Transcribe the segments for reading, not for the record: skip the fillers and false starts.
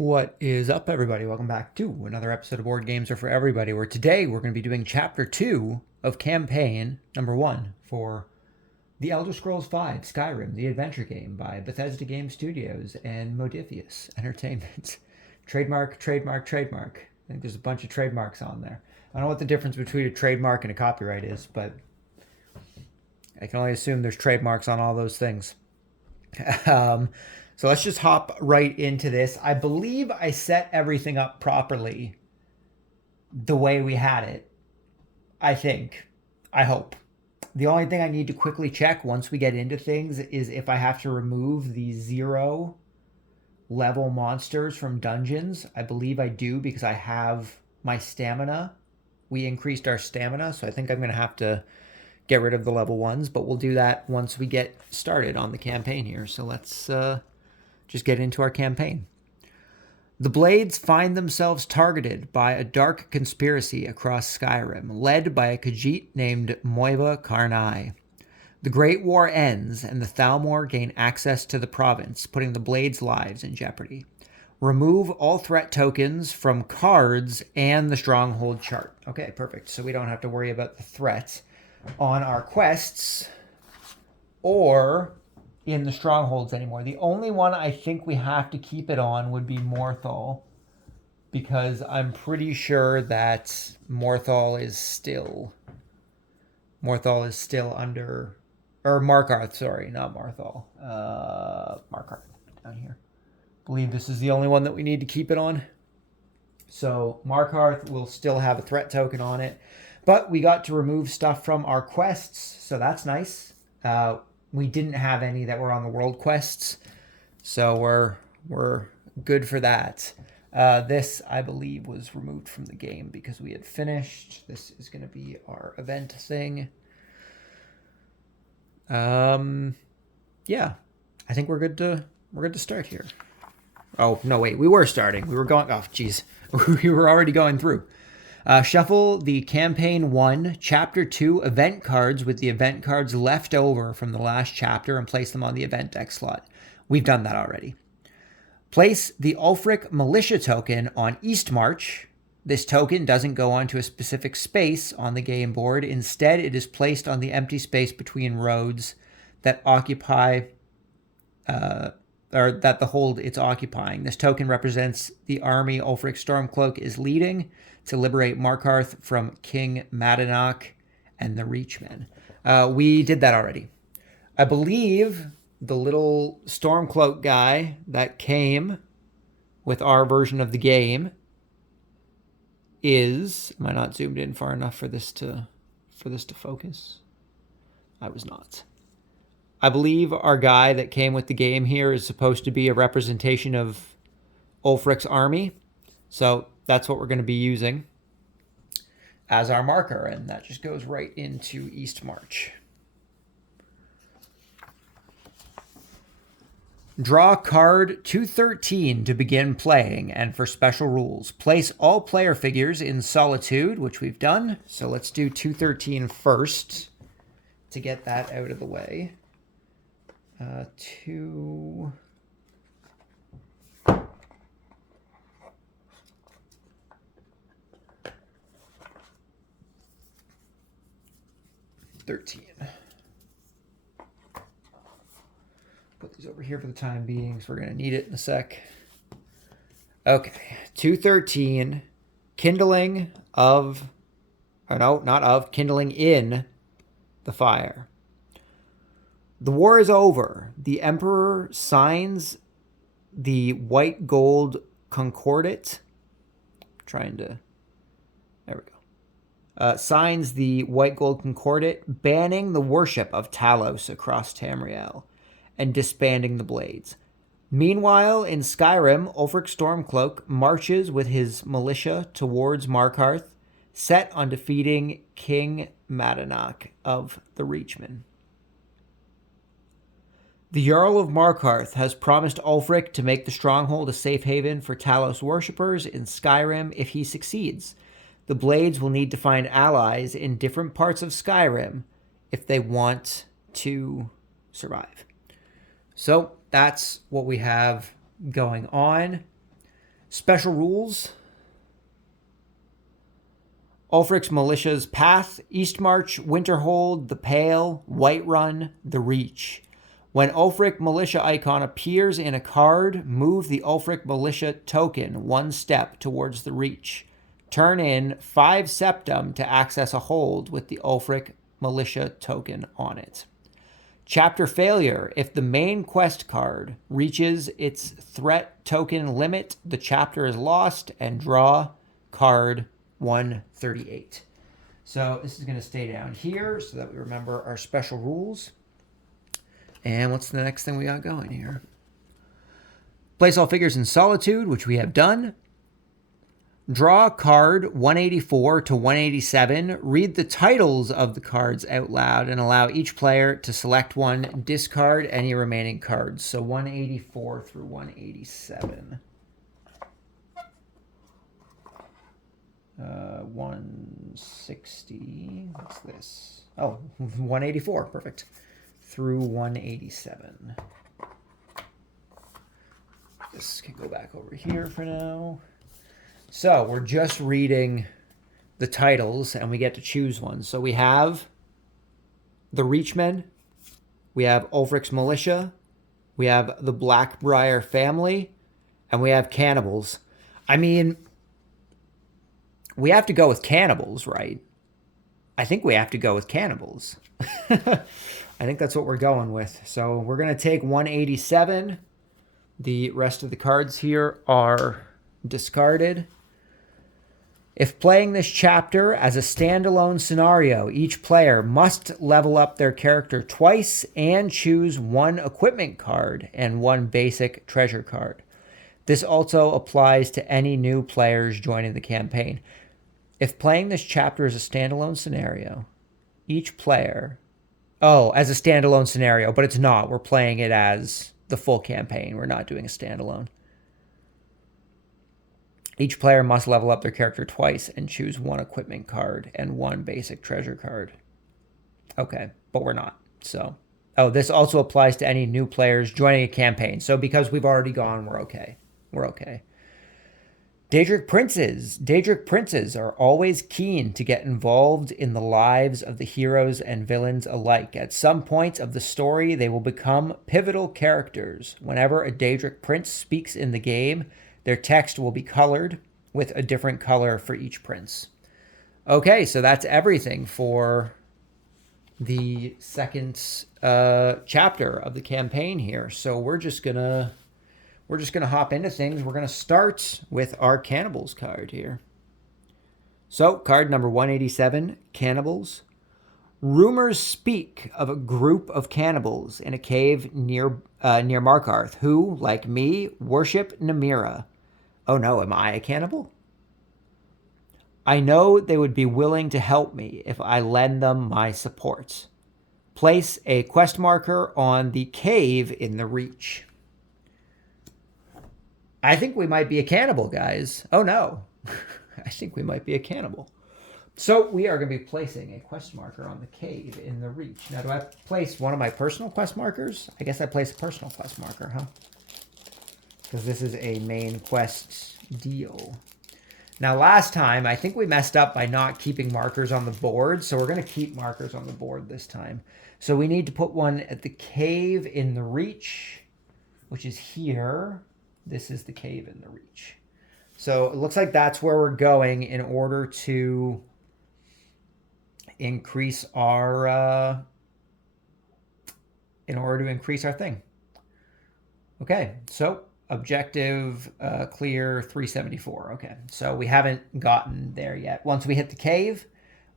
What is up, everybody? Welcome back to another episode of Board Games Are for Everybody, where today we're going to be doing Chapter 2 of Campaign number 1 for The Elder Scrolls V Skyrim The Adventure game by Bethesda Game Studios and Modifius Entertainment. Trademark, trademark, trademark. I think there's a bunch of trademarks on there. I don't know what the difference between a trademark and a copyright is, but I can only assume there's trademarks on all those things. So let's just hop right into this. I believe I set everything up properly the way we had it. I think. I hope. The only thing I need to quickly check once we get into things is if I have to remove the 0 level monsters from dungeons. I believe I do because I have my stamina. We increased our stamina, so I think I'm going to have to get rid of the level 1s, but we'll do that once we get started on the campaign here. So let's just get into our campaign. The Blades find themselves targeted by a dark conspiracy across Skyrim, led by a Khajiit named Moiva Karnai. The Great War ends, and the Thalmor gain access to the province, putting the Blades' lives in jeopardy. Remove all threat tokens from cards and the Stronghold chart. Okay, perfect. So we don't have to worry about the threats on our quests or in the strongholds anymore. The only one I think we have to keep it on would be Morthal, because I'm pretty sure that Morthal is still under, or Markarth, sorry, not Morthal. Markarth down here. I believe this is the only one that we need to keep it on. So Markarth will still have a threat token on it, but we got to remove stuff from our quests, so that's nice. We didn't have any that were on the world quests, so we're good for that. This, I believe, was removed from the game because we had finished. This is going to be our event thing. Yeah, I think we're good to start here. Oh no, wait, we were starting. We were going. Oh, geez, we were already going through. Shuffle the Campaign 1, Chapter 2 event cards with the event cards left over from the last chapter and place them on the event deck slot. We've done that already. Place the Ulfric Militia token on Eastmarch. This token doesn't go onto a specific space on the game board. Instead, it is placed on the empty space between roads that occupy or that the hold it's occupying. This token represents the army Ulfric Stormcloak is leading to liberate Markarth from King Madanach and the Reachmen. We did that already. I believe the little Stormcloak guy that came with our version of the game is... Am I not zoomed in far enough for this to focus? I was not. I believe our guy that came with the game here is supposed to be a representation of Ulfric's army. So that's what we're going to be using as our marker, and that just goes right into Eastmarch. Draw card 213 to begin playing, and for special rules, place all player figures in solitude, which we've done. So let's do 213 first to get that out of the way. 2... 13. Put these over here for the time being, because we're going to need it in a sec. Okay, 213, kindling of, or no, not of, kindling in the fire. The war is over. The Emperor signs the white gold concordat. There we go. Signs the white gold concordat, banning the worship of Talos across Tamriel and disbanding the Blades. Meanwhile, in Skyrim, Ulfric Stormcloak marches with his militia towards Markarth, set on defeating King Madanach of the Reachmen. The Jarl of Markarth has promised Ulfric to make the stronghold a safe haven for Talos worshippers in Skyrim if he succeeds. The Blades will need to find allies in different parts of Skyrim if they want to survive. So that's what we have going on. Special rules. Ulfric's Militia's Path, Eastmarch, Winterhold, The Pale, Whiterun, The Reach. When Ulfric Militia icon appears in a card, move the Ulfric Militia token 1 step towards the Reach. Turn in 5 Septum to access a hold with the Ulfric Militia token on it. Chapter failure. If the main quest card reaches its threat token limit, the chapter is lost, and draw card 138. So this is going to stay down here so that we remember our special rules. And what's the next thing we got going here? Place all figures in solitude, which we have done. Draw card 184 to 187. Read the titles of the cards out loud and allow each player to select one. Discard any remaining cards. So 184 through 187. 160. What's this? Oh, 184. Perfect. Through 187. This can go back over here for now. So we're just reading the titles and we get to choose one. So we have the Reachmen. We have Ulfric's Militia. We have the Blackbriar family. And we have Cannibals. I mean, we have to go with Cannibals, right? I think we have to go with Cannibals. I think that's what we're going with. So we're going to take 187. The rest of the cards here are discarded. If playing this chapter as a standalone scenario, each player must level up their character twice and choose 1 equipment card and 1 basic treasure card. This also applies to any new players joining the campaign. If playing this chapter as a standalone scenario, each player... Oh, as a standalone scenario, but it's not. We're playing it as the full campaign. We're not doing a standalone. Each player must level up their character twice and choose 1 equipment card and 1 basic treasure card. Okay, but we're not. So, this also applies to any new players joining a campaign. So because we've already gone, we're okay. We're okay. Daedric princes are always keen to get involved in the lives of the heroes and villains alike. At some point of the story, they will become pivotal characters. Whenever a Daedric prince speaks in the game, their text will be colored with a different color for each prince. Okay, so that's everything for the second chapter of the campaign here. So we're just gonna hop into things. We're gonna start with our Cannibals card here. So card number 187, Cannibals. Rumors speak of a group of cannibals in a cave near Markarth who, like me, worship Namira. Oh no, am I a cannibal? I know they would be willing to help me if I lend them my support. Place a quest marker on the cave in the Reach. I think we might be a cannibal, guys. Oh no, I think we might be a cannibal. So we are going to be placing a quest marker on the cave in the Reach. Now, do I place one of my personal quest markers? I guess I place a personal quest marker, huh? Because this is a main quest deal. Now, last time, I think we messed up by not keeping markers on the board. So we're going to keep markers on the board this time. So we need to put one at the cave in the Reach, which is here. This is the cave in the Reach. So it looks like that's where we're going in order to increase our thing. Okay, so objective clear 374. Okay, so we haven't gotten there yet. Once we hit the cave,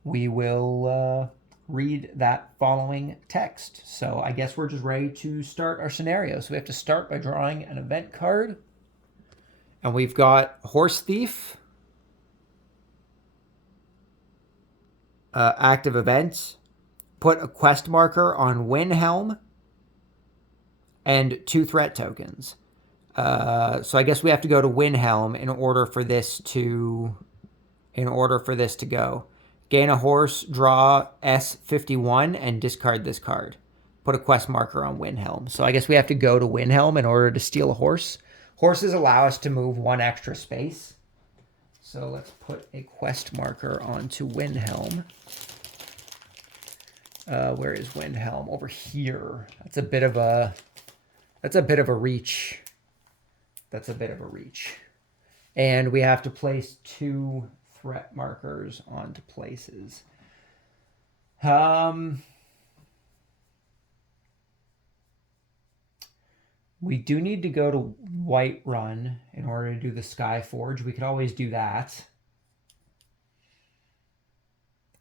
we will read that following text. So I guess we're just ready to start our scenario. So we have to start by drawing an event card. And we've got Horse Thief, active events, put a quest marker on Windhelm, and 2 threat tokens. So I guess we have to go to Windhelm in order for this to go. Gain a horse, draw S51, and discard this card. Put a quest marker on Windhelm. So I guess we have to go to Windhelm in order to steal a horse. Horses allow us to move 1 extra space. So let's put a quest marker onto Windhelm. Where is Windhelm? Over here. That's a bit of a reach. That's a bit of a reach. And we have to place 2 threat markers onto places. We do need to go to Whiterun in order to do the Sky Forge. We could always do that.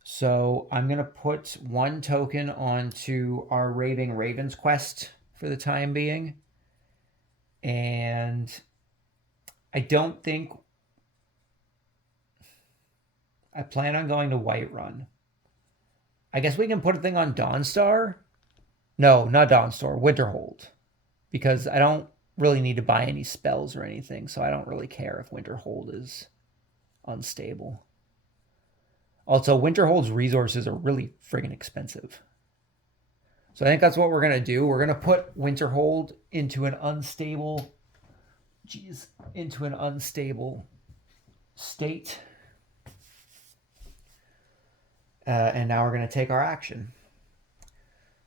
So I'm going to put 1 token onto our Raving Ravens quest for the time being. And I don't think... I plan on going to Whiterun. I guess we can put a thing on Dawnstar? No, not Dawnstar, Winterhold. Because I don't really need to buy any spells or anything, so I don't really care if Winterhold is unstable. Also, Winterhold's resources are really friggin' expensive. So I think that's what we're going to do. We're going to put Winterhold into an unstable... into an unstable state. And now we're going to take our action.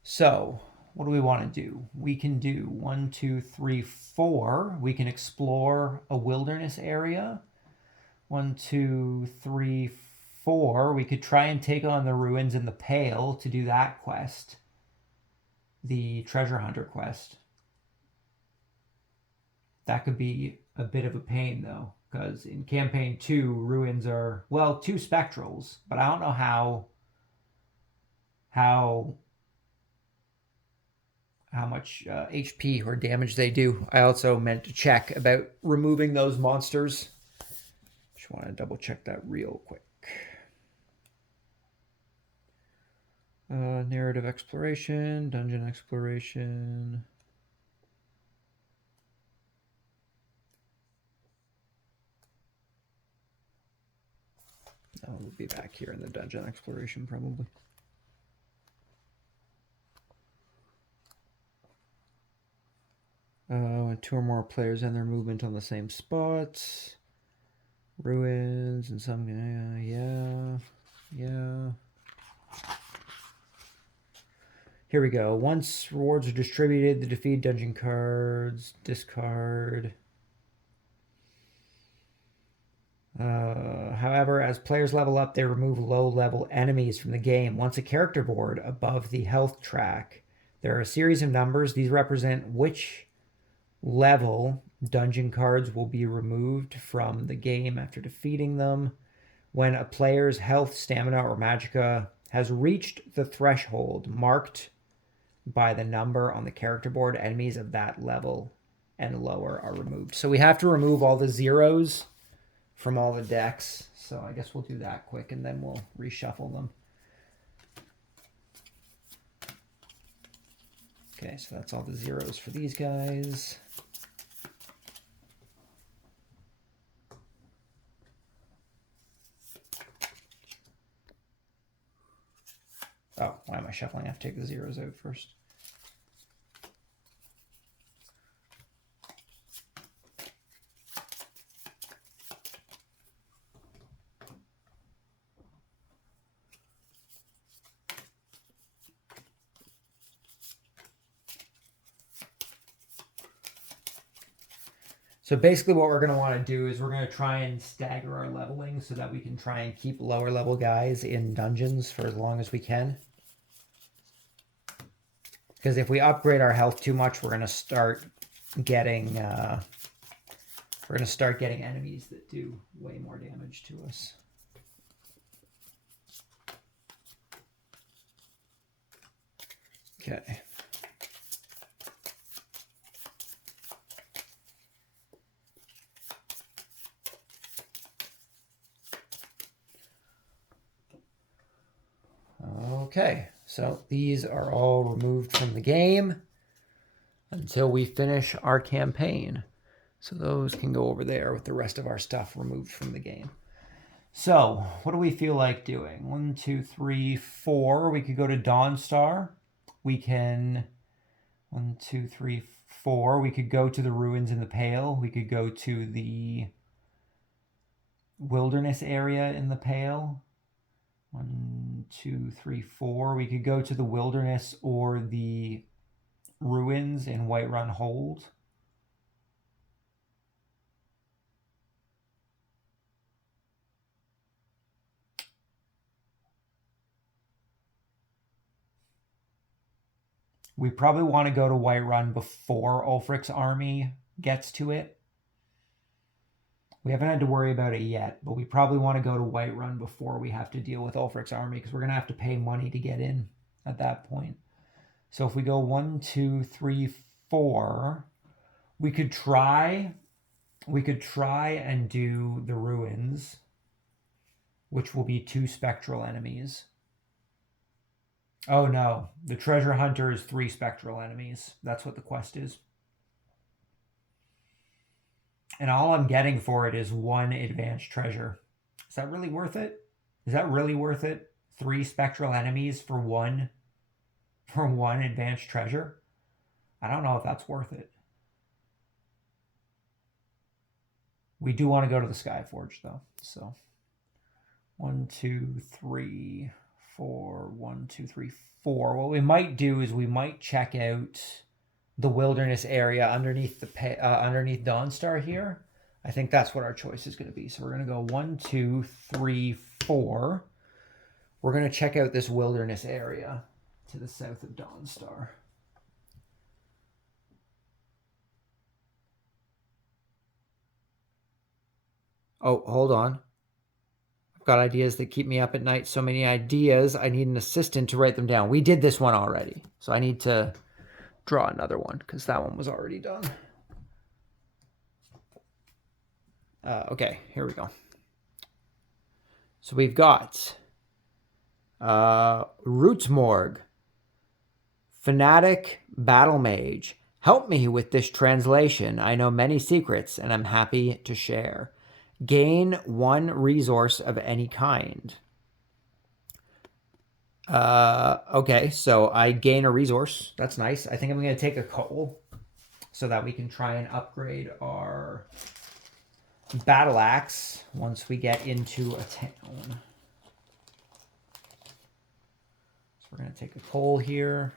So... what do we want to do? We can do 1, 2, 3, 4. We can explore a wilderness area. 1, 2, 3, 4. We could try and take on the ruins in the Pale to do that quest. The treasure hunter quest. That could be a bit of a pain though, because in campaign 2, ruins are, well, 2 spectrals, but I don't know how much HP or damage they do. I also meant to check about removing those monsters. Just want to double check that real quick. Narrative exploration, dungeon exploration. Oh, we'll be back here in the dungeon exploration probably. When 2 or more players end their movement on the same spot. Ruins and some... yeah. Here we go. Once rewards are distributed, the defeat dungeon cards, discard. However, as players level up, they remove low-level enemies from the game. Once a character board above the health track, there are a series of numbers. These represent which level dungeon cards will be removed from the game after defeating them. When a player's health, stamina, or magicka has reached the threshold marked by the number on the character board, enemies of that level and lower are removed. So we have to remove all the zeros from all the decks. So I guess we'll do that quick and then we'll reshuffle them. Okay, so that's all the zeros for these guys. Oh, why am I shuffling? I have to take the zeros out first. So basically what we're going to want to do is we're going to try and stagger our leveling so that we can try and keep lower level guys in dungeons for as long as we can. Because if we upgrade our health too much, we're going to start getting enemies that do way more damage to us. Okay. Okay, so these are all removed from the game until we finish our campaign. So those can go over there with the rest of our stuff removed from the game. So what do we feel like doing? 1, 2, 3, 4. We could go to Dawnstar. We can 1, 2, 3, 4. We could go to the ruins in the Pale. We could go to the wilderness area in the Pale. 1, 2, 3, 4. We could go to the wilderness or the ruins in Whiterun Hold. We probably want to go to Whiterun before Ulfric's army gets to it. We haven't had to worry about it yet, but we probably want to go to Whiterun before we have to deal with Ulfric's army, because we're going to have to pay money to get in at that point. So if we go 1, 2, 3, 4, we could try and do the ruins, which will be 2 spectral enemies. Oh no, the treasure hunter is 3 spectral enemies. That's what the quest is. And all I'm getting for it is 1 advanced treasure. Is that really worth it? Is that really worth it? 3 spectral enemies for one advanced treasure? I don't know if that's worth it. We do want to go to the Skyforge though. So 1, 2, 3, 4. 1, 2, 3, 4. What we might do is we might check out the wilderness area underneath underneath Dawnstar here. I think that's what our choice is going to be. So we're going to go 1, 2, 3, 4. We're going to check out this wilderness area to the south of Dawnstar. Oh, hold on. I've got ideas that keep me up at night. So many ideas. I need an assistant to write them down. We did this one already. So I need to draw another one because that one was already done. Okay, here we go. So we've got Rootsmorg, Fanatic Battle Mage. Help me with this translation. I know many secrets and I'm happy to share. Gain 1 resource of any kind. Okay, so I gain a resource. That's nice. I think I'm going to take a coal so that we can try and upgrade our battle axe once we get into a town. So we're going to take a coal here.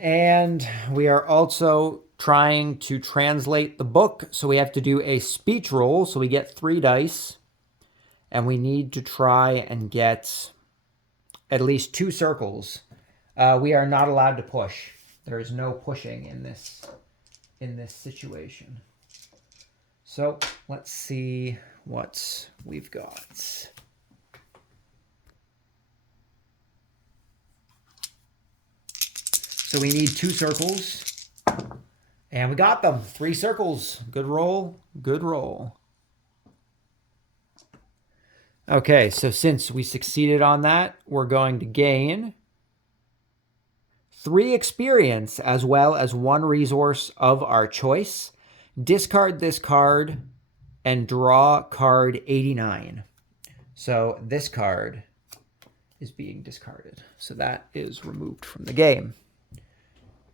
And we are also trying to translate the book. So we have to do a speech roll. So we get 3 dice. And we need to try and get at least 2 circles. We are not allowed to push. There is no pushing in this situation. So let's see what we've got. So we need 2 circles. And we got them. 3 circles. Good roll. Good roll. Okay, so since we succeeded on that, we're going to gain 3 experience as well as 1 resource of our choice. Discard this card and draw card 89. So this card is being discarded. So that is removed from the game.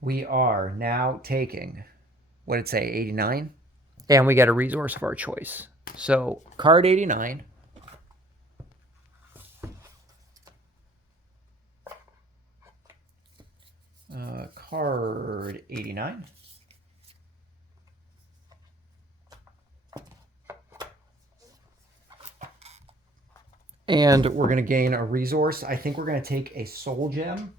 We are now taking, what did it say, 89? And we get a resource of our choice. So card 89. Card 89. And we're going to gain a resource. I think we're going to take a soul gem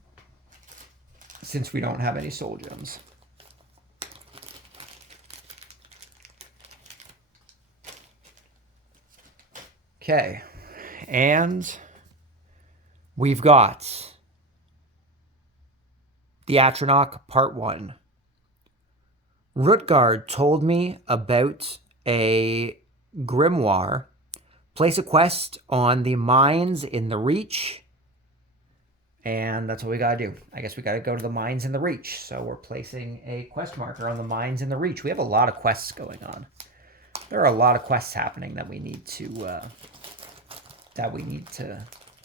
since we don't have any soul gems. Okay. And we've got the Atronach Part 1. Rutgard told me about a grimoire. Place a quest on the mines in the Reach. And that's what we got to do. I guess we got to go to the mines in the Reach. So we're placing a quest marker on the mines in the Reach. We have a lot of quests going on. There are a lot of quests happening that we need to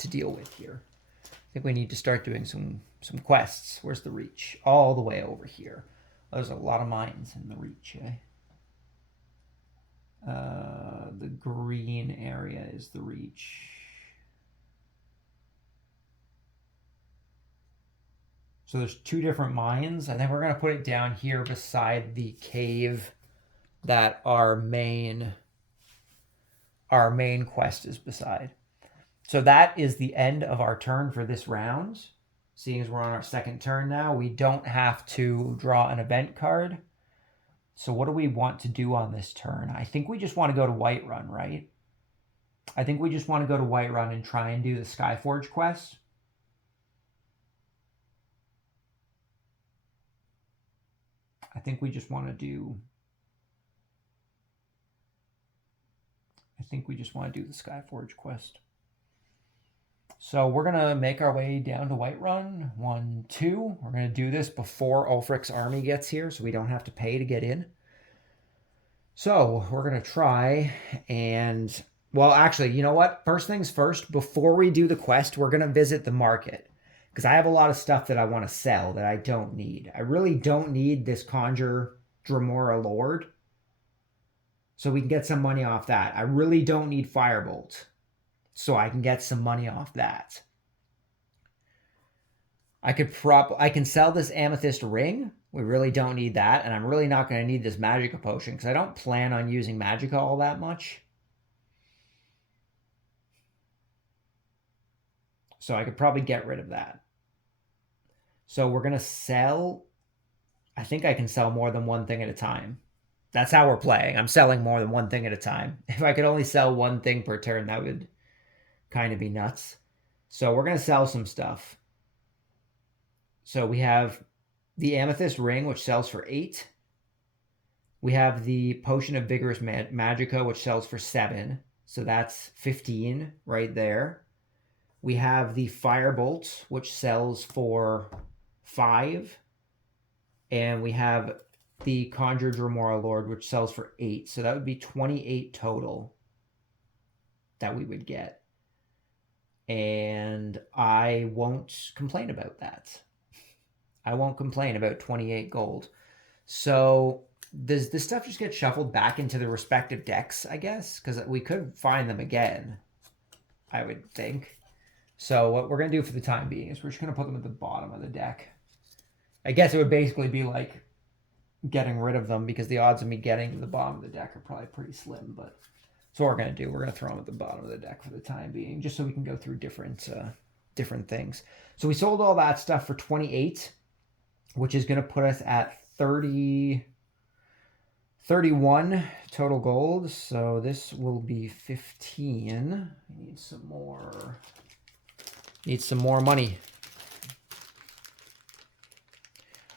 deal with here. I think we need to start doing some some quests. Where's the Reach? All the way over here. There's a lot of mines in the Reach, eh? The green area is the Reach. So there's 2 different mines. I think we're going to put it down here beside the cave that our main quest is beside. So that is the end of our turn for this round. Seeing as we're on our second turn now, we don't have to draw an event card. So what do we want to do on this turn? I think we just want to go to Whiterun, right? I think we just want to go to Whiterun and try and do the Skyforge quest. I think we just want to do the Skyforge quest. So we're going to make our way down to Whiterun. 1, 2. We're going to do this before Ulfric's army gets here, so we don't have to pay to get in. So we're going to try and... Well, actually, you know what? First things first, before we do the quest, we're going to visit the market. Because I have a lot of stuff that I want to sell that I don't need. I really don't need this Conjure Dremora Lord. So we can get some money off that. I really don't need Firebolt. So I can get some money off that. I can sell this Amethyst Ring. We really don't need that. And I'm really not going to need this Magicka Potion because I don't plan on using Magicka all that much. So I could probably get rid of that. So we're going to sell... I think I can sell more than one thing at a time. That's how we're playing. I'm selling more than one thing at a time. If I could only sell one thing per turn, that would kind of be nuts. So we're going to sell some stuff. So we have the Amethyst Ring, which sells for 8. We have the Potion of Vigorous Magicka, which sells for 7. So that's 15 right there. We have the Firebolt, which sells for 5. And we have the Conjure Dremora Lord, which sells for 8. So that would be 28 total that we would get. And I won't complain about that. I won't complain about 28 gold. So does this stuff just get shuffled back into the respective decks, I guess? Because we could find them again, I would think. So what we're going to do for the time being is we're just going to put them at the bottom of the deck. I guess it would basically be like getting rid of them because the odds of me getting to the bottom of the deck are probably pretty slim. But that's what we're going to do. We're going to throw them at the bottom of the deck for the time being, just so we can go through different things. So we sold all that stuff for 28, which is going to put us at 31 total gold. So this will be 15. I need some more. Need some more money.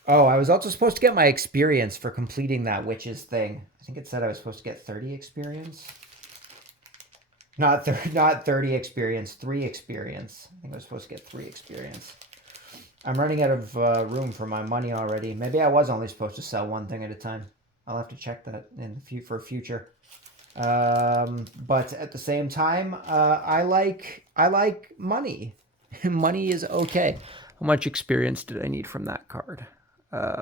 Oh, I was also supposed to get my experience for completing that witch's thing. I think it said I was supposed to get 30 experience. Not 30 experience, 3 experience. I think I was supposed to get 3 experience. I'm running out of room for my money already. Maybe I was only supposed to sell one thing at a time. I'll have to check that for future. But at the same time, I like money. Money is okay. How much experience did I need from that card?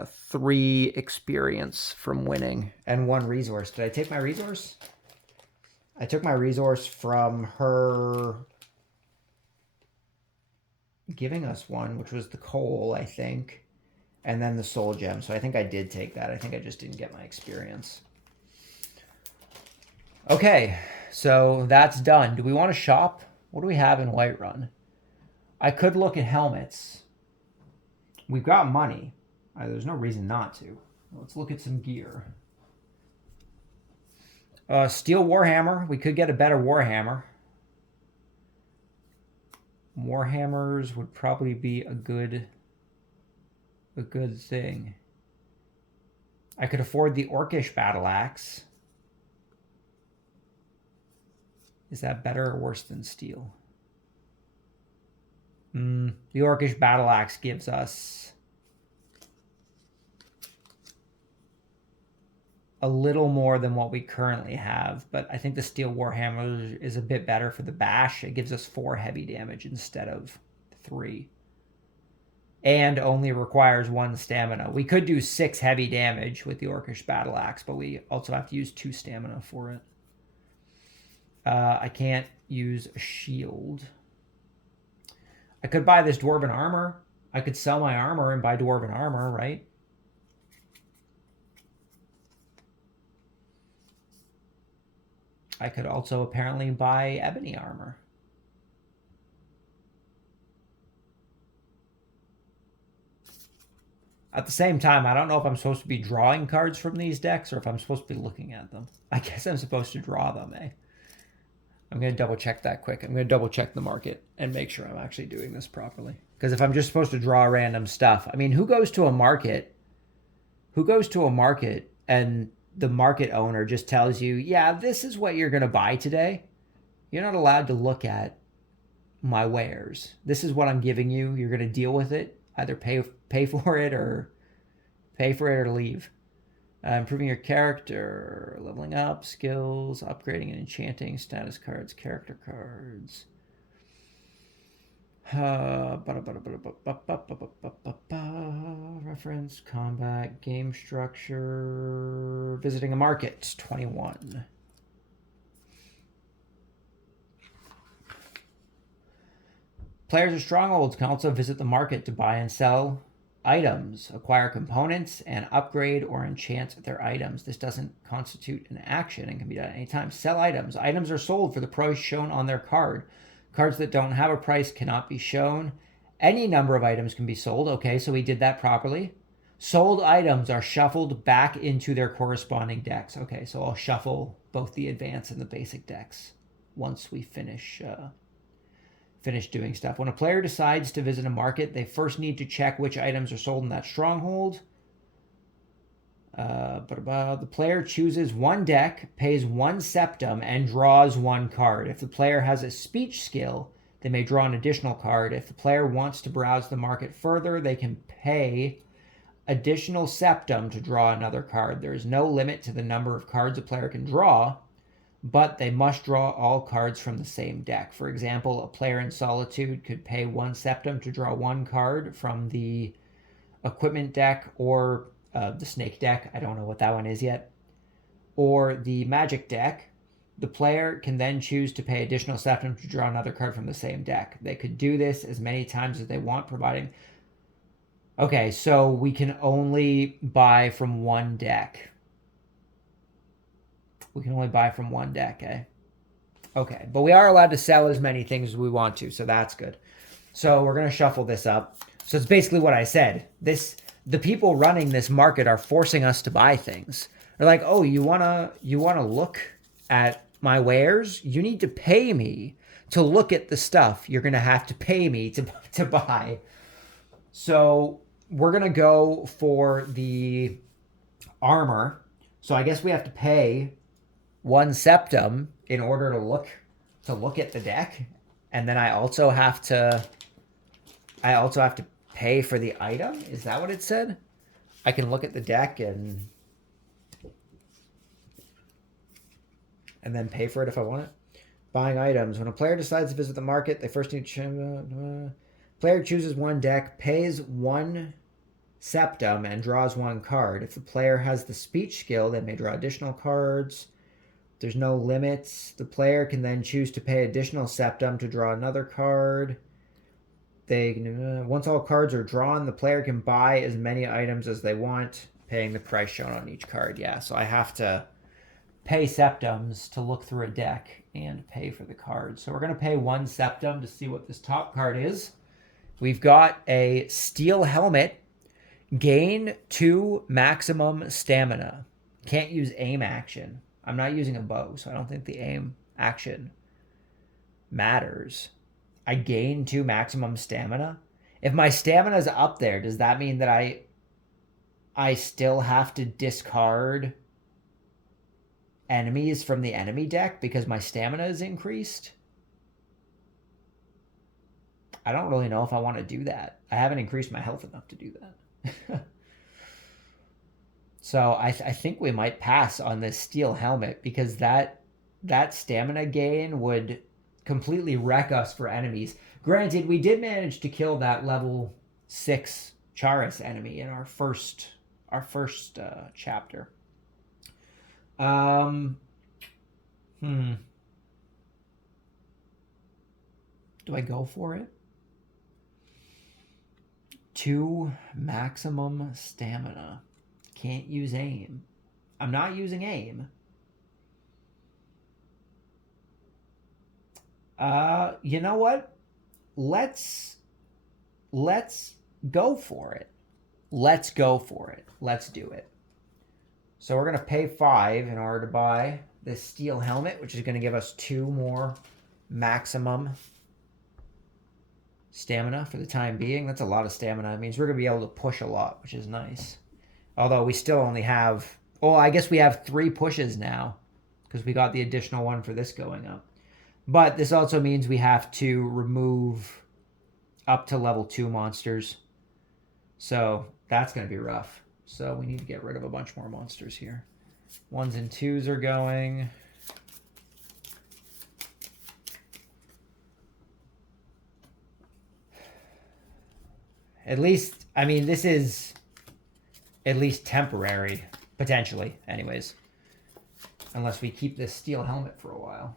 3 experience from winning and 1 resource. Did I take my resource? I took my resource from her giving us one, which was the coal, I think, and then the soul gem. So I think I did take that. I think I just didn't get my experience. Okay, so that's done. Do we want to shop? What do we have in Whiterun? I could look at helmets. We've got money. There's no reason not to. Let's look at some gear. Steel Warhammer. We could get a better Warhammer. Warhammers would probably be a good thing. I could afford the Orcish Battle Axe. Is that better or worse than steel? The Orcish Battle Axe gives us a little more than what we currently have, but I think the Steel Warhammer is a bit better for the bash. It gives us 4 heavy damage instead of 3. and only requires 1 stamina. We could do 6 heavy damage with the Orcish Battle Axe, but we also have to use 2 stamina for it. I can't use a shield. I could buy this Dwarven Armor. I could sell my armor and buy Dwarven Armor, right? I could also apparently buy Ebony Armor. At the same time, I don't know if I'm supposed to be drawing cards from these decks or if I'm supposed to be looking at them. I guess I'm supposed to draw them, eh? I'm going to double check that quick. I'm going to double check the market and make sure I'm actually doing this properly. Because if I'm just supposed to draw random stuff, I mean, who goes to a market? Who goes to a market and the market owner just tells you, yeah, this is what you're going to buy today? You're not allowed to look at my wares. This is what I'm giving you. You're going to deal with it. Either pay for it or leave. Improving your character, leveling up, skills, upgrading and enchanting, status cards, character cards. Reference, combat, game structure, visiting a market, 21. Players of strongholds can also visit the market to buy and sell items, acquire components, and upgrade or enchant their items. This doesn't constitute an action and can be done at any time. Sell items. Items are sold for the price shown on their card. Cards that don't have a price cannot be shown. Any number of items can be sold. Okay, so we did that properly. Sold items are shuffled back into their corresponding decks. Okay, so I'll shuffle both the advanced and the basic decks once we finish doing stuff. When a player decides to visit a market, they first need to check which items are sold in that stronghold. The player chooses 1 deck, pays 1 septum, and draws 1 card. If the player has a speech skill, they may draw an additional card. If the player wants to browse the market further, they can pay additional septum to draw another card. There is no limit to the number of cards a player can draw, but they must draw all cards from the same deck. For example, a player in Solitude could pay 1 septum to draw 1 card from the equipment deck or the snake deck. I don't know what that one is yet. Or the magic deck. The player can then choose to pay additional septum to draw another card from the same deck. They could do this as many times as they want, providing... Okay, so we can only buy from 1 deck. We can only buy from 1 deck, eh? Okay, but we are allowed to sell as many things as we want to, so that's good. So we're going to shuffle this up. So it's basically what I said. The people running this market are forcing us to buy things. They're like, oh, you wanna look at my wares? You need to pay me to look at the stuff. You're going to have to pay me to buy. So we're going to go for the armor. So I guess we have to pay 1 septum in order to look at the deck, and then I also have to pay for the item. Is that what it said? I can look at the deck and then pay for it if I want it. Buying items. When a player decides to visit the market, they first need to... Player chooses 1 deck, pays 1 septum, and draws 1 card. If the player has the speech skill, they may draw additional cards. There's no limits. The player can then choose to pay additional septum to draw another card. Once all cards are drawn, the player can buy as many items as they want, paying the price shown on each card. Yeah, so I have to pay septums to look through a deck and pay for the cards. So we're going to pay 1 septum to see what this top card is. We've got a steel helmet. Gain 2 maximum stamina. Can't use aim action. I'm not using a bow, so I don't think the aim action matters. I gain 2 maximum stamina. If my stamina is up there, does that mean that I still have to discard enemies from the enemy deck because my stamina is increased? I don't really know if I want to do that. I haven't increased my health enough to do that. So I think we might pass on this steel helmet because that stamina gain would completely wreck us for enemies. Granted, we did manage to kill that level 6 Charis enemy in our first chapter. Do I go for it? 2 maximum stamina. Can't use aim. I'm not using aim. You know what? Let's go for it. Let's go for it. Let's do it. So we're going to pay 5 in order to buy this steel helmet, which is going to give us 2 more maximum stamina for the time being. That's a lot of stamina. It means we're going to be able to push a lot, which is nice. Although we still only have... Oh, I guess we have 3 pushes now because we got the additional one for this going up. But this also means we have to remove up to level 2 monsters. So that's going to be rough. So we need to get rid of a bunch more monsters here. 1s and 2s are going. At least, I mean, this is at least temporary, potentially, anyways. Unless we keep this steel helmet for a while.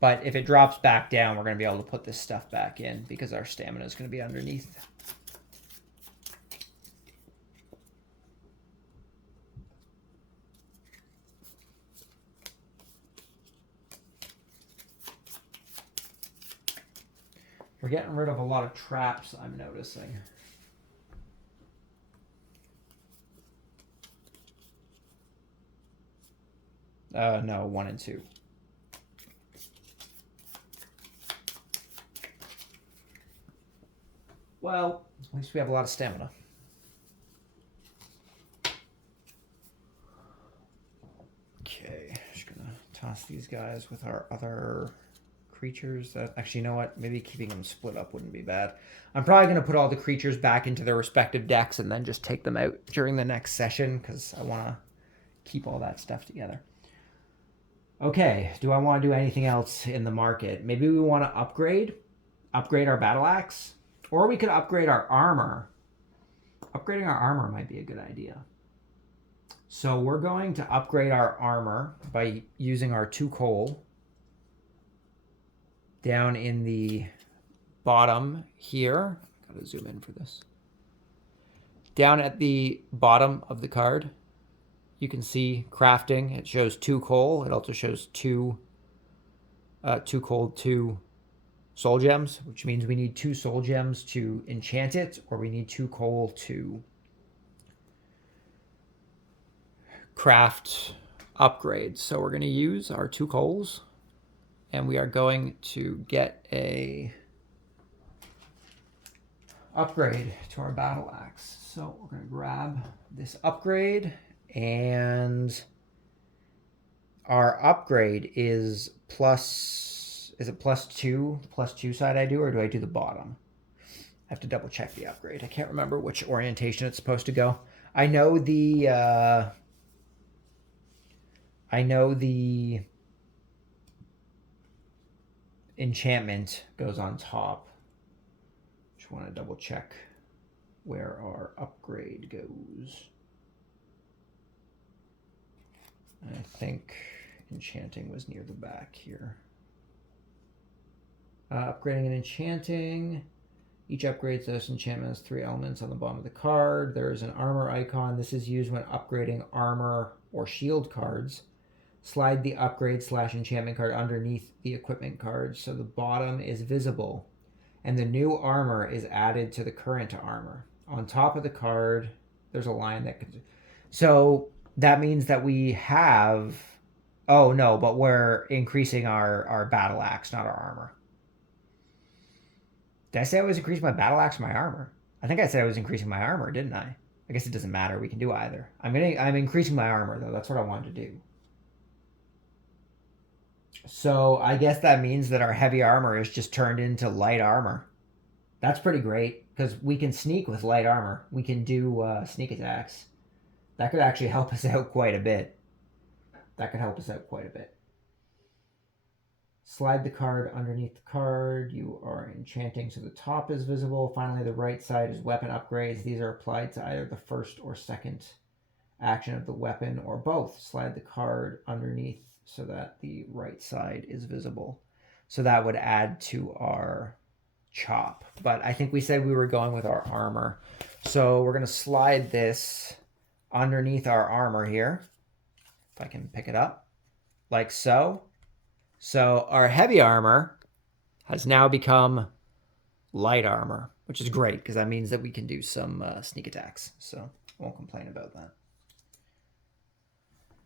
But if it drops back down, we're going to be able to put this stuff back in because our stamina is going to be underneath. We're getting rid of a lot of traps, I'm noticing. No, 1 and 2. Well, at least we have a lot of stamina. Okay, just gonna toss these guys with our other creatures. Actually, you know what? Maybe keeping them split up wouldn't be bad. I'm probably gonna put all the creatures back into their respective decks and then just take them out during the next session because I want to keep all that stuff together. Okay, do I want to do anything else in the market? Maybe we want to upgrade our battle axe. Or we could upgrade our armor. Upgrading our armor might be a good idea. So we're going to upgrade our armor by using our 2 coal. Down in the bottom here. Gotta zoom in for this. Down at the bottom of the card, you can see crafting. It shows 2 coal. It also shows 2 coal, 2 soul gems, which means we need 2 soul gems to enchant it, or we need 2 coal to craft upgrades. So we're going to use our 2 coals, and we are going to get a upgrade to our battle axe. So we're going to grab this upgrade, and our upgrade is plus... Is it +2? The +2 side I do, or do I do the bottom? I have to double check the upgrade. I can't remember which orientation it's supposed to go. I know the enchantment goes on top. Just want to double check where our upgrade goes. I think enchanting was near the back here. Upgrading and enchanting. Each upgrade this enchantment has 3 elements on the bottom of the card. There is an armor icon. This is used when upgrading armor or shield cards. Slide the upgrade/enchantment card underneath the equipment card so the bottom is visible. And the new armor is added to the current armor. On top of the card, there's a line that could... So that means that we have... Oh, no, but we're increasing our battle axe, not our armor. Did I say I was increasing my battle axe or my armor? I think I said I was increasing my armor, didn't I? I guess it doesn't matter. We can do either. I'm increasing my armor, though. That's what I wanted to do. So I guess that means that our heavy armor is just turned into light armor. That's pretty great, because we can sneak with light armor. We can do sneak attacks. That could actually help us out quite a bit. Slide the card underneath the card. You are enchanting, so the top is visible. Finally, the right side is weapon upgrades. These are applied to either the first or second action of the weapon or both. Slide the card underneath so that the right side is visible. So that would add to our chop. But I think we said we were going with our armor. So we're going to slide this underneath our armor here. If I can pick it up, like so. So our heavy armor has now become light armor, which is great because that means that we can do some sneak attacks. So I won't complain about that.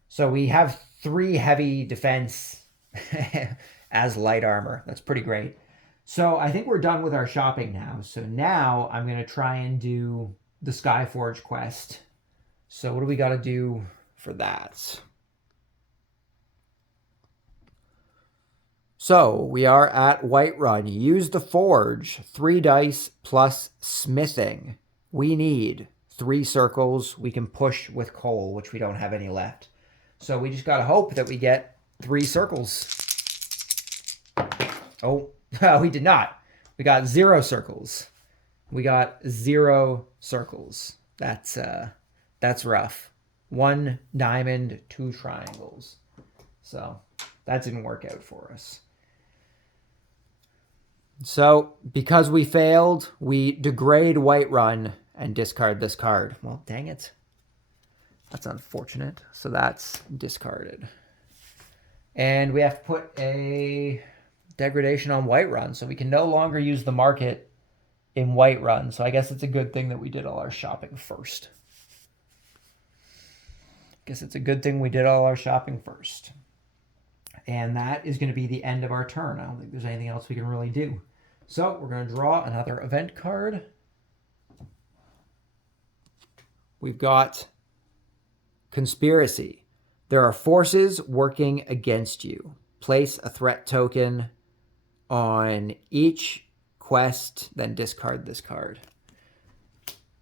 So we have 3 heavy defense as light armor. That's pretty great. So I think we're done with our shopping now. So now I'm going to try and do the Skyforge quest. So what do we got to do for that? So we are at Whiterun. Use the forge, 3 dice plus smithing. We need 3 circles. We can push with coal, which we don't have any left. So we just got to hope that we get 3 circles. Oh, we did not. We got 0 circles. We got 0 circles. That's rough. 1 diamond, 2 triangles. So that didn't work out for us. So because we failed, we degrade Whiterun and discard this card. Well, dang it. That's unfortunate. So that's discarded. And we have to put a degradation on Whiterun, so we can no longer use the market in Whiterun. So I guess it's a good thing that we did all our shopping first. And that is going to be the end of our turn. I don't think there's anything else we can really do. So we're going to draw another event card. We've got Conspiracy. There are forces working against you. Place a threat token on each quest, then discard this card.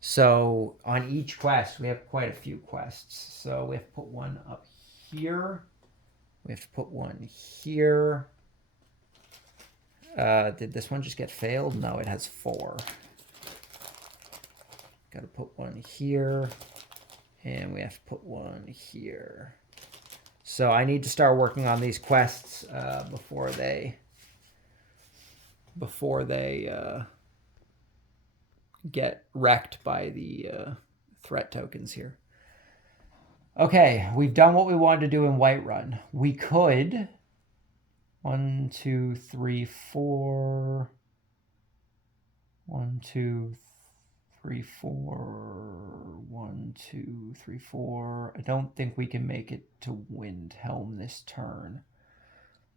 So on each quest, we have quite a few quests. So we have to put one up here. We have to put one here. Did this one just get failed? No, it has 4. Got to put one here. And we have to put one here. So I need to start working on these quests before they get wrecked by the threat tokens here. Okay, we've done what we wanted to do in Whiterun. We could 1, 2, 3, 4. 1, 2, 3, 4. 1, 2, 3, 4. I don't think we can make it to Windhelm this turn.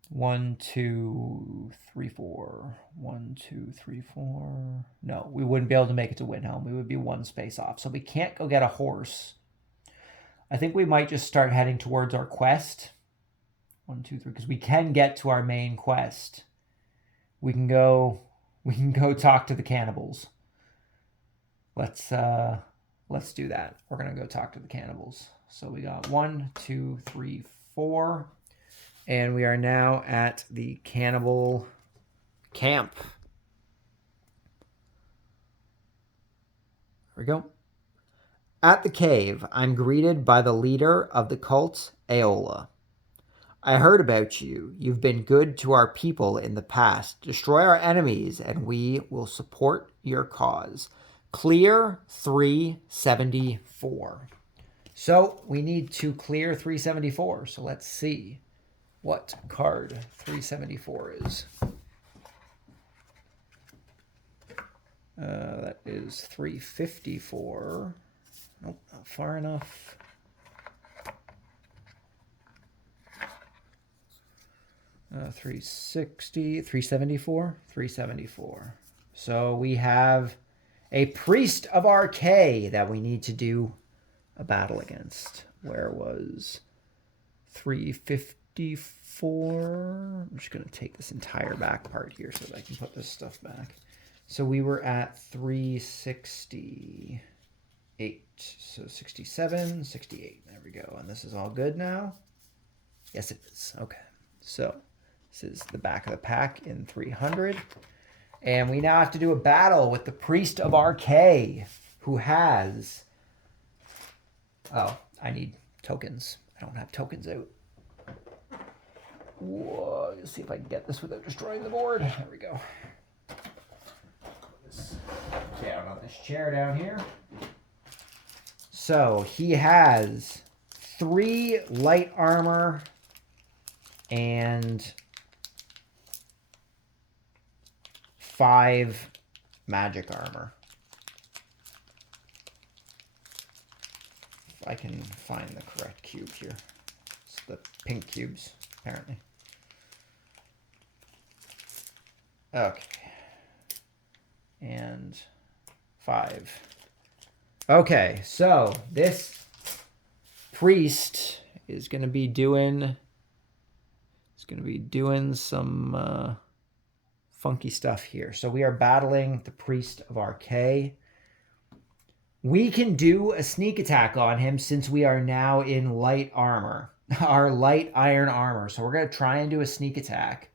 1, 2, 3, 4. 1, 2, 3, 4. No, we wouldn't be able to make it to Windhelm. We would be 1 space off. So we can't go get a horse. I think we might just start heading towards our quest. 1, 2, 3, because we can get to our main quest. We can go talk to the cannibals. Let's do that. We're gonna go talk to the cannibals. So we got 1, 2, 3, 4, and we are now at the cannibal camp. There we go. At the cave, I'm greeted by the leader of the cult, Aola. I heard about you. You've been good to our people in the past. Destroy our enemies, and we will support your cause. Clear 374. So we need to clear 374. So let's see what card 374 is. That is 354. Nope, not far enough. Uh, 360, 374, 374. So we have a priest of Archay that we need to do a battle against. Where was 354? I'm just going to take this entire back part here so that I can put this stuff back. So we were at 368. So 67, 68. There we go. And this is all good now? Yes, it is. Okay. So This is the back of the pack in 300. And we now have to do a battle with the Priest of RK, who has... Oh, I need tokens. I don't have tokens out. Whoa, let's see if I can get this without destroying the board. There we go. This down on this chair down here. So he has 3 light armor and 5 magic armor. If I can find the correct cube here. It's the pink cubes, apparently. Okay. And 5. Okay, so this priest is going to be doing some funky stuff here. So we are battling the Priest of RK. We can do a sneak attack on him since we are now in light armor, our light iron armor. So we're going to try and do a sneak attack.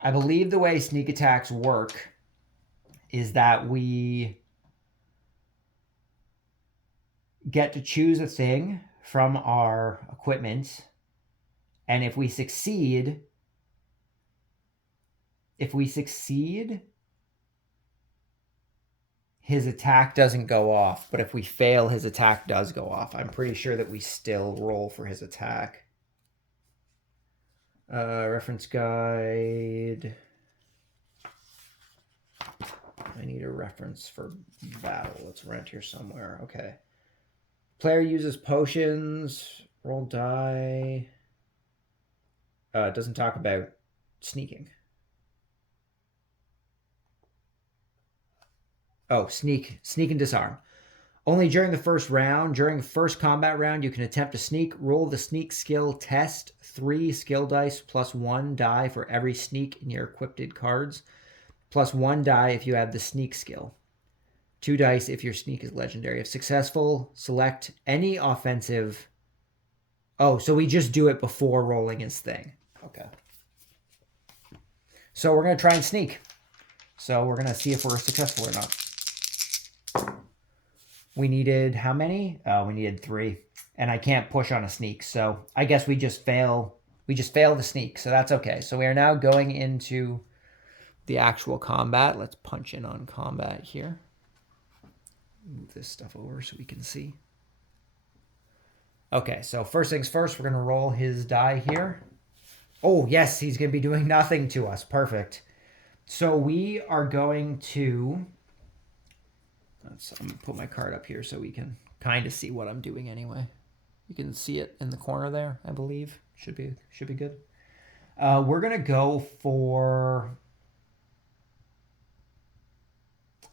I believe the way sneak attacks work is that we get to choose a thing from our equipment, and if we succeed, his attack doesn't go off, but if we fail, his attack does go off. I'm pretty sure that we still roll for his attack. Reference guide. I need a reference for battle. It's around here somewhere. Okay. Player uses potions. Roll die. It doesn't talk about sneaking. Oh, sneak and disarm. Only during the first round. During the first combat round, you can attempt to sneak. Roll the sneak skill test. 3 skill dice plus 1 die for every sneak in your equipped cards. Plus 1 die if you have the sneak skill. 2 dice if your sneak is legendary. If successful, select any offensive. Oh, so we just do it before rolling his thing. Okay. So we're going to try and sneak. So we're going to see if we're successful or not. We needed how many? Oh, we needed 3. And I can't push on a sneak. So I guess we just fail. We just fail the sneak. So that's okay. So we are now going into the actual combat. Let's punch in on combat here. Move this stuff over so we can see. Okay, so first things first, we're going to roll his die here. Oh, yes, he's going to be doing nothing to us. Perfect. So we are going to... I'm going to put my card up here so we can kind of see what I'm doing anyway. You can see it in the corner there, I believe. Should be good. We're going to go for...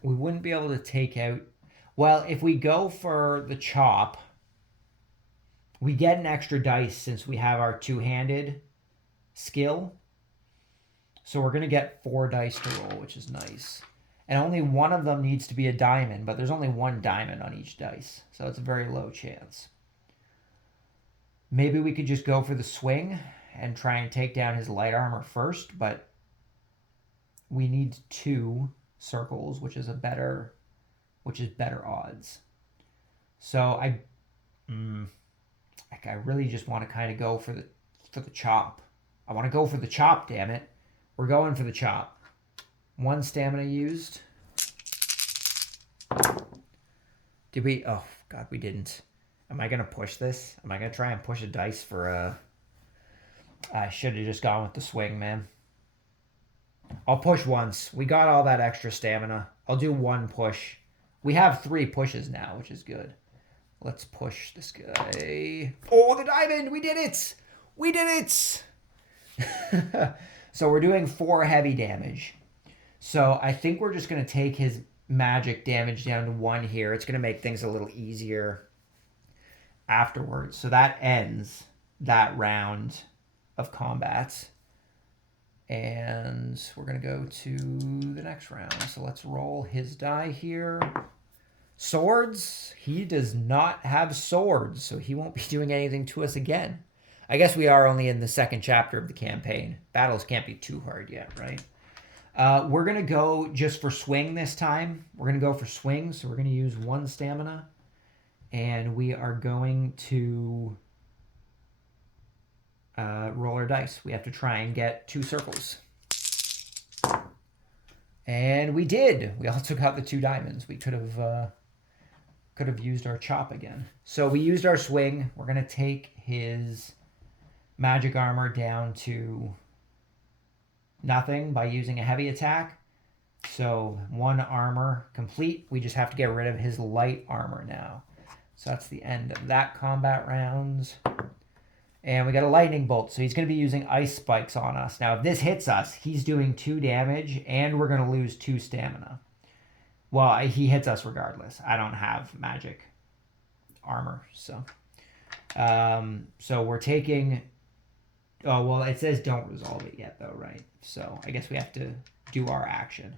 We wouldn't be able to take out... Well, if we go for the chop, we get an extra dice since we have our two-handed skill. So we're going to get 4 dice to roll, which is nice. And only one of them needs to be a diamond, but there's only 1 diamond on each dice. So it's a very low chance. Maybe we could just go for the swing and try and take down his light armor first, but we need 2 circles, which is better odds. So I really just want to kind of go for the chop. I want to go for the chop, damn it. We're going for the chop. 1 stamina used. Did we? Oh, God, we didn't. Am I going to push this? Am I going to try and push a dice for a... I should have just gone with the swing, man. I'll push once. We got all that extra stamina. I'll do 1 push. We have 3 pushes now, which is good. Let's push this guy. Oh, the diamond! We did it! We did it! So we're doing 4 heavy damage. So I think we're just going to take his magic damage down to 1 here. It's going to make things a little easier afterwards. So that ends that round of combat. And we're going to go to the next round. So let's roll his die here. Swords. He does not have swords, so he won't be doing anything to us again. I guess we are only in the second chapter of the campaign. Battles can't be too hard yet, right? We're going to go just for swing this time. We're going to go for swing, so we're going to use 1 stamina. And we are going to roll our dice. We have to try and get 2 circles. And we did. We also got the 2 diamonds. We could have used our chop again. So we used our swing. We're going to take his magic armor down to nothing by using a heavy attack. So 1 armor complete. We just have to get rid of his light armor now. So that's the end of that combat rounds. And we got a lightning bolt. So he's going to be using ice spikes on us. Now, if this hits us, he's doing 2 damage and we're going to lose 2 stamina. Well, he hits us regardless. I don't have magic armor. So we're taking... Oh, well, it says don't resolve it yet, though, right? So I guess we have to do our action.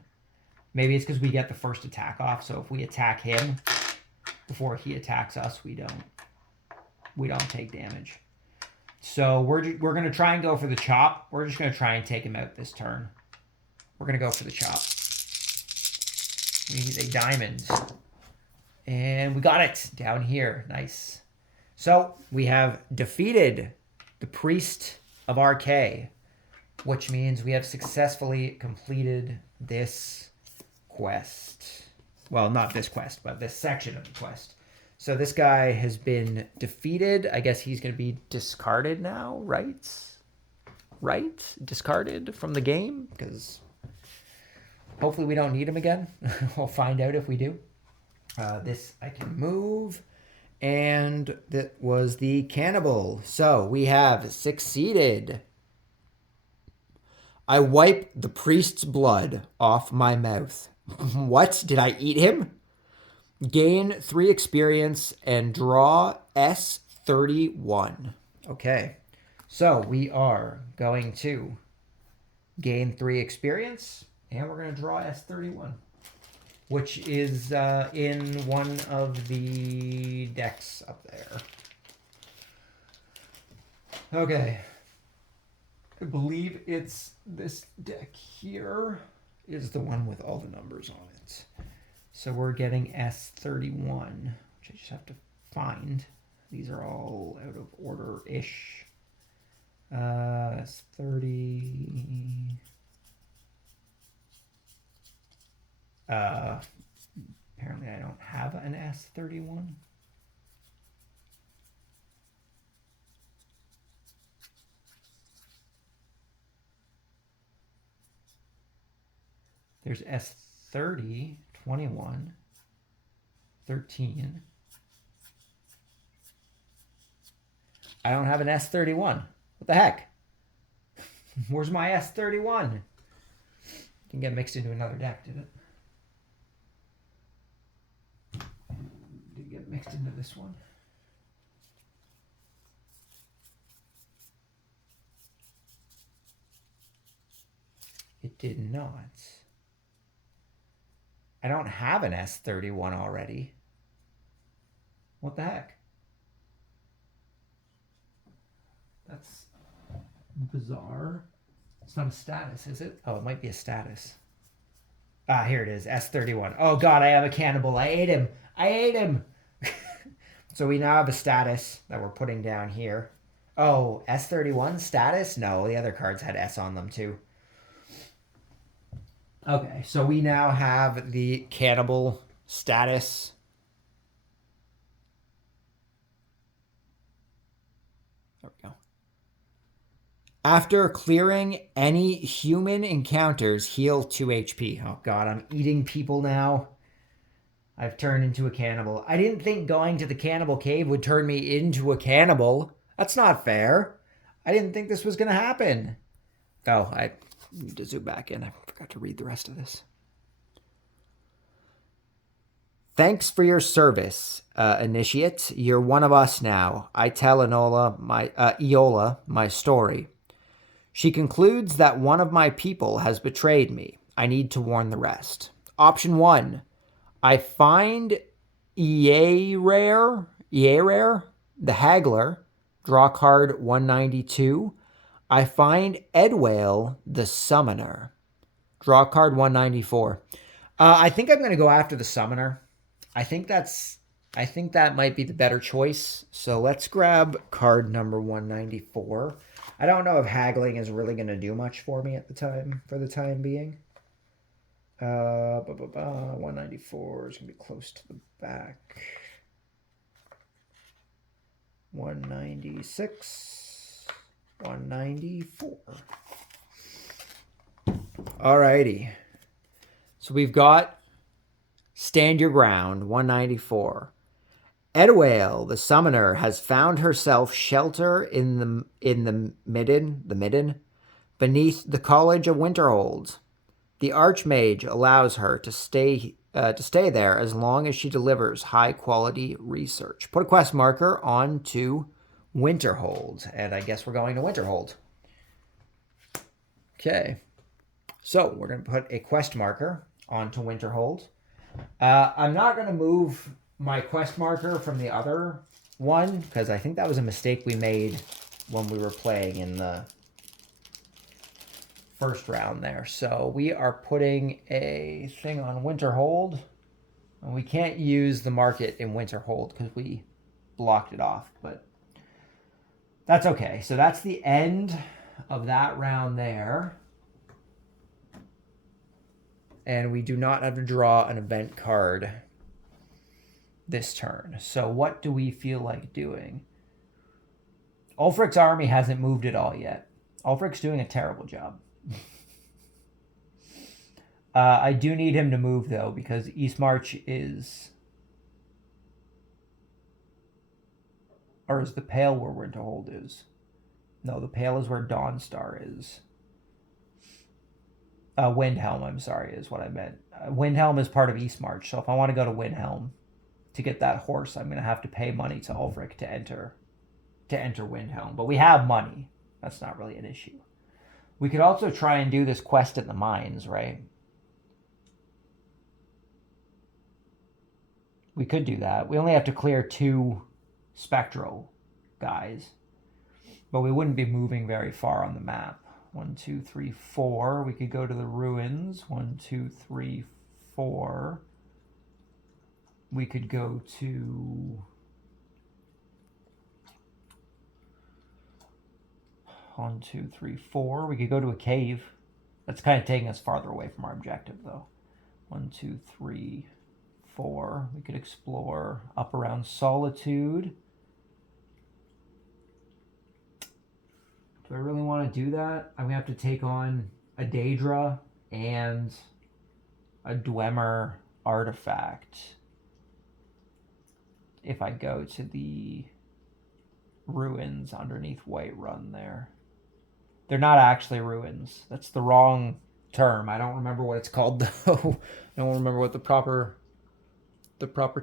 Maybe it's because we get the first attack off. So if we attack him before he attacks us, we don't take damage. So we're going to try and go for the chop. We're just going to try and take him out this turn. We're going to go for the chop. We need a diamond. And we got it down here. Nice. So we have defeated the Priest of RK, which means we have successfully completed this quest. Well, not this quest, but this section of the quest. So this guy has been defeated. I guess he's going to be discarded now, right? Right? Discarded from the game, because hopefully we don't need him again. We'll find out if we do. This I can move. And that was the cannibal. So we have succeeded. I wipe the priest's blood off my mouth. What? Did I eat him? Gain 3 experience and draw S31. Okay. So we are going to gain 3 experience and we're going to draw S31. Which is in one of the decks up there. Okay. I believe it's this deck here is the one with all the numbers on it. So we're getting S31, which I just have to find. These are all out of order-ish. S30... apparently I don't have an S31. There's S30, 21, 13. I don't have an S31. What the heck? Where's my S31? Didn't get mixed into another deck, did it? Did get mixed into this one. It did not. I don't have an S31 already. What the heck? That's bizarre. It's not a status, is it? Oh, it might be a status. Ah, here it is. S31. Oh, God, I have a cannibal. I ate him. I ate him. So we now have a status that we're putting down here. Oh, S31 status? No, the other cards had S on them, too. Okay, so we now have the cannibal status. There we go. After clearing any human encounters, heal 2 HP. Oh, God, I'm eating people now. I've turned into a cannibal. I didn't think going to the cannibal cave would turn me into a cannibal. That's not fair. I didn't think this was going to happen. Oh, I need to zoom back in. I forgot to read the rest of this. Thanks for your service, Initiate. You're one of us now. I tell Iola my story. She concludes that one of my people has betrayed me. I need to warn the rest. Option 1. I find Ierer, the haggler, Draw card 192. I find Edwale the Summoner. Draw card 194. I think I'm going to go after the Summoner. I think that might be the better choice. So let's grab card number 194. I don't know if haggling is really going to do much for me for the time being. 194 is going to be close to the back. 196. 194. Alrighty. So we've got Stand Your Ground, 194. Edwale, the summoner, has found herself shelter in the midden, beneath the College of Winterhold. The Archmage allows her to stay there as long as she delivers high-quality research. Put a quest marker onto Winterhold, and I guess we're going to Winterhold. Okay. So we're going to put a quest marker onto Winterhold. I'm not going to move my quest marker from the other one because I think that was a mistake we made when we were playing in the first round there. So we are putting a thing on Winterhold. And we can't use the market in Winterhold because we blocked it off, but that's okay. So that's the end of that round there. And we do not have to draw an event card this turn. So what do we feel like doing? Ulfric's army hasn't moved at all yet. Ulfric's doing a terrible job. I do need him to move, though, because Eastmarch is... Or is the Pale where Winterhold is? No, the Pale is where Dawnstar is. Windhelm, I'm sorry, is what I meant. Windhelm is part of Eastmarch, so if I want to go to Windhelm to get that horse, I'm going to have to pay money to Ulfric to enter Windhelm. But we have money. That's not really an issue. We could also try and do this quest at the mines, right? We could do that. We only have to clear 2 spectral guys. But we wouldn't be moving very far on the map. 1, 2, 3, 4. We could go to the ruins. 1, 2, 3, 4. We could go to... 1, 2, 3, 4. We could go to a cave. That's kind of taking us farther away from our objective, though. 1, 2, 3, 4. We could explore up around Solitude. Do I really want to do that? I'm going to have to take on a Daedra and a Dwemer artifact if I go to the ruins underneath Whiterun there. They're not actually ruins. That's the wrong term. I don't remember what it's called, though. I don't remember what the proper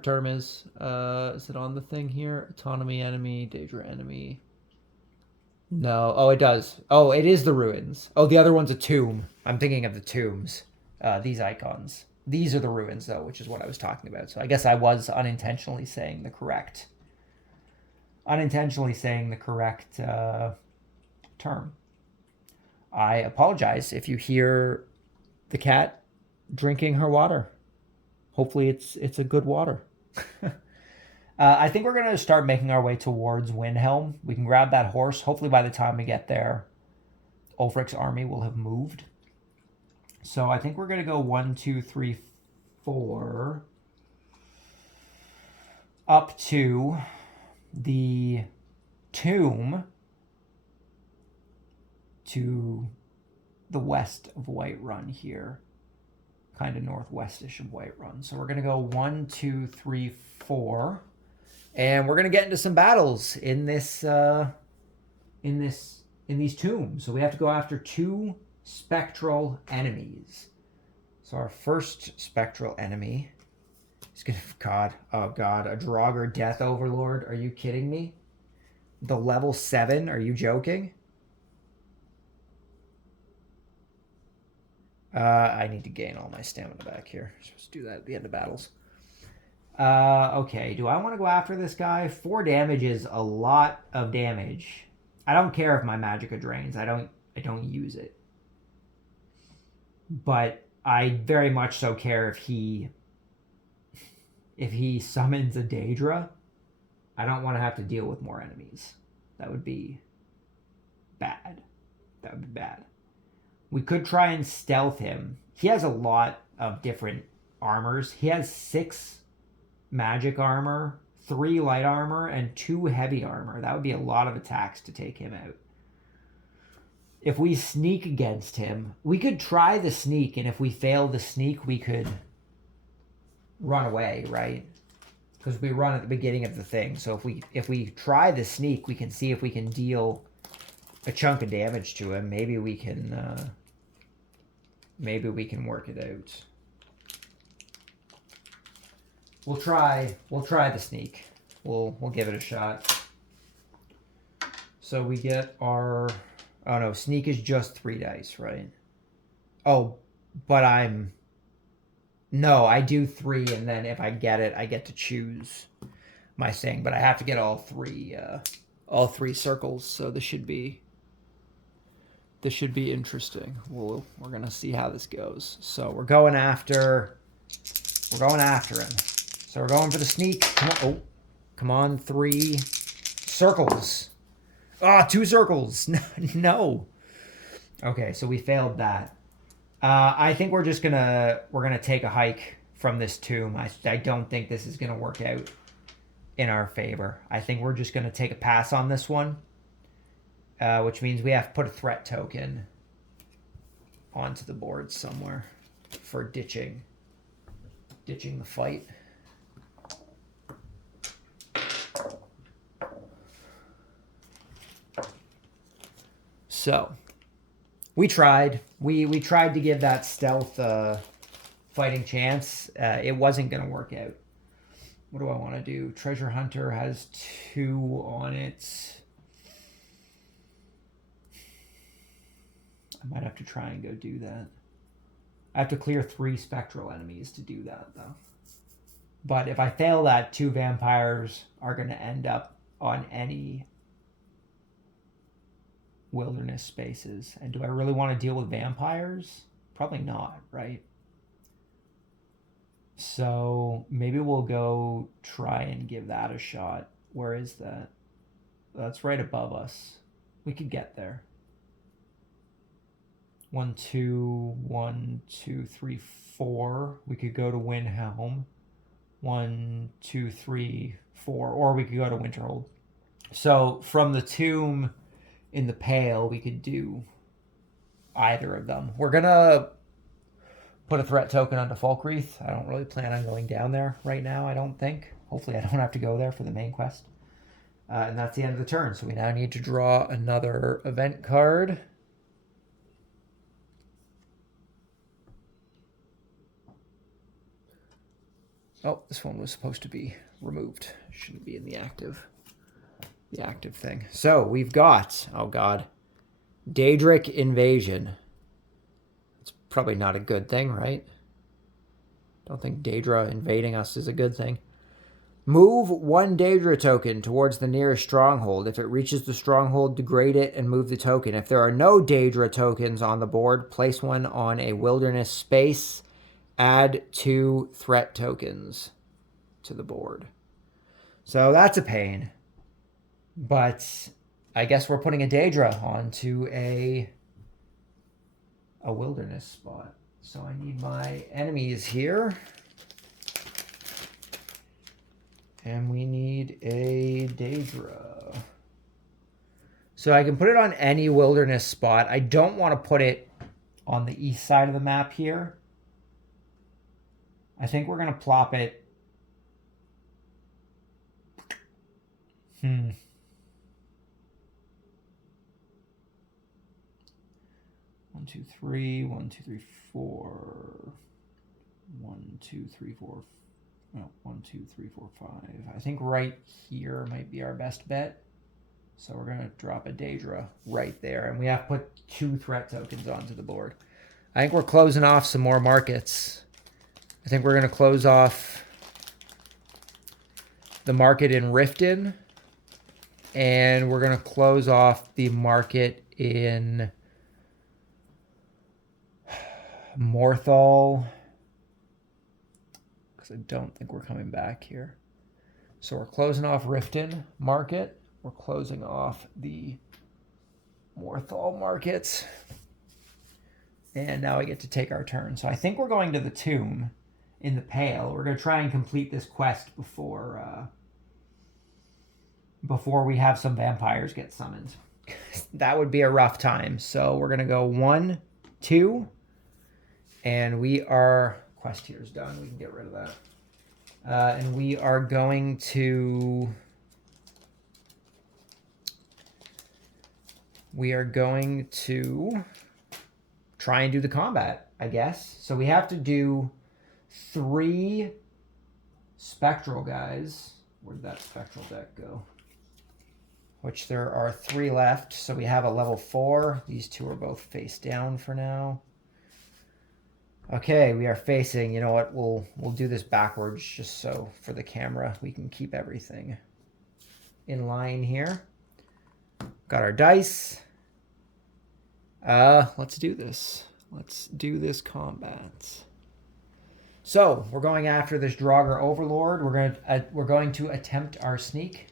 term is. Is it on the thing here? Autonomy enemy, Daedra enemy. No. Oh, it does. Oh, it is the ruins. Oh, the other one's a tomb. I'm thinking of the tombs. These icons. These are the ruins, though, which is what I was talking about. So I guess I was unintentionally saying the correct term. I apologize if you hear the cat drinking her water. Hopefully it's a good water. I think we're going to start making our way towards Windhelm. We can grab that horse. Hopefully by the time we get there, Ulfric's army will have moved. So I think we're going to go 1, 2, 3, 4 up to the tomb to the west of Whiterun here. Kind of northwestish of Whiterun. So we're going to go 1, 2, 3, 4. And we're going to get into some battles in this in these tombs. So we have to go after 2 spectral enemies. So our first spectral enemy is going to... Oh God, a Draugr Death Overlord. Are you kidding me? The level 7? Are you joking? I need to gain all my stamina back here. I'm supposed to do that at the end of battles. Okay, do I want to go after this guy? 4 damage is a lot of damage. I don't care if my Magicka drains. I don't use it. But I very much so care if he summons a Daedra. I don't want to have to deal with more enemies. That would be bad. That would be bad. We could try and stealth him. He has a lot of different armors. He has 6 magic armor, 3 light armor, and 2 heavy armor. That would be a lot of attacks to take him out. If we sneak against him, we could try the sneak, and if we fail the sneak, we could run away, right? Because we run at the beginning of the thing. So if we try the sneak, we can see if we can deal a chunk of damage to him. Maybe we can work it out. We'll try the sneak. We'll give it a shot. So we get our, oh no, sneak is just 3 dice, right? Oh, but no, I do 3, and then if I get it, I get to choose my thing. But I have to get all 3 circles. So this should be interesting. We're gonna see how this goes. So we're going after him. So we're going for the sneak. Come on, oh, come on, 3 circles. Ah, 2 circles. No. Okay, so we failed that. I think we're gonna take a hike from this tomb. I don't think this is gonna work out in our favor. I think we're just gonna take a pass on this one, which means we have to put a threat token onto the board somewhere for ditching the fight. So we tried. We tried to give that stealth fighting chance. It wasn't going to work out. What do I want to do? Treasure Hunter has 2 on it. I might have to try and go do that. I have to clear 3 spectral enemies to do that, though. But if I fail that, 2 vampires are going to end up on any wilderness spaces. And do I really want to deal with vampires? Probably not, right? So maybe we'll go try and give that a shot. Where is that? That's right above us. We could get there. 1, 2, 1, 2, 3, 4. We could go to Windhelm. 1, 2, 3, 4. Or we could go to Winterhold. So from the tomb in the Pale, we could do either of them. We're gonna put a threat token onto Falkreath. I don't really plan on going down there right now, I don't think. Hopefully I don't have to go there for the main quest. And that's the end of the turn. So we now need to draw another event card. Oh, this one was supposed to be removed. Shouldn't be in the active thing. So we've got, oh god, Daedric Invasion. It's probably not a good thing, right? Don't think Daedra invading us is a good thing. Move 1 Daedra token towards the nearest stronghold. If it reaches the stronghold, degrade it and move the token. If there are no Daedra tokens on the board, place one on a wilderness space. Add 2 threat tokens to the board. So that's a pain. But I guess we're putting a Daedra onto a wilderness spot. So I need my enemies here. And we need a Daedra. So I can put it on any wilderness spot. I don't want to put it on the east side of the map here. I think we're going to plop it. 1, 2, 3, 1, 2, 3, 4. 1, 2, 3, 4. No, 1, 2, 3, 4, 5. I think right here might be our best bet. So we're going to drop a Daedra right there. And we have to put 2 threat tokens onto the board. I think we're closing off some more markets. I think we're going to close off the market in Riften. And we're going to close off the market in Morthal. Because I don't think we're coming back here. So we're closing off Riften market. We're closing off the Morthal markets. And now we get to take our turn. So I think we're going to the tomb in the Pale. We're going to try and complete this quest before we have some vampires get summoned. That would be a rough time. So we're going to go 1, 2. And we are... Quest here is done. We can get rid of that. And we are going to... try and do the combat, I guess. So we have to do 3 spectral guys. Where'd that spectral deck go? Which there are 3 left. So we have a level 4. These 2 are both face down for now. Okay, we are facing, you know what, we'll do this backwards just so for the camera we can keep everything in line here. Got our dice. Let's do this. Let's do this combat. So we're going after this Draugr Overlord. We're going to attempt our sneak.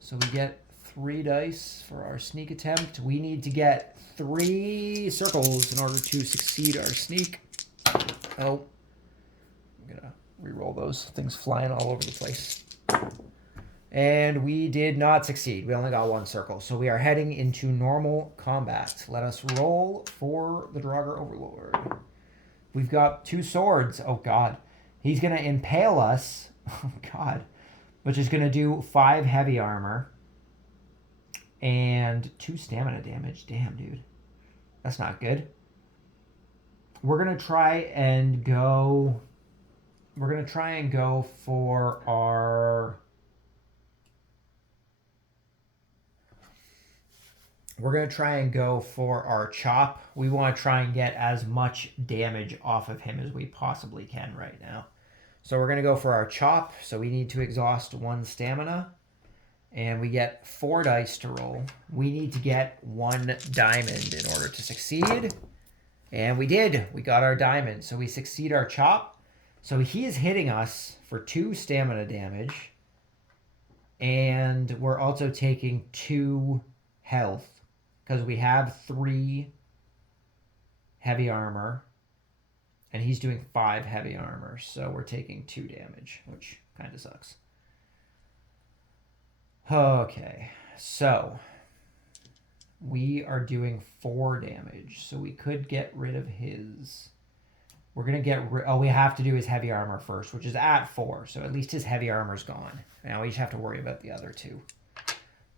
So we get 3 dice for our sneak attempt. We need to get 3 circles in order to succeed our sneak. Oh, I'm gonna re-roll those things flying all over the place. And we did not succeed. We only got 1 circle. So we are heading into normal combat. Let us roll for the Draugr Overlord. We've got 2 swords. Oh, God. He's going to impale us. Oh, God. Which is going to do 5 heavy armor. And 2 stamina damage. Damn, dude. That's not good. We're going to try and go... We're going to try and go for our... We're going to try and go for our chop. We want to try and get as much damage off of him as we possibly can right now. So we're going to go for our chop. So we need to exhaust 1 stamina. And we get 4 dice to roll. We need to get 1 diamond in order to succeed. And we did. We got our diamond. So we succeed our chop. So he is hitting us for 2 stamina damage. And we're also taking 2 health. Because we have 3 heavy armor. And he's doing 5 heavy armor. So we're taking 2 damage, which kind of sucks. Okay. So we are doing 4 damage. So we could get rid of his... We're going to get rid... Oh, we have to do his heavy armor first, which is at 4. So at least his heavy armor's gone. Now we just have to worry about the other 2.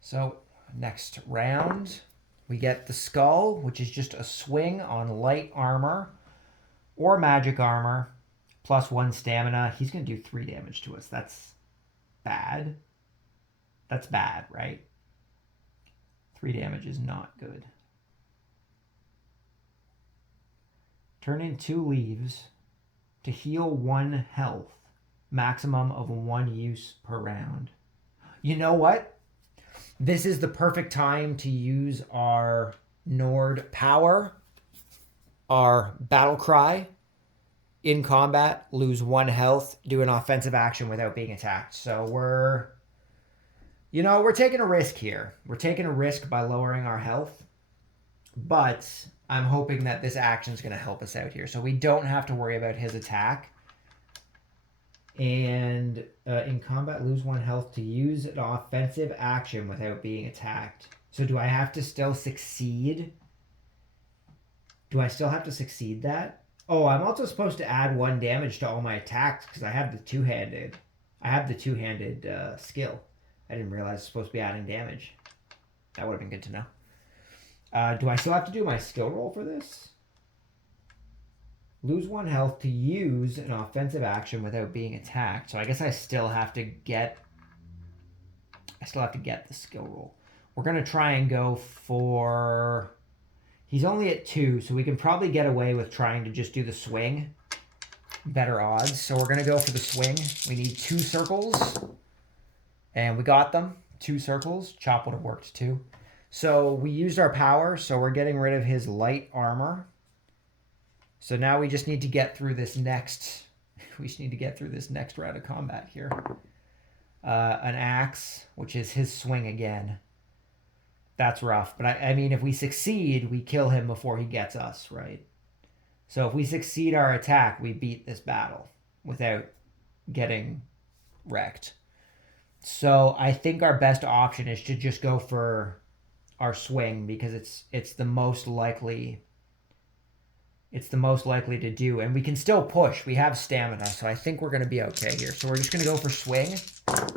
So next round... We get the skull, which is just a swing on light armor or magic armor, plus 1 stamina. He's going to do 3 damage to us. That's bad. That's bad, right? 3 damage is not good. Turn in 2 leaves to heal 1 health. Maximum of 1 use per round. You know what? This is the perfect time to use our Nord power, our battle cry. In combat, lose 1 health, do an offensive action without being attacked. So we're taking a risk here. We're taking a risk by lowering our health. But I'm hoping that this action is going to help us out here. So we don't have to worry about his attack. And in combat, lose 1 health to use an offensive action without being attacked. So do I have to still succeed? Do I still have to succeed that? Oh, I'm also supposed to add 1 damage to all my attacks because I have the two-handed. I have the two-handed skill. I didn't realize I was supposed to be adding damage. That would have been good to know. Do I still have to do my skill roll for this? Lose 1 health to use an offensive action without being attacked. So I guess I still have to get the skill roll. We're going to try and go for... He's only at 2, so we can probably get away with trying to just do the swing. Better odds. So we're going to go for the swing. We need 2 circles. And we got them. 2 circles. Chop would have worked too. So we used our power, so we're getting rid of his light armor. So now we just need to get through this next round of combat here. An axe, which is his swing again. That's rough. But I mean, if we succeed, we kill him before he gets us, right? So if we succeed our attack, we beat this battle without getting wrecked. So I think our best option is to just go for our swing because it's the most likely to do, and we can still push. We have stamina, so I think we're going to be okay here. So we're just going to go for swing.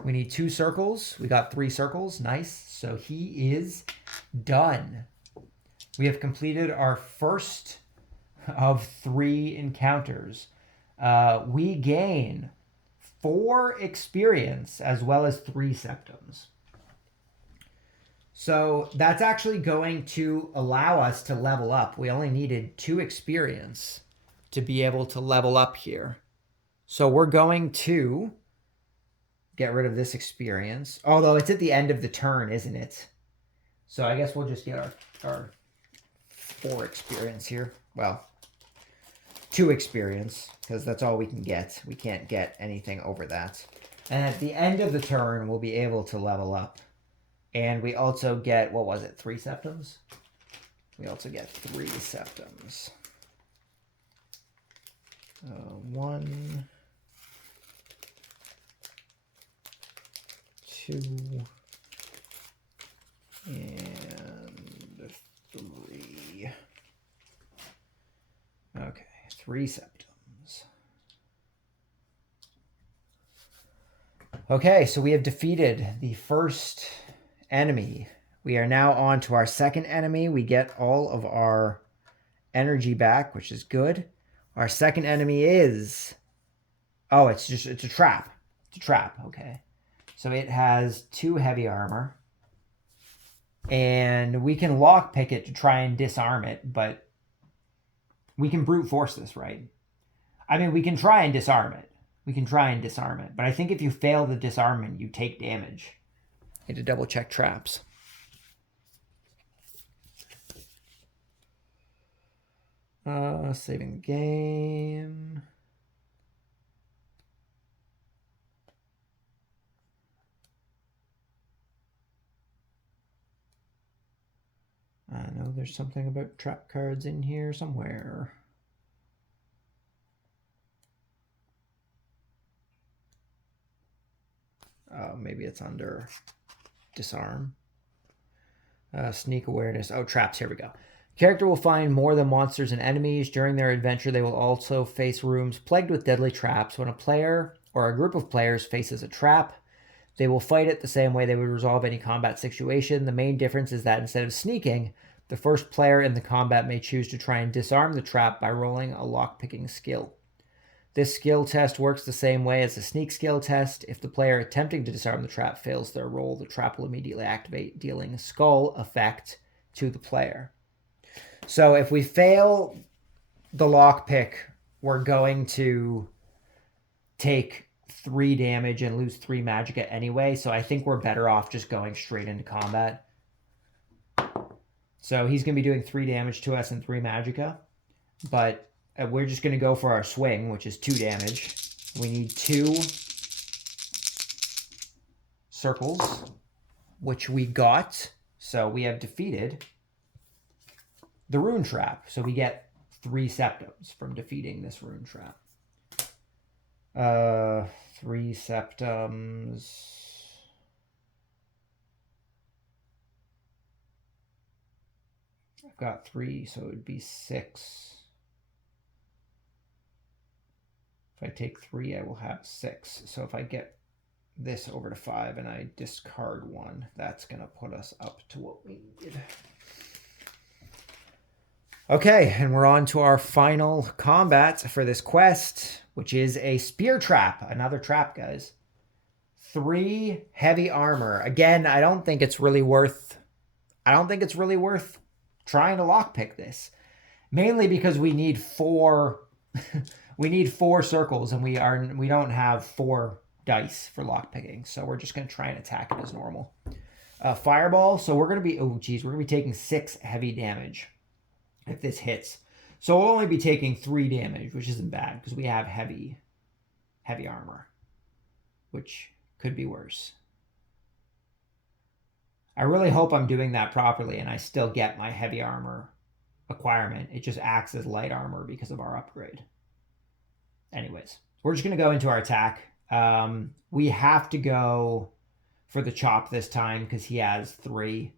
We need 2 circles. We got 3 circles. Nice. So he is done. We have completed our first of 3 encounters. We gain 4 experience as well as 3 septums. So that's actually going to allow us to level up. We only needed 2 experience to be able to level up here. So we're going to get rid of this experience. Although it's at the end of the turn, isn't it? So I guess we'll just get our 4 experience here. Well, 2 experience, because that's all we can get. We can't get anything over that. And at the end of the turn, we'll be able to level up. And we also get, what was it, 3 septums? We also get 3 septums. 1, 2, and 3. Okay, 3 septums. Okay, so we have defeated the first enemy. We are now on to our second enemy. We get all of our energy back, which is good. Our second enemy is... Oh, it's a trap. It's a trap, okay. So it has 2 heavy armor. And we can lockpick it to try and disarm it, but we can brute force this, right? I mean, we can try and disarm it. But I think if you fail the disarmament, you take damage. Need to double check traps. Saving the game. I know there's something about trap cards in here somewhere. Oh, maybe it's under disarm. Sneak awareness. Oh, traps. Here we go. Character will find more than monsters and enemies. During their adventure, they will also face rooms plagued with deadly traps. When a player or a group of players faces a trap, they will fight it the same way they would resolve any combat situation. The main difference is that instead of sneaking, the first player in the combat may choose to try and disarm the trap by rolling a lockpicking skill. This skill test works the same way as a sneak skill test. If the player attempting to disarm the trap fails their roll, the trap will immediately activate, dealing a skull effect to the player. So if we fail the lockpick, we're going to take 3 damage and lose 3 magicka anyway. So I think we're better off just going straight into combat. So he's going to be doing 3 damage to us and 3 magicka. But we're just going to go for our swing, which is 2 damage. We need 2 circles, which we got. So we have defeated the rune trap. So we get 3 septums from defeating this rune trap. 3 septums. I've got 3, so it would be 6. If I take 3, I will have 6. So if I get this over to 5 and I discard 1, that's going to put us up to what we need. Okay, and we're on to our final combat for this quest, which is a spear trap. Another trap, guys. 3 heavy armor. Again, I don't think it's really worth trying to lockpick this. Mainly because we need 4 we need 4 circles and we don't have 4 dice for lockpicking. So we're just going to try and attack it as normal. Fireball. So we're going to be, we're going to be taking 6 heavy damage if this hits. So we'll only be taking 3 damage, which isn't bad because we have heavy armor, which could be worse. I really hope I'm doing that properly and I still get my heavy armor acquirement. It just acts as light armor because of our upgrade. Anyways, we're just going to go into our attack. We have to go for the chop this time because he has 3.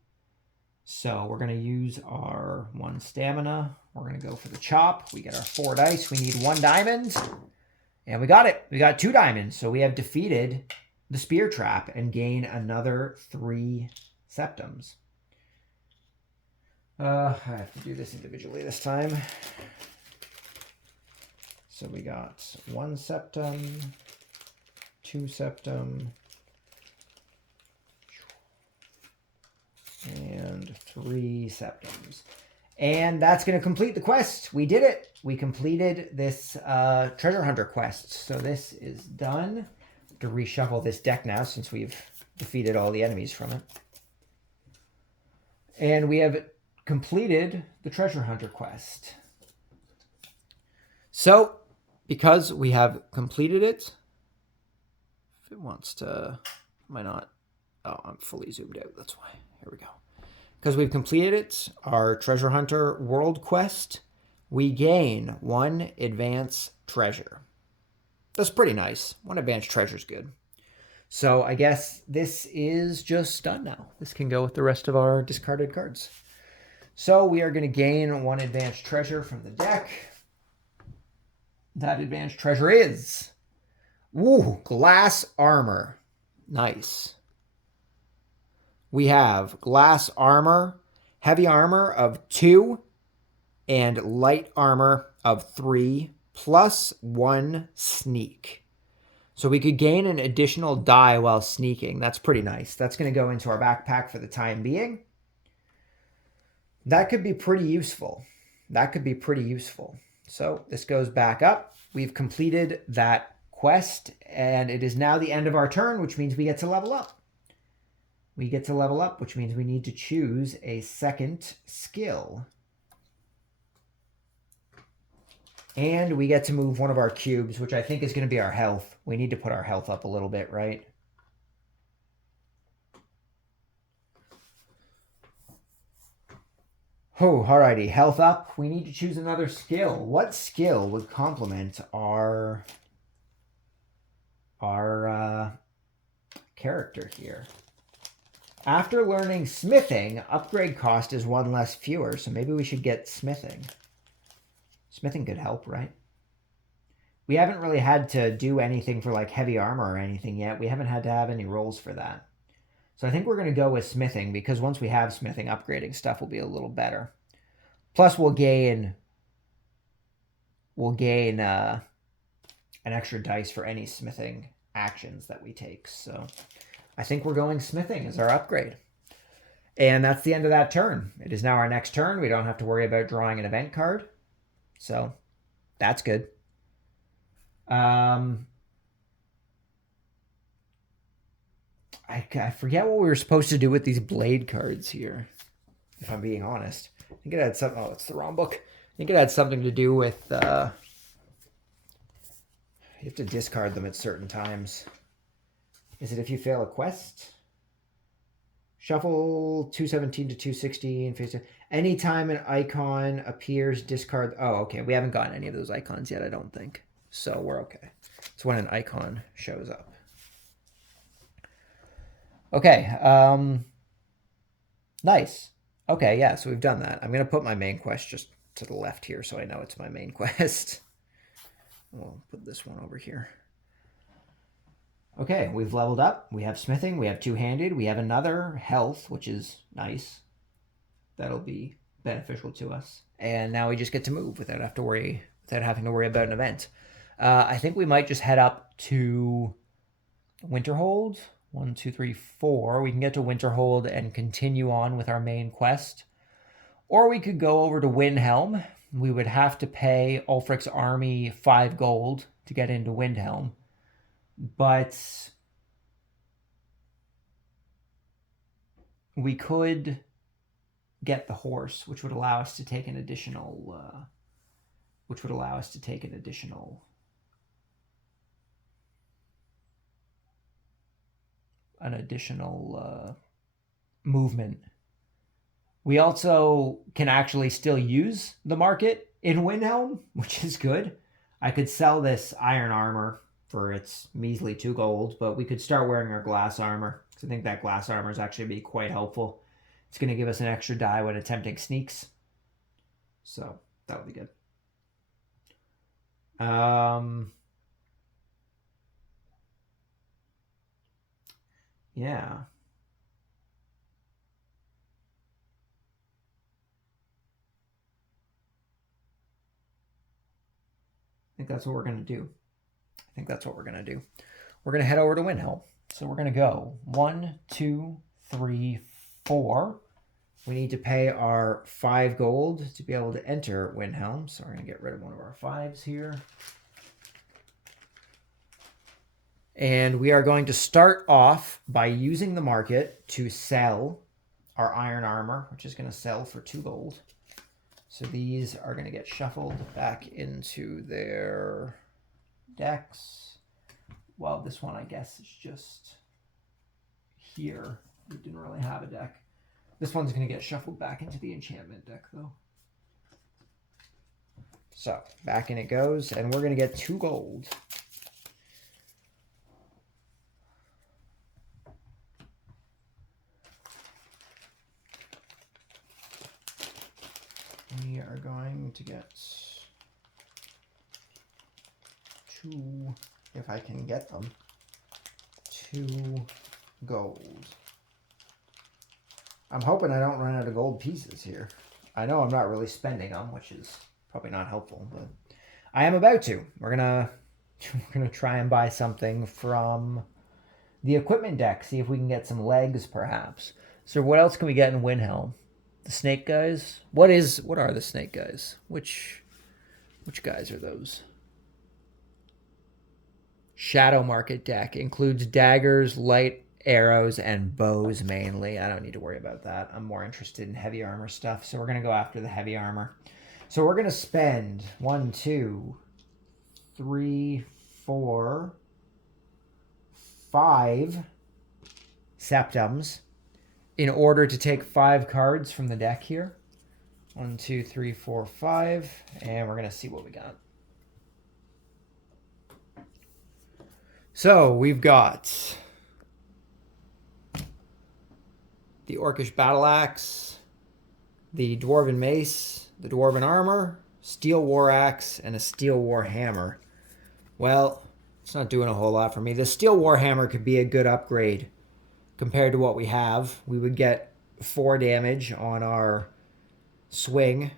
So we're going to use our 1 stamina. We're going to go for the chop. We get our 4 dice. We need 1 diamond. And we got it. We got 2 diamonds. So we have defeated the spear trap and gain another 3 septums. I have to do this individually this time. So we got 1 septum, 2 septum, and 3 septums. And that's going to complete the quest. We did it. We completed this treasure hunter quest. So this is done. To reshuffle this deck now since we've defeated all the enemies from it. And we have completed the treasure hunter quest. So, because we have completed it, if it wants to, am I not? Oh, I'm fully zoomed out. That's why. Here we go. Because we've completed it, our treasure hunter world quest, we gain 1 advanced treasure. That's pretty nice. 1 advanced treasure is good. So I guess this is just done now. This can go with the rest of our discarded cards. So we are going to gain 1 advanced treasure from the deck. That advanced treasure is, glass armor. Nice. We have glass armor, heavy armor of 2, and light armor of 3, plus 1 sneak. So we could gain an additional die while sneaking. That's pretty nice. That's going to go into our backpack for the time being. That could be pretty useful. So this goes back up. We've completed that quest, and it is now the end of our turn, which means we get to level up. Which means we need to choose a second skill. And we get to move one of our cubes, which I think is going to be our health. We need to put our health up a little bit, right? Oh, alrighty. Health up. We need to choose another skill. What skill would complement our character here? After learning smithing, upgrade cost is 1 less fewer, so maybe we should get smithing. Smithing could help, right? We haven't really had to do anything for like heavy armor or anything yet. We haven't had to have any rolls for that. So I think we're going to go with smithing because once we have smithing, upgrading stuff will be a little better. Plus we'll gain an extra dice for any smithing actions that we take. So I think we're going smithing as our upgrade. And that's the end of that turn. It is now our next turn. We don't have to worry about drawing an event card. So that's good. I forget what we were supposed to do with these blade cards here, if I'm being honest. I think it had something. Oh, it's the wrong book. I think it had something to do with you have to discard them at certain times. Is it if you fail a quest? Shuffle 217 to 216. Anytime an icon appears, discard. Oh, okay. We haven't gotten any of those icons yet, I don't think. So we're okay. It's when an icon shows up. Okay. Nice. Okay, yeah, so we've done that. I'm going to put my main quest just to the left here so I know it's my main quest. We'll put this one over here. Okay, we've leveled up. We have smithing. We have two-handed. We have another health, which is nice. That'll be beneficial to us. And now we just get to move without having to worry about an event. I think we might just head up to Winterhold. 1, 2, 3, 4. We can get to Winterhold and continue on with our main quest. Or we could go over to Windhelm. We would have to pay Ulfric's army 5 gold to get into Windhelm. But we could get the horse, which would allow us to take an additional movement. We also can actually still use the market in Windhelm, which is good. I could sell this iron armor for its measly 2 gold, but we could start wearing our glass armor, because I think that glass armor is actually be quite helpful. It's going to give us an extra die when attempting sneaks. So that would be good. Yeah. I think that's what we're going to do. We're going to head over to Windhelm. So we're going to go 1, 2, 3, 4. We need to pay our 5 gold to be able to enter Windhelm. So we're going to get rid of one of our 5s here. And we are going to start off by using the market to sell our iron armor, which is going to sell for 2 gold. So these are going to get shuffled back into their decks. Well, this one, I guess, is just here. We didn't really have a deck. This one's going to get shuffled back into the enchantment deck, though. So back in it goes, and we're going to get 2 gold. We are going to get 2, if I can get them, 2 gold. I'm hoping I don't run out of gold pieces here. I know I'm not really spending them, which is probably not helpful, but I am about to. We're gonna try and buy something from the equipment deck, see if we can get some legs, perhaps. So what else can we get in Windhelm? The snake guys? What are the snake guys? Which guys are those? Shadow Market deck includes daggers, light arrows, and bows mainly. I don't need to worry about that. I'm more interested in heavy armor stuff, so we're going to go after the heavy armor. So we're going to spend 1, 2, 3, 4, 5 septums in order to take 5 cards from the deck here. 1, 2, 3, 4, 5, and we're going to see what we got. So we've got the Orcish Battle Axe, the Dwarven Mace, the Dwarven Armor, Steel War Axe, and a Steel War Hammer. Well, it's not doing a whole lot for me. The Steel War Hammer could be a good upgrade compared to what we have. We would get 4 damage on our swing.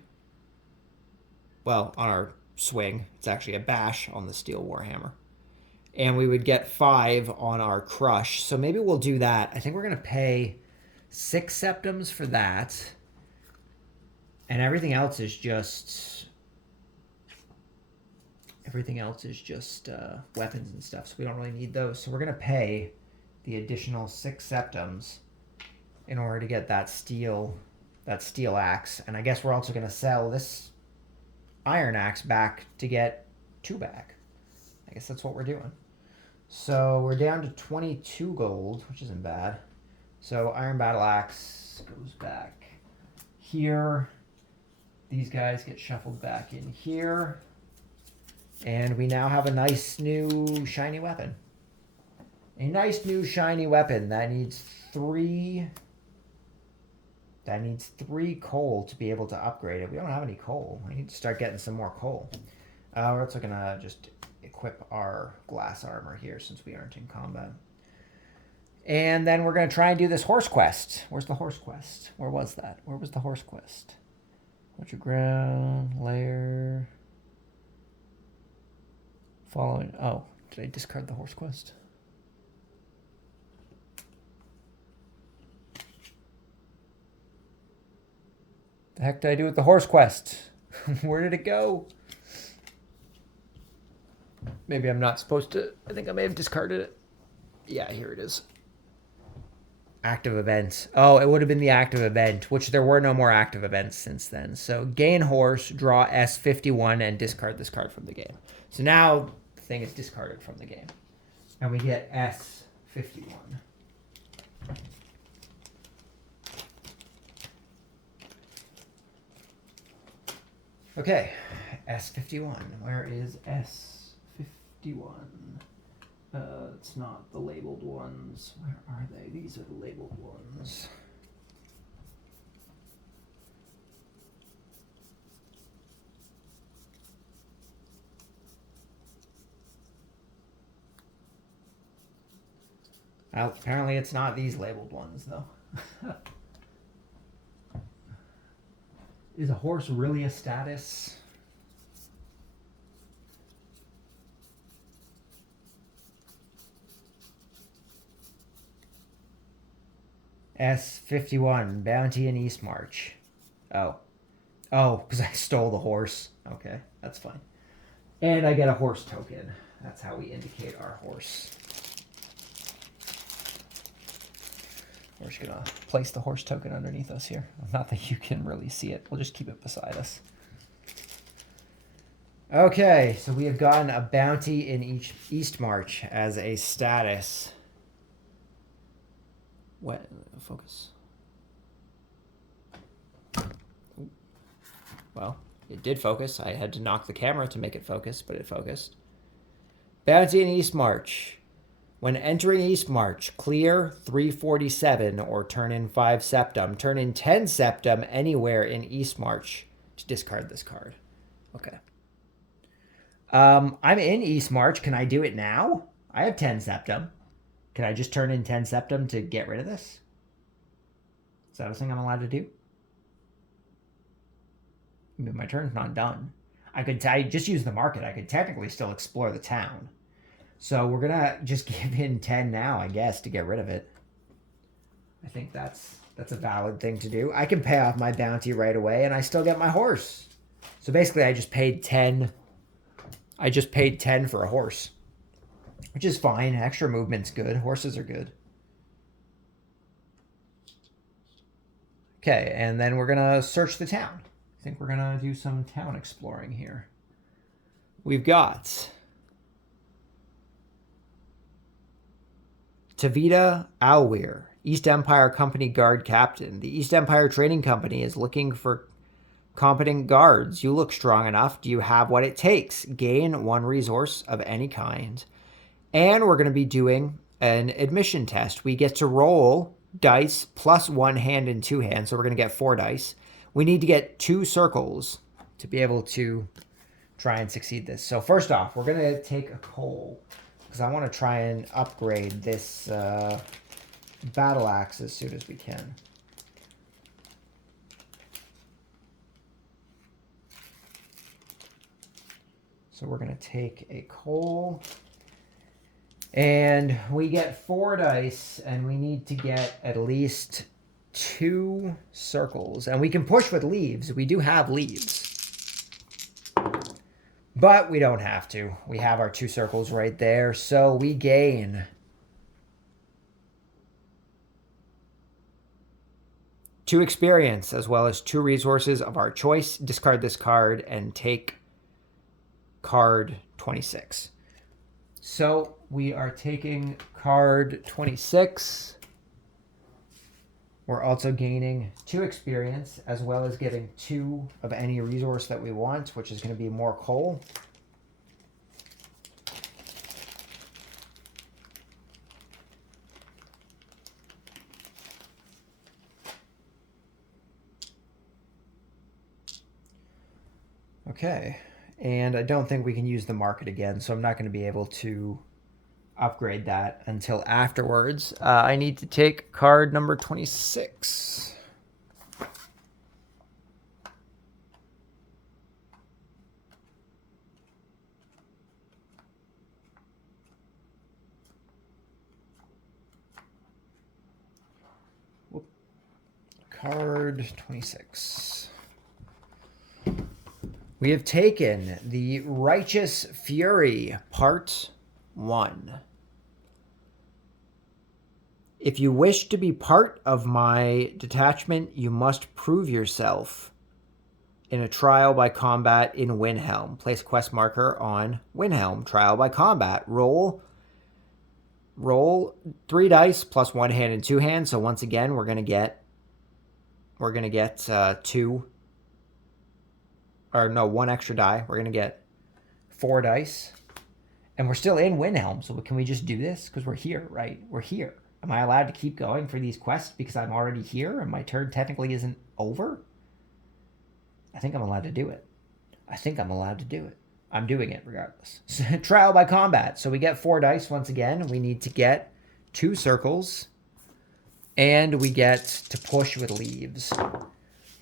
Well, on our swing. It's actually a bash on the Steel War Hammer. And we would get 5 on our crush. So maybe we'll do that. I think we're going to pay 6 septums for that. And everything else is just weapons and stuff. So we don't really need those. So we're going to pay the additional 6 septums in order to get that steel axe. And I guess we're also going to sell this iron axe back to get 2 back. I guess that's what we're doing. So we're down to 22 gold, which isn't bad. So Iron Battle Axe goes back here. These guys get shuffled back in here. And we now have a nice new shiny weapon. A nice new shiny weapon that needs 3 coal to be able to upgrade it. We don't have any coal. I need to start getting some more coal. We're also going to just equip our glass armor here since we aren't in combat. And then we're going to try and do this horse quest. Where's the horse quest? Where was that? Where was the horse quest? Watch your ground, lair. Following. Oh, did I discard the horse quest? The heck did I do with the horse quest? Where did it go? Maybe I'm not supposed to. I think I may have discarded it. Yeah, here it is. Active events. Oh, it would have been the active event, which there were no more active events since then. So gain horse, draw S51, and discard this card from the game. So now the thing is discarded from the game. And we get S51. Okay, S51. Where is S51? It's not the labeled ones. Where are they? These are the labeled ones. Well, apparently it's not these labeled ones, though. Is a horse really a status? S51, Bounty in East March. Oh. Oh, because I stole the horse. Okay, that's fine. And I get a horse token. That's how we indicate our horse. We're just going to place the horse token underneath us here. Not that you can really see it. We'll just keep it beside us. Okay, so we have gotten a Bounty in East March as a status. What? Focus. Well, it did focus. I had to knock the camera to make it focus, but it focused. Bounty in East March. When entering East March, clear 347 or turn in 5 septum. Turn in 10 septum anywhere in East March to discard this card. Okay. I'm in East March. Can I do it now? I have 10 septum. Can I just turn in 10 septum to get rid of this? Is that a thing I'm allowed to do? I mean, my turn's not done. I could just use the market. I could technically still explore the town. So we're going to just give in 10 now, I guess, to get rid of it. I think that's a valid thing to do. I can pay off my bounty right away, and I still get my horse. So basically, I just paid 10. I just paid 10 for a horse, which is fine. Extra movement's good. Horses are good. Okay, and then we're going to search the town. I think we're going to do some town exploring here. We've got Tavita Alweir, East Empire Company Guard Captain. The East Empire Trading Company is looking for competent guards. You look strong enough. Do you have what it takes? Gain 1 resource of any kind. And we're going to be doing an admission test. We get to roll dice plus 1 hand and 2 hands. So we're going to get 4 dice. We need to get 2 circles to be able to try and succeed this. So first off, we're going to take a coal because I want to try and upgrade this battle axe as soon as we can. So we're going to take a coal. And we get 4 dice, and we need to get at least 2 circles. And we can push with leaves. We do have leaves. But we don't have to. We have our 2 circles right there. So we gain 2 experience, as well as 2 resources of our choice. Discard this card and take card 26. So we are taking card 26. We're also gaining 2 experience, as well as getting 2 of any resource that we want, which is going to be more coal. Okay, and I don't think we can use the market again, so I'm not going to be able to upgrade that until afterwards. I need to take card number 26. Card 26. We have taken the Righteous Fury, Part 1. If you wish to be part of my detachment, you must prove yourself in a trial by combat in Windhelm. Place quest marker on Windhelm. Trial by combat. Roll 3 dice plus 1 hand and 2 hands. So once again, we're gonna get 1 extra die. We're gonna get 4 dice, and we're still in Windhelm. So can we just do this? Because we're here, right? We're here. Am I allowed to keep going for these quests because I'm already here and my turn technically isn't over? I think I'm allowed to do it. I'm doing it regardless. Trial by combat. So we get 4 dice once again. We need to get 2 circles. And we get to push with leaves.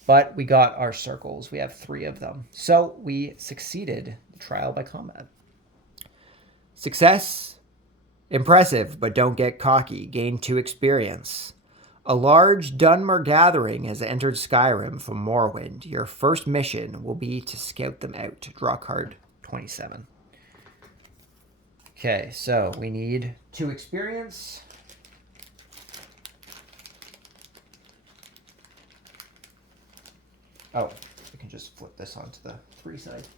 But we got our circles. We have 3 of them. So we succeeded the trial by combat. Success. Impressive, but don't get cocky. Gain 2 experience. A large Dunmer gathering has entered Skyrim from Morrowind. Your first mission will be to scout them out. Draw card 27. Okay, so we need 2 experience. Oh, we can just flip this onto the 3 side.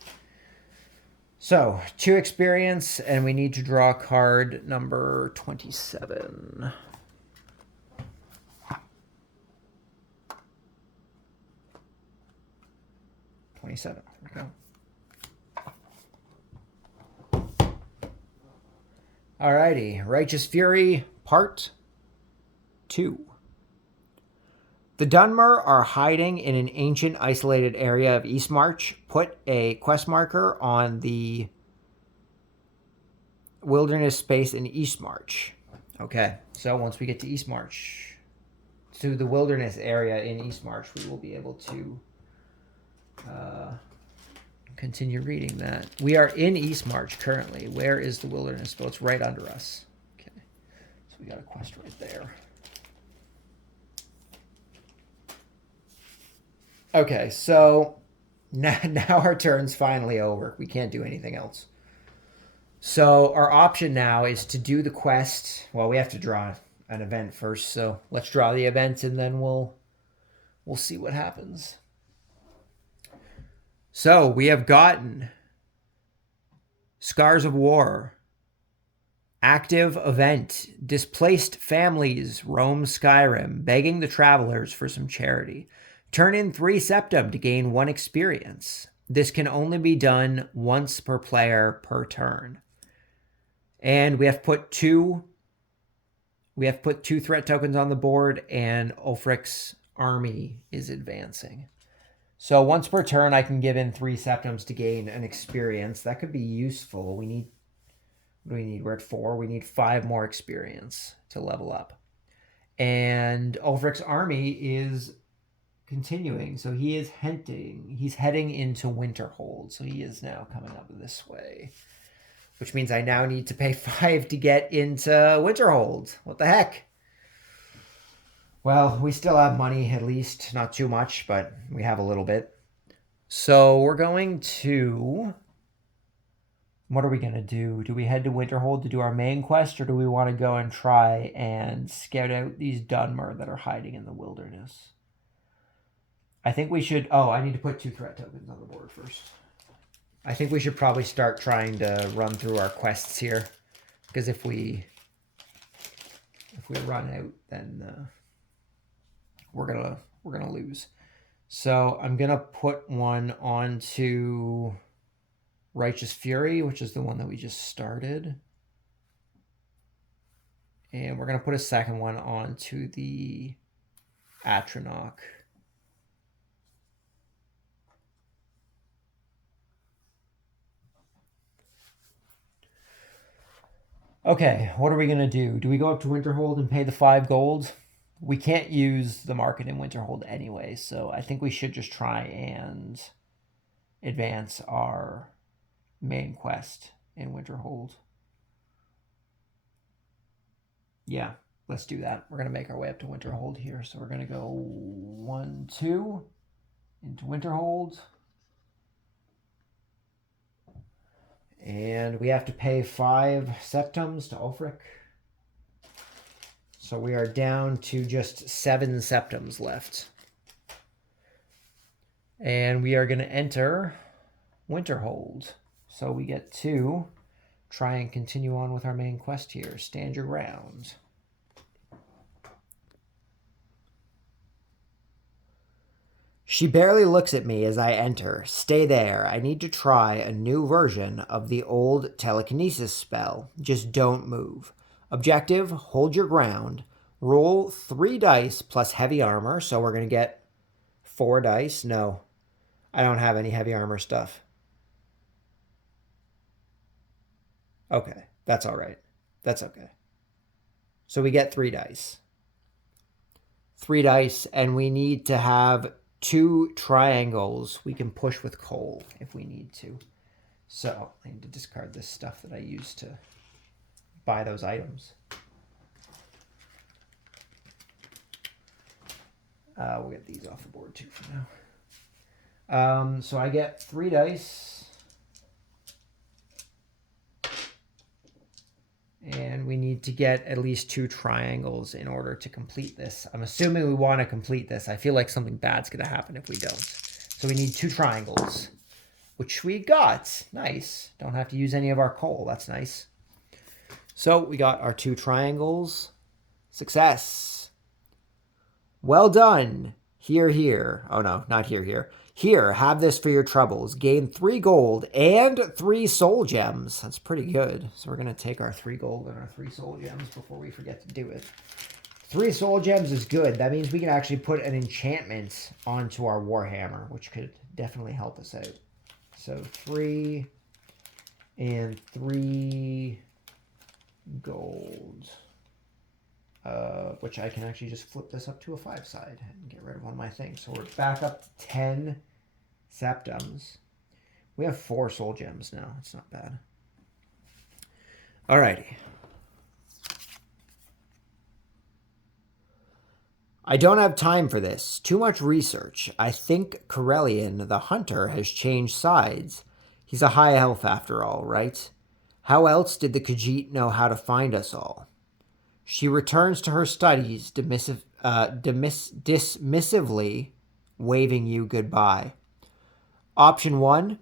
So, 2 experience, and we need to draw card number 27. There we go. Alrighty, Righteous Fury, Part 2. The Dunmer are hiding in an ancient isolated area of Eastmarch. Put a quest marker on the wilderness space in Eastmarch. Okay, so once we get to Eastmarch, to the wilderness area in Eastmarch, we will be able to continue reading that. We are in Eastmarch currently. Where is the wilderness? Well, it's right under us. Okay, so we got a quest right there. Okay, so now our turn's finally over. We can't do anything else. So our option now is to do the quest. Well, we have to draw an event first, so let's draw the event and then we'll see what happens. So we have gotten Scars of War. Active event. Displaced families roam Skyrim, begging the travelers for some charity. Turn in 3 septum to gain 1 experience. This can only be done once per player per turn. And we have put 2 threat tokens on the board, and Ulfric's army is advancing. So once per turn, I can give in 3 septums to gain an experience. That could be useful. What do we need? We're at 4. We need 5 more experience to level up. And Ulfric's army is continuing. So he is hunting. He's heading into Winterhold. So he is now coming up this way. Which means I now need to pay 5 to get into Winterhold. What the heck? Well, we still have money, at least. Not too much, but we have a little bit. So we're going to... What are we going to do? Do we head to Winterhold to do our main quest, or do we want to go and try and scout out these Dunmer that are hiding in the wilderness? I think we should... Oh, I need to put 2 threat tokens on the board first. I think we should probably start trying to run through our quests here, because if we run out, then we're gonna lose. So I'm gonna put one onto Righteous Fury, which is the one that we just started, and we're gonna put a second one onto the Atronach. Okay, what are we going to do? Do we go up to Winterhold and pay the 5 gold? We can't use the market in Winterhold anyway, so I think we should just try and advance our main quest in Winterhold. Yeah, let's do that. We're going to make our way up to Winterhold here. So we're going to go 1, 2 into Winterhold. And we have to pay 5 septums to Ulfric. So we are down to just 7 septums left. And we are going to enter Winterhold. So we get to try and continue on with our main quest here. Stand your ground. She barely looks at me as I enter. Stay there. I need to try a new version of the old telekinesis spell. Just don't move. Objective, hold your ground. Roll 3 dice plus heavy armor. So we're going to get 4 dice. No, I don't have any heavy armor stuff. Okay, that's all right. That's okay. So we get 3 dice. 3 dice, and we need to have 2 triangles we can push with coal if we need to. So I need to discard this stuff that I used to buy those items. We'll get these off the board too for now. So I get 3 dice. And we need to get at least 2 triangles in order to complete this. I'm assuming we want to complete this. I feel like something bad's going to happen if we don't. So we need 2 triangles, which we got. Nice. Don't have to use any of our coal. That's nice. So we got our 2 triangles. Success. Well done. Here, here. Oh, no, not here, here. Here, have this for your troubles. Gain 3 gold and 3 soul gems. That's pretty good. So we're going to take our 3 gold and our 3 soul gems before we forget to do it. 3 soul gems is good. That means we can actually put an enchantment onto our Warhammer, which could definitely help us out. So 3 and 3 gold. Which I can actually just flip this up to a 5 side and get rid of one of my things. So we're back up to 10 septums. We have 4 soul gems now. It's not bad. Alrighty. I don't have time for this. Too much research. I think Corellian, the hunter, has changed sides. He's a high elf after all, right? How else did the Khajiit know how to find us all? She returns to her studies, dismissively waving you goodbye. Option 1.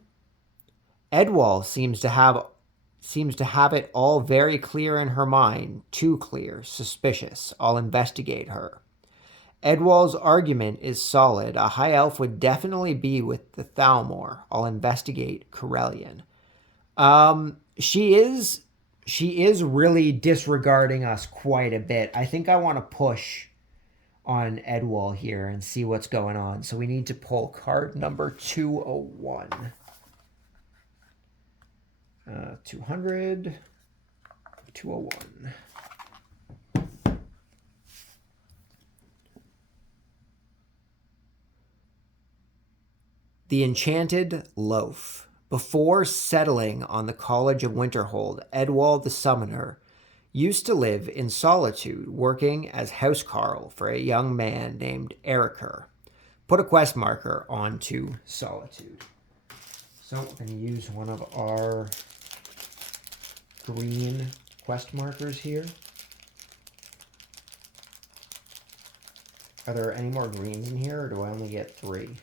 Edwall seems to have it all very clear in her mind. Too clear. Suspicious. I'll investigate her. Edwall's argument is solid. A high elf would definitely be with the Thalmor. I'll investigate Corellian. She is really disregarding us quite a bit. I think I want to push on Edwall here and see what's going on. So we need to pull card number 201. 200, 201. The Enchanted Loaf. Before settling on the College of Winterhold, Edwall the Summoner used to live in solitude, working as housecarl for a young man named Eriker. Put a quest marker onto solitude. So we're going to use one of our green quest markers here. Are there any more greens in here, or do I only get 3?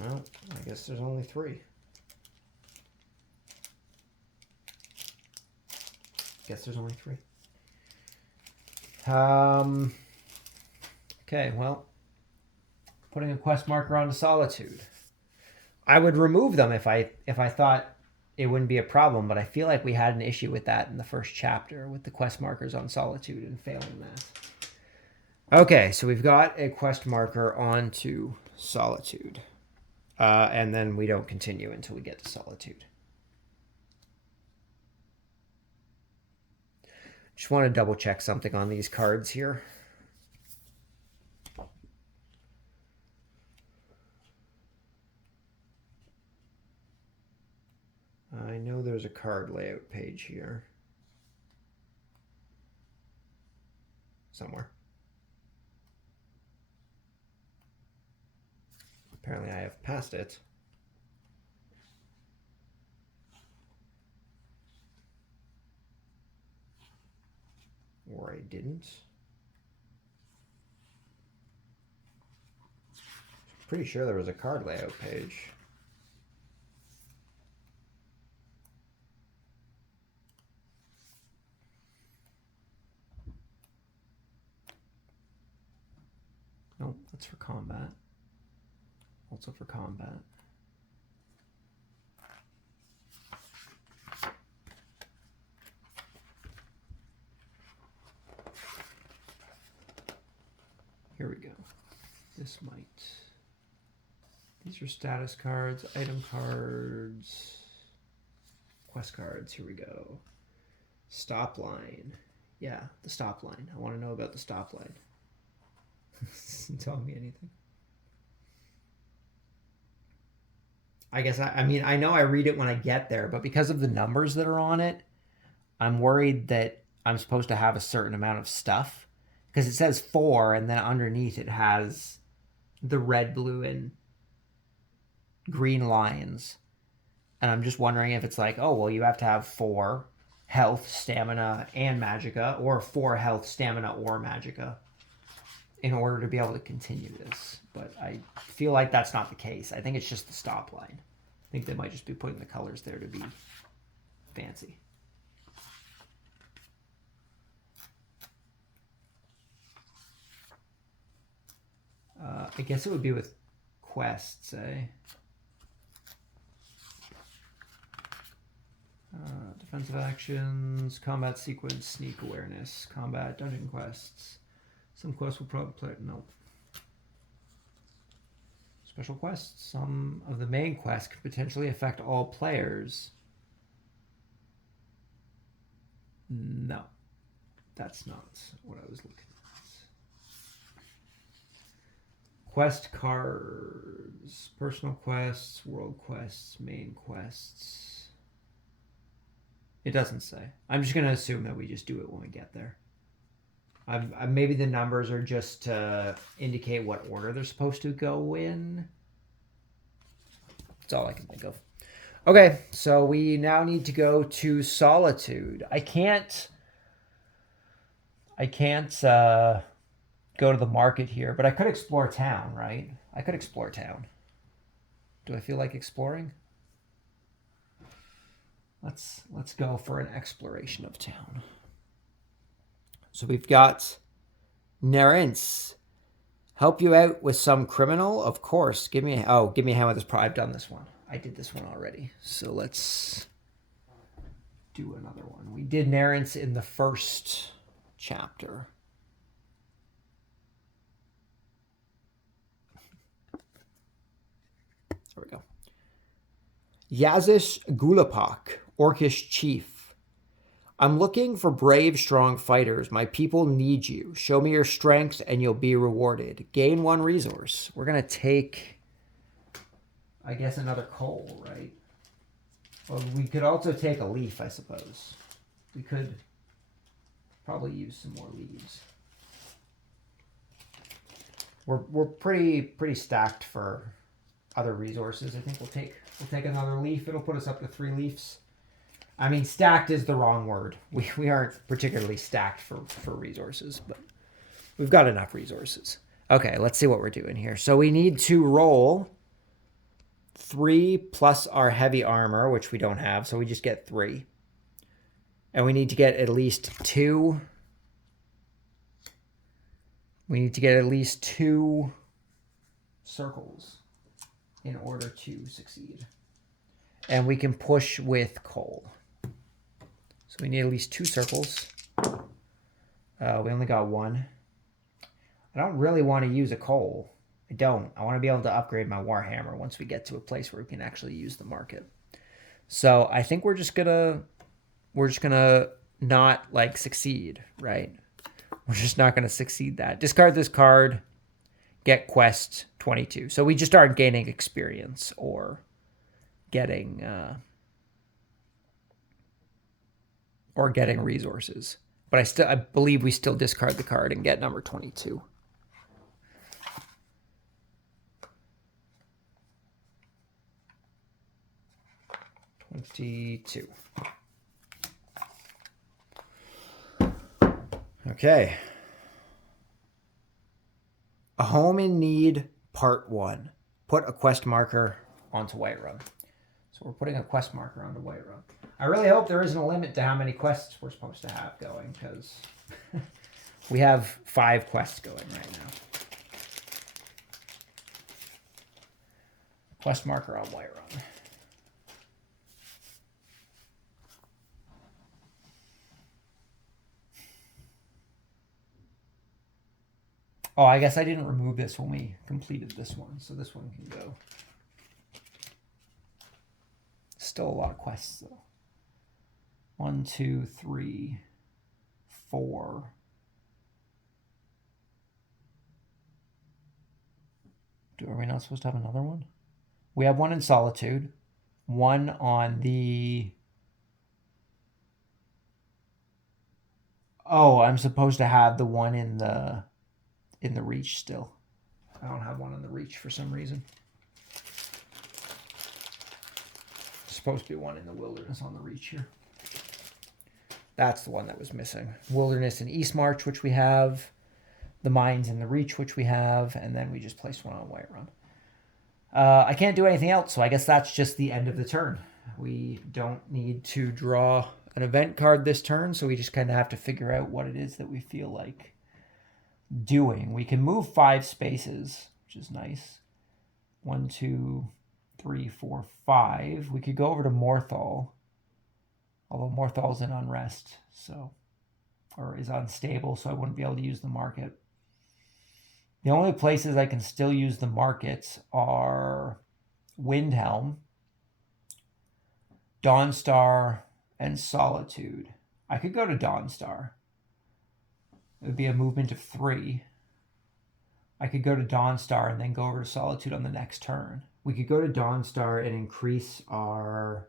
Well, I guess there's only 3. Guess there's only 3. Okay, well, putting a quest marker onto solitude. I would remove them if I thought it wouldn't be a problem, but I feel like we had an issue with that in the first chapter with the quest markers on solitude and failing that. Okay, so we've got a quest marker onto solitude. And then we don't continue until we get to solitude. Just want to double check something on these cards here. I know there's a card layout page here. Somewhere. Apparently I have passed it. didn't. Pretty sure there was a card layout page. Nope, that's for combat. Also for combat. Here we go. This might. These are status cards, item cards, quest cards. Here we go. Stop line. Yeah, the stop line. I want to know about the stop line. Doesn't tell me anything. I guess I mean, I know I read it when I get there, but because of the numbers that are on it, I'm worried that I'm supposed to have a certain amount of stuff. Because it says 4, and then underneath it has the red, blue, and green lines. And I'm just wondering if it's like, oh, well, you have to have 4 health, stamina, and magicka, or 4 health, stamina, or magicka in order to be able to continue this. But I feel like that's not the case. I think it's just the stop line. I think they might just be putting the colors there to be fancy. I guess it would be with quests, eh? Defensive actions, combat sequence, sneak awareness, combat, dungeon quests. Some quests will probably play. Nope. Special quests. Some of the main quests could potentially affect all players. No. That's not what I was looking at. Quest cards, personal quests, world quests, main quests. It doesn't say. I'm just going to assume that we just do it when we get there. Maybe the numbers are just to indicate what order they're supposed to go in. That's all I can think of. Okay, so we now need to go to Solitude. I can't go to the market here, but I could explore town, right? I could explore town. Do I feel like exploring? Let's go for an exploration of town. So we've got Nerence. Help you out with some criminal? Of course. Give me a hand with this. I've done this one. I did this one already. So let's do another one. We did Nerence in the first chapter. There we go. Yazish Gulapak, Orcish chief. I'm looking for brave, strong fighters. My people need you. Show me your strength and you'll be rewarded. Gain 1 resource. We're going to take, I guess, another coal, right? Well, we could also take a leaf, I suppose. We could probably use some more leaves. We're pretty stacked for other resources. I think we'll take another leaf. It'll put us up to 3 leaves. I mean, stacked is the wrong word. We aren't particularly stacked for resources, but we've got enough resources. Okay, let's see what we're doing here. So we need to roll 3 plus our heavy armor, which we don't have, so we just get 3. And we need to get at least 2. We need to get at least 2 circles in order to succeed. And we can push with coal. So we need at least 2 circles. We only got 1. I don't really want to use a coal. I don't. I want to be able to upgrade my Warhammer once we get to a place where we can actually use the market. So I think we're just gonna not like succeed, right? We're just not gonna succeed that. Discard this card. Get quest 22. So we just aren't gaining experience or getting resources. But I believe we still discard the card and get number 22. All Okay. A Home in Need, Part 1. Put a quest marker onto Whiterun. So we're putting a quest marker onto Whiterun. I really hope there isn't a limit to how many quests we're supposed to have going, because we have 5 quests going right now. Quest marker on Whiterun. Oh, I guess I didn't remove this when we completed this one, so this one can go. Still a lot of quests, though. 1, 2, 3, 4. Are we not supposed to have another one? We have one in Solitude, one on the... Oh, I'm supposed to have the one in the Reach still. I don't have one in the Reach for some reason. There's supposed to be one in the Wilderness on the Reach here. That's the one that was missing. Wilderness and East March, which we have. The Mines in the Reach, which we have. And then we just placed one on Whiterun. I can't do anything else, so I guess that's just the end of the turn. We don't need to draw an event card this turn, so we just kind of have to figure out what it is that we feel like doing. We can move 5 spaces, which is nice. 1, 2, 3, 4, 5. We could go over to Morthal, although Morthal's in Unrest, so, or is unstable, so I wouldn't be able to use the market. The only places I can still use the markets are Windhelm, Dawnstar, and Solitude. I could go to Dawnstar. It would be a movement of 3. I could go to Dawnstar and then go over to Solitude on the next turn. We could go to Dawnstar and increase our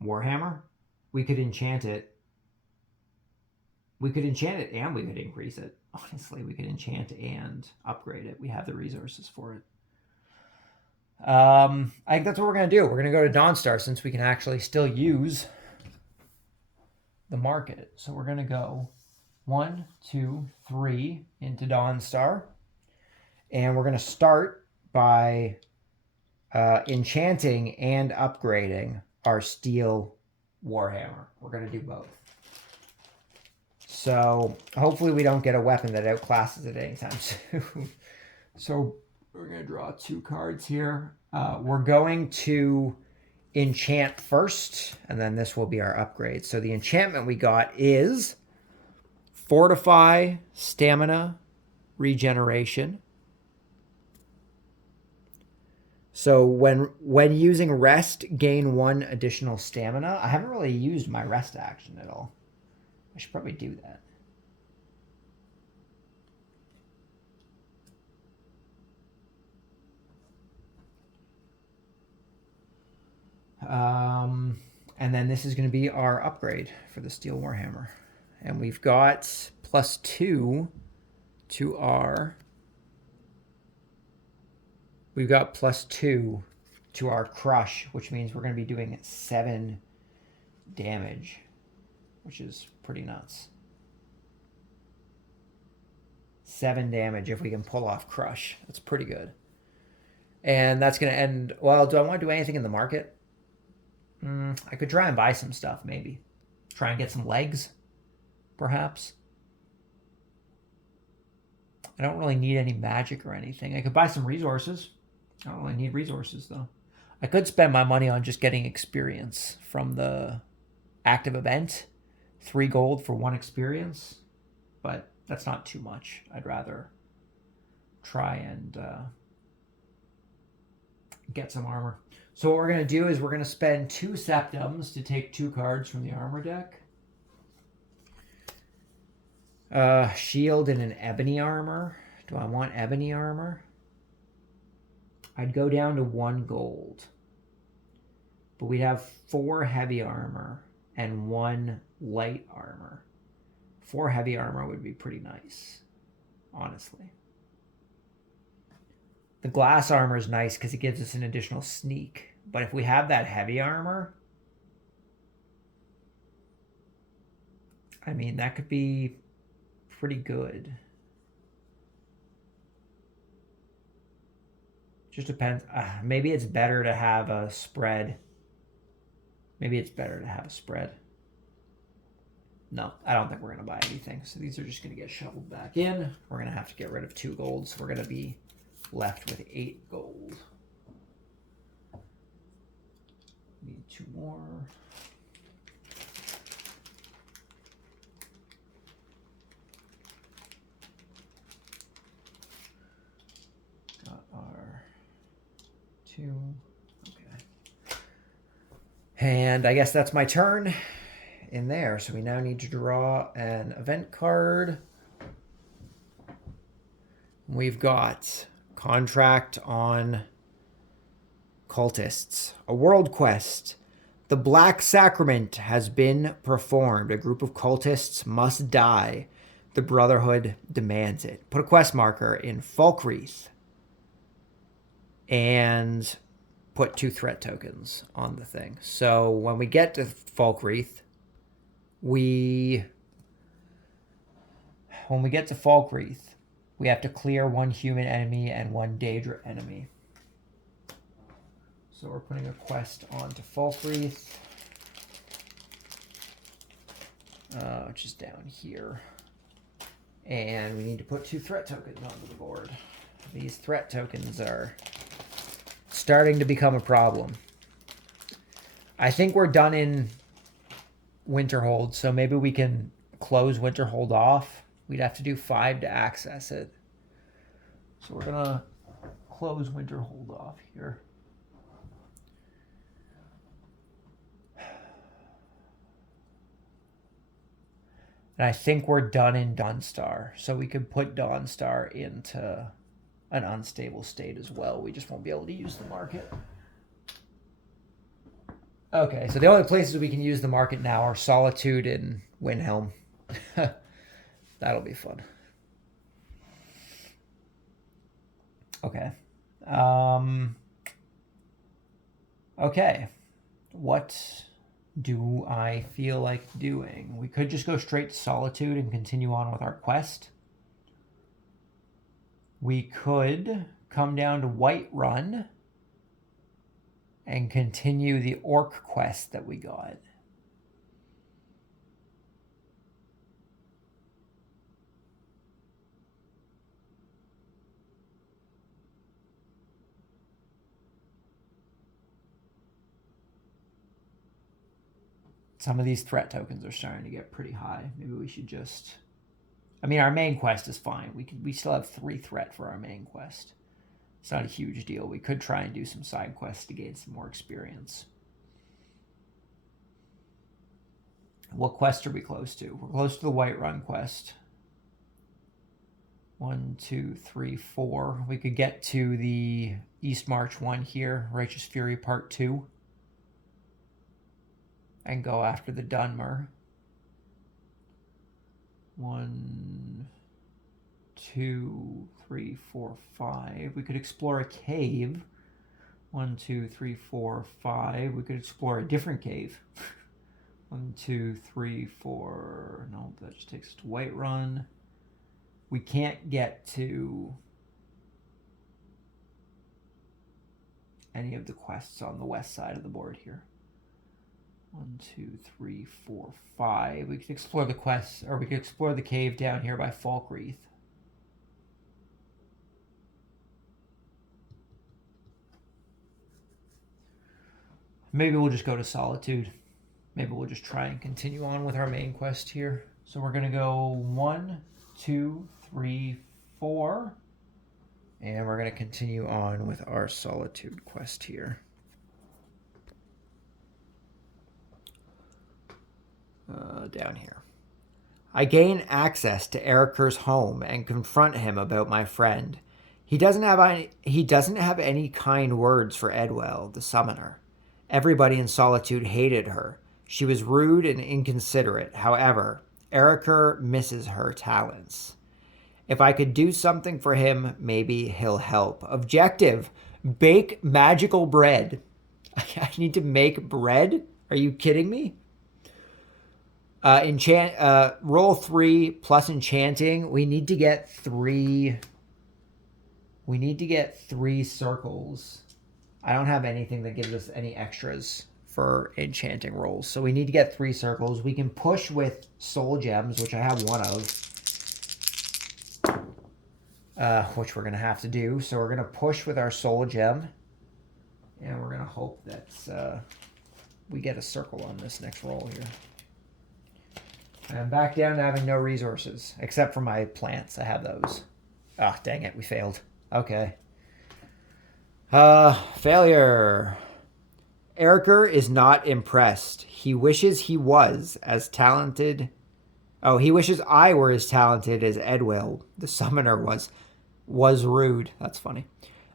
Warhammer. We could enchant it. We could enchant it and we could increase it. Honestly, we could enchant and upgrade it. We have the resources for it. I think that's what we're going to do. We're going to go to Dawnstar since we can actually still use the market. So we're going to go 1, 2, 3 into Dawnstar. And we're going to start by enchanting and upgrading our Steel Warhammer. We're going to do both. So hopefully we don't get a weapon that outclasses it anytime soon. So we're going to draw 2 cards here. We're going to enchant first, and then this will be our upgrade. So the enchantment we got is Fortify, Stamina, Regeneration. So when using Rest, gain 1 additional Stamina. I haven't really used my Rest action at all. I should probably do that. And then this is going to be our upgrade for the Steel Warhammer. And we've got +2 to our... We've got +2 to our Crush, which means we're going to be doing 7 damage, which is pretty nuts. 7 damage if we can pull off Crush. That's pretty good. And that's going to end... Well, do I want to do anything in the market? I could try and buy some stuff, maybe. Try and get some legs, perhaps. I don't really need any magic or anything. I could buy some resources. I don't really need resources, though. I could spend my money on just getting experience from the active event. 3 gold for 1 experience. But that's not too much. I'd rather try and get some armor. So what we're going to do is we're going to spend 2 septums to take 2 cards from the armor deck. Shield and an ebony armor. Do I want ebony armor? I'd go down to 1 gold. But we'd have 4 heavy armor and 1 light armor. 4 heavy armor would be pretty nice, honestly. The glass armor is nice because it gives us an additional sneak. But if we have that heavy armor, I mean, that could be pretty good. Just depends. Maybe it's better to have a spread. Maybe it's better to have a spread. No, I don't think we're going to buy anything. So these are just going to get shoveled back in. We're going to have to get rid of 2 gold. So we're going to be left with 8 gold. Need 2 more. Got our 2. Okay. And I guess that's my turn in there. So we now need to draw an event card. We've got Contract on Cultists. A world quest. The Black Sacrament has been performed. A group of cultists must die. The Brotherhood demands it. Put a quest marker in Falkreath. And put 2 threat tokens on the thing. So when we get to Falkreath, we have to clear 1 human enemy and 1 Daedra enemy. So we're putting a quest onto Falkreath, which is down here. And we need to put 2 threat tokens onto the board. These threat tokens are starting to become a problem. I think we're done in Winterhold, so maybe we can close Winterhold off. We'd have to do 5 to access it. So we're going to close Winterhold off here. And I think we're done in Dawnstar. So we could put Dawnstar into an unstable state as well. We just won't be able to use the market. Okay, so the only places we can use the market now are Solitude and Windhelm. That'll be fun. Okay. Okay. What do I feel like doing? We could just go straight to Solitude and continue on with our quest. We could come down to Whiterun and continue the orc quest that we got. Some of these threat tokens are starting to get pretty high. Maybe we should just... I mean, our main quest is fine. We still have 3 threat for our main quest. It's not a huge deal. We could try and do some side quests to gain some more experience. What quest are we close to? We're close to the Whiterun quest. 1, 2, 3, 4. We could get to the East March one here, Righteous Fury Part 2. And go after the Dunmer. 1, 2, 3, 4, 5. We could explore a cave. 1, 2, 3, 4, 5. We could explore a different cave. 1, 2, 3, 4. No, that just takes us to Whiterun. We can't get to any of the quests on the west side of the board here. 1, 2, 3, 4, 5. We could explore the quests, or we could explore the cave down here by Falkreath. Maybe we'll just go to Solitude. Maybe we'll just try and continue on with our main quest here. So we're going to go 1, 2, 3, 4. And we're going to continue on with our Solitude quest here. Down here. I gain access to Eriker's home and confront him about my friend. He doesn't have any kind words for Edwell, the summoner. Everybody in Solitude hated her. She was rude and inconsiderate. However, Eriker misses her talents. If I could do something for him, maybe he'll help. Objective: bake magical bread. I need to make bread? Are you kidding me? Roll 3 plus enchanting. We need to get 3. We need to get 3 circles. I don't have anything that gives us any extras for enchanting rolls. So we need to get 3 circles. We can push with soul gems, which I have one of. Which we're going to have to do. So we're going to push with our soul gem. And we're going to hope that we get a circle on this next roll here. I'm back down to having no resources. Except for my plants. I have those. Ah, dang it. We failed. Okay. Failure. Eriker is not impressed. He wishes he was as talented. Oh, he wishes I were as talented as Edwill, the summoner, was rude. That's funny.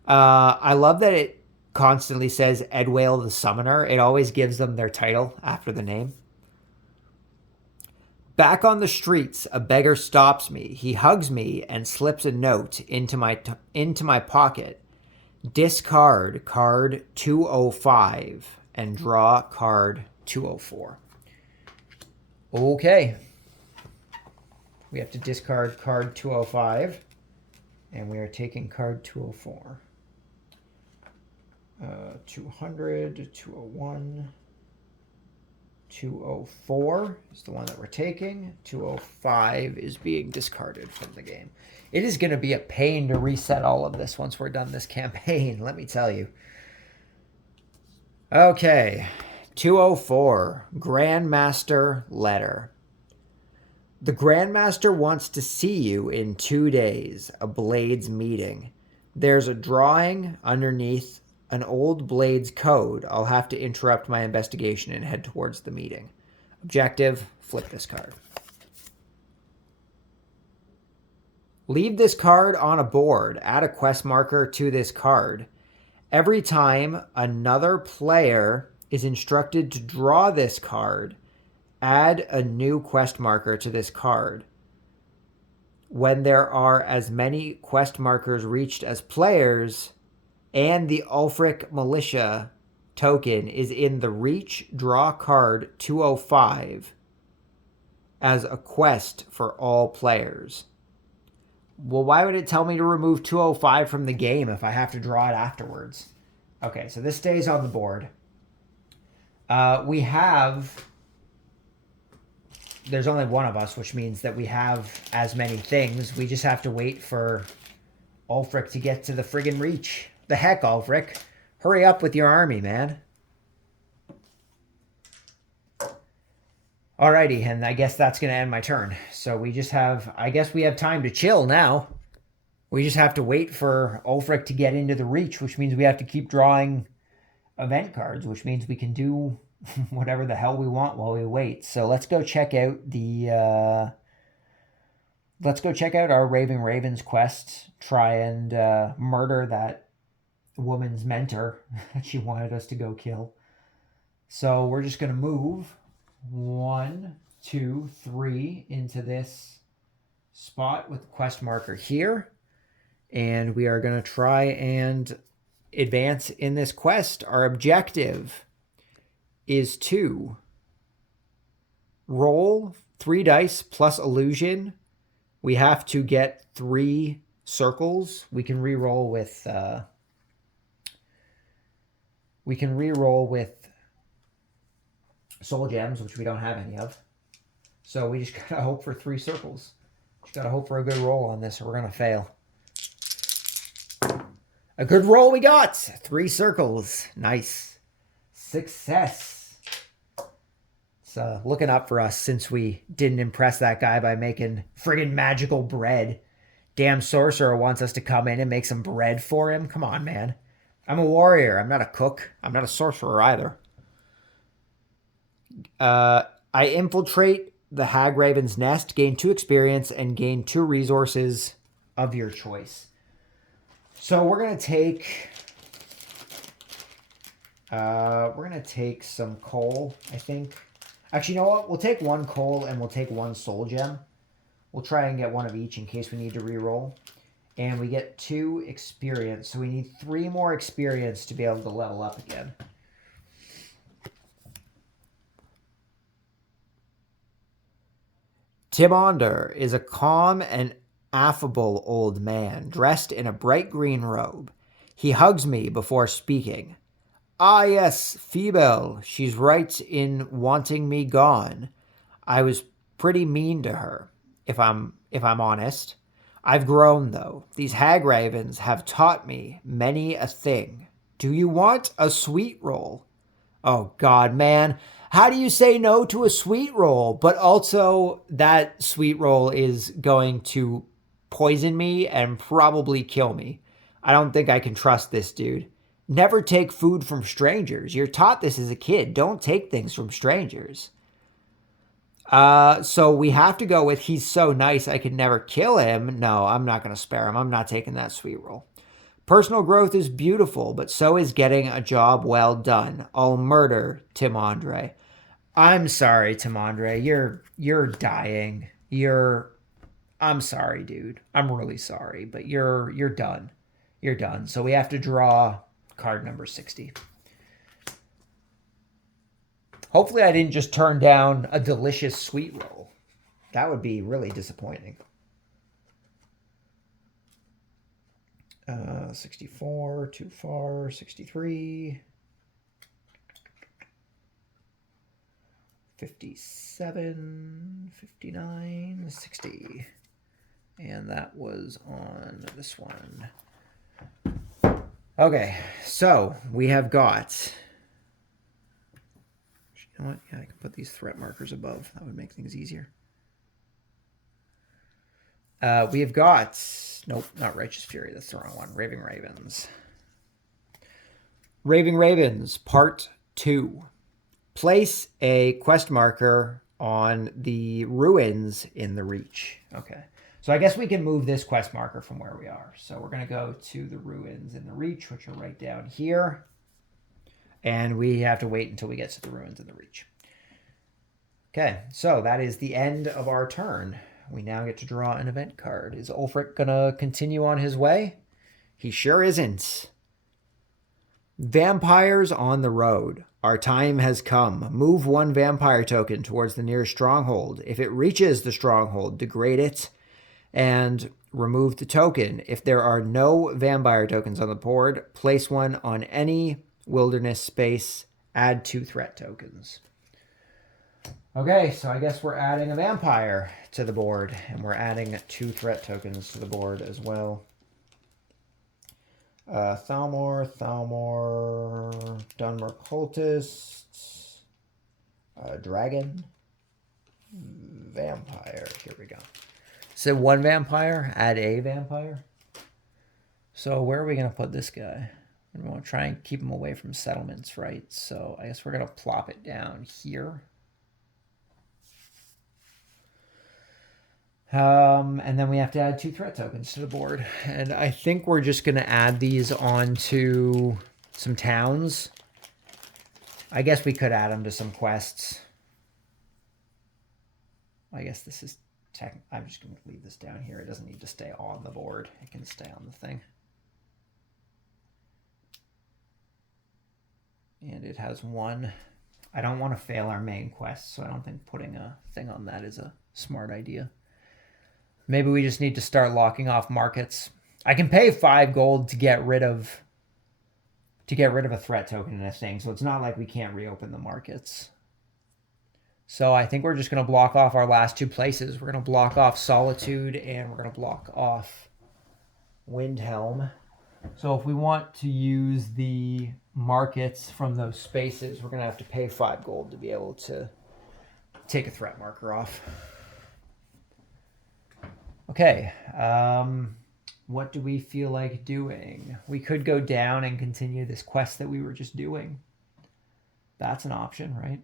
I love that it constantly says Edwill, the summoner. It always gives them their title after the name. Back on the streets, a beggar stops me. He hugs me and slips a note into my pocket. Discard card 205 and draw card 204. Okay. We have to discard card 205. And we are taking card 204. 200, 201, 204 is the one that we're taking. 205 is being discarded from the game. It is going to be a pain to reset all of this once we're done this campaign, let me tell you. Okay, 204, Grandmaster Letter. The Grandmaster wants to see you in 2 days, a Blades meeting. There's a drawing underneath an old Blades code. I'll have to interrupt my investigation and head towards the meeting. Objective, flip this card. Leave this card on a board. Add a quest marker to this card. Every time another player is instructed to draw this card, add a new quest marker to this card. When there are as many quest markers reached as players, and the Ulfric Militia token is in the reach, draw card 205 as a quest for all players. Well, why would it tell me to remove 205 from the game if I have to draw it afterwards? Okay, so this stays on the board. We have... There's only one of us, which means that we have as many things. We just have to wait for Ulfric to get to the friggin' reach. The heck, Ulfric. Hurry up with your army, man. Alrighty, and I guess that's going to end my turn. So we just have... I guess we have time to chill now. We just have to wait for Ulfric to get into the reach, which means we have to keep drawing event cards, which means we can do whatever the hell we want while we wait. So let's go check out the... let's go check out our Raving Ravens quest. Try and murder that woman's mentor that she wanted us to go kill. So we're just going to move 1, 2, 3 into this spot with the quest marker here. And we are going to try and advance in this quest. Our objective is to roll 3 dice plus illusion. We have to get 3 circles. We can re-roll with soul gems, which we don't have any of. So we just gotta hope for 3 circles. Just gotta hope for a good roll on this or we're gonna fail. A good roll we got! 3 circles. Nice. Success. It's looking up for us since we didn't impress that guy by making friggin' magical bread. Damn sorcerer wants us to come in and make some bread for him. Come on, man. I'm a warrior. I'm not a cook. I'm not a sorcerer either. I infiltrate the Hagraven's nest, gain 2 experience, and gain 2 resources of your choice. So we're gonna take some coal, I think. Actually, you know what? We'll take 1 coal and we'll take 1 soul gem. We'll try and get 1 of each in case we need to re-roll. And we get 2 experience. So we need 3 more experience to be able to level up again. Timonder is a calm and affable old man dressed in a bright green robe. He hugs me before speaking. Ah, yes, Phoebel, she's right in wanting me gone. I was pretty mean to her, if I'm honest. I've grown, though. These hag ravens have taught me many a thing. Do you want a sweet roll? Oh, God, man. How do you say no to a sweet roll? But also, that sweet roll is going to poison me and probably kill me. I don't think I can trust this dude. Never take food from strangers. You're taught this as a kid. Don't take things from strangers. So we have to go with he's so nice I could never kill him. No, I'm not going to spare him. I'm not taking that sweet roll. Personal growth is beautiful, but so is getting a job well done. I'll murder Tim Andre. I'm sorry, Tim Andre. You're dying. I'm sorry, dude. I'm really sorry, but you're done. You're done. So we have to draw card number 60. Hopefully I didn't just turn down a delicious sweet roll. That would be really disappointing. 64, too far, 63, 57, 59, 60. And that was on this one. Okay, so we have got... You know what? Yeah, I can put these threat markers above. That would make things easier. We have got... Nope, not Righteous Fury. That's the wrong one. Raving Ravens. Raving Ravens, Part 2. Place a quest marker on the ruins in the Reach. Okay. So I guess we can move this quest marker from where we are. So we're going to go to the ruins in the Reach, which are right down here. And we have to wait until we get to the ruins in the Reach. Okay, so that is the end of our turn. We now get to draw an event card. Is Ulfric going to continue on his way? He sure isn't. Vampires on the road. Our time has come. Move one vampire token towards the nearest stronghold. If it reaches the stronghold, degrade it and remove the token. If there are no vampire tokens on the board, place one on any wilderness space. Add 2 threat tokens. Okay, so I guess we're adding a vampire to the board, and we're adding 2 threat tokens to the board as well. Thalmor, Dunmer Cultist, Dragon, Vampire. Here we go. So 1 vampire, add a vampire. So where are we going to put this guy? We want to try and keep him away from settlements, right? So I guess we're going to plop it down here. And then we have to add 2 threat tokens to the board. And I think we're just going to add these onto some towns. I guess we could add them to some quests. I guess this is I'm just going to leave this down here. It doesn't need to stay on the board. It can stay on the thing. And it has 1. I don't want to fail our main quest, so I don't think putting a thing on that is a smart idea. Maybe we just need to start locking off markets. I can pay 5 gold to get rid of a threat token in a thing, so it's not like we can't reopen the markets. So I think we're just going to block off our last 2 places. We're going to block off Solitude, and we're going to block off Windhelm. So if we want to use the markets from those spaces, we're going to have to pay 5 gold to be able to take a threat marker off. Okay, what do we feel like doing? We could go down and continue this quest that we were just doing. That's an option, right?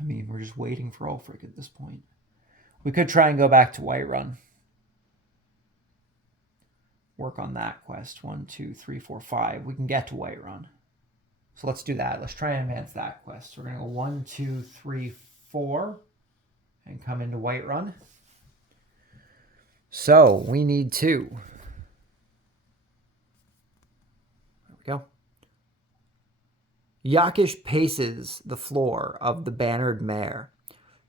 I mean, we're just waiting for Ulfric at this point. We could try and go back to Whiterun. Work on that quest. 1, 2, 3, 4, 5. We can get to Whiterun. So let's do that. Let's try and advance that quest. So we're going to go 1, 2, 3, 4. And come into Whiterun. So we need 2. There we go. Yakish paces the floor of the bannered mare.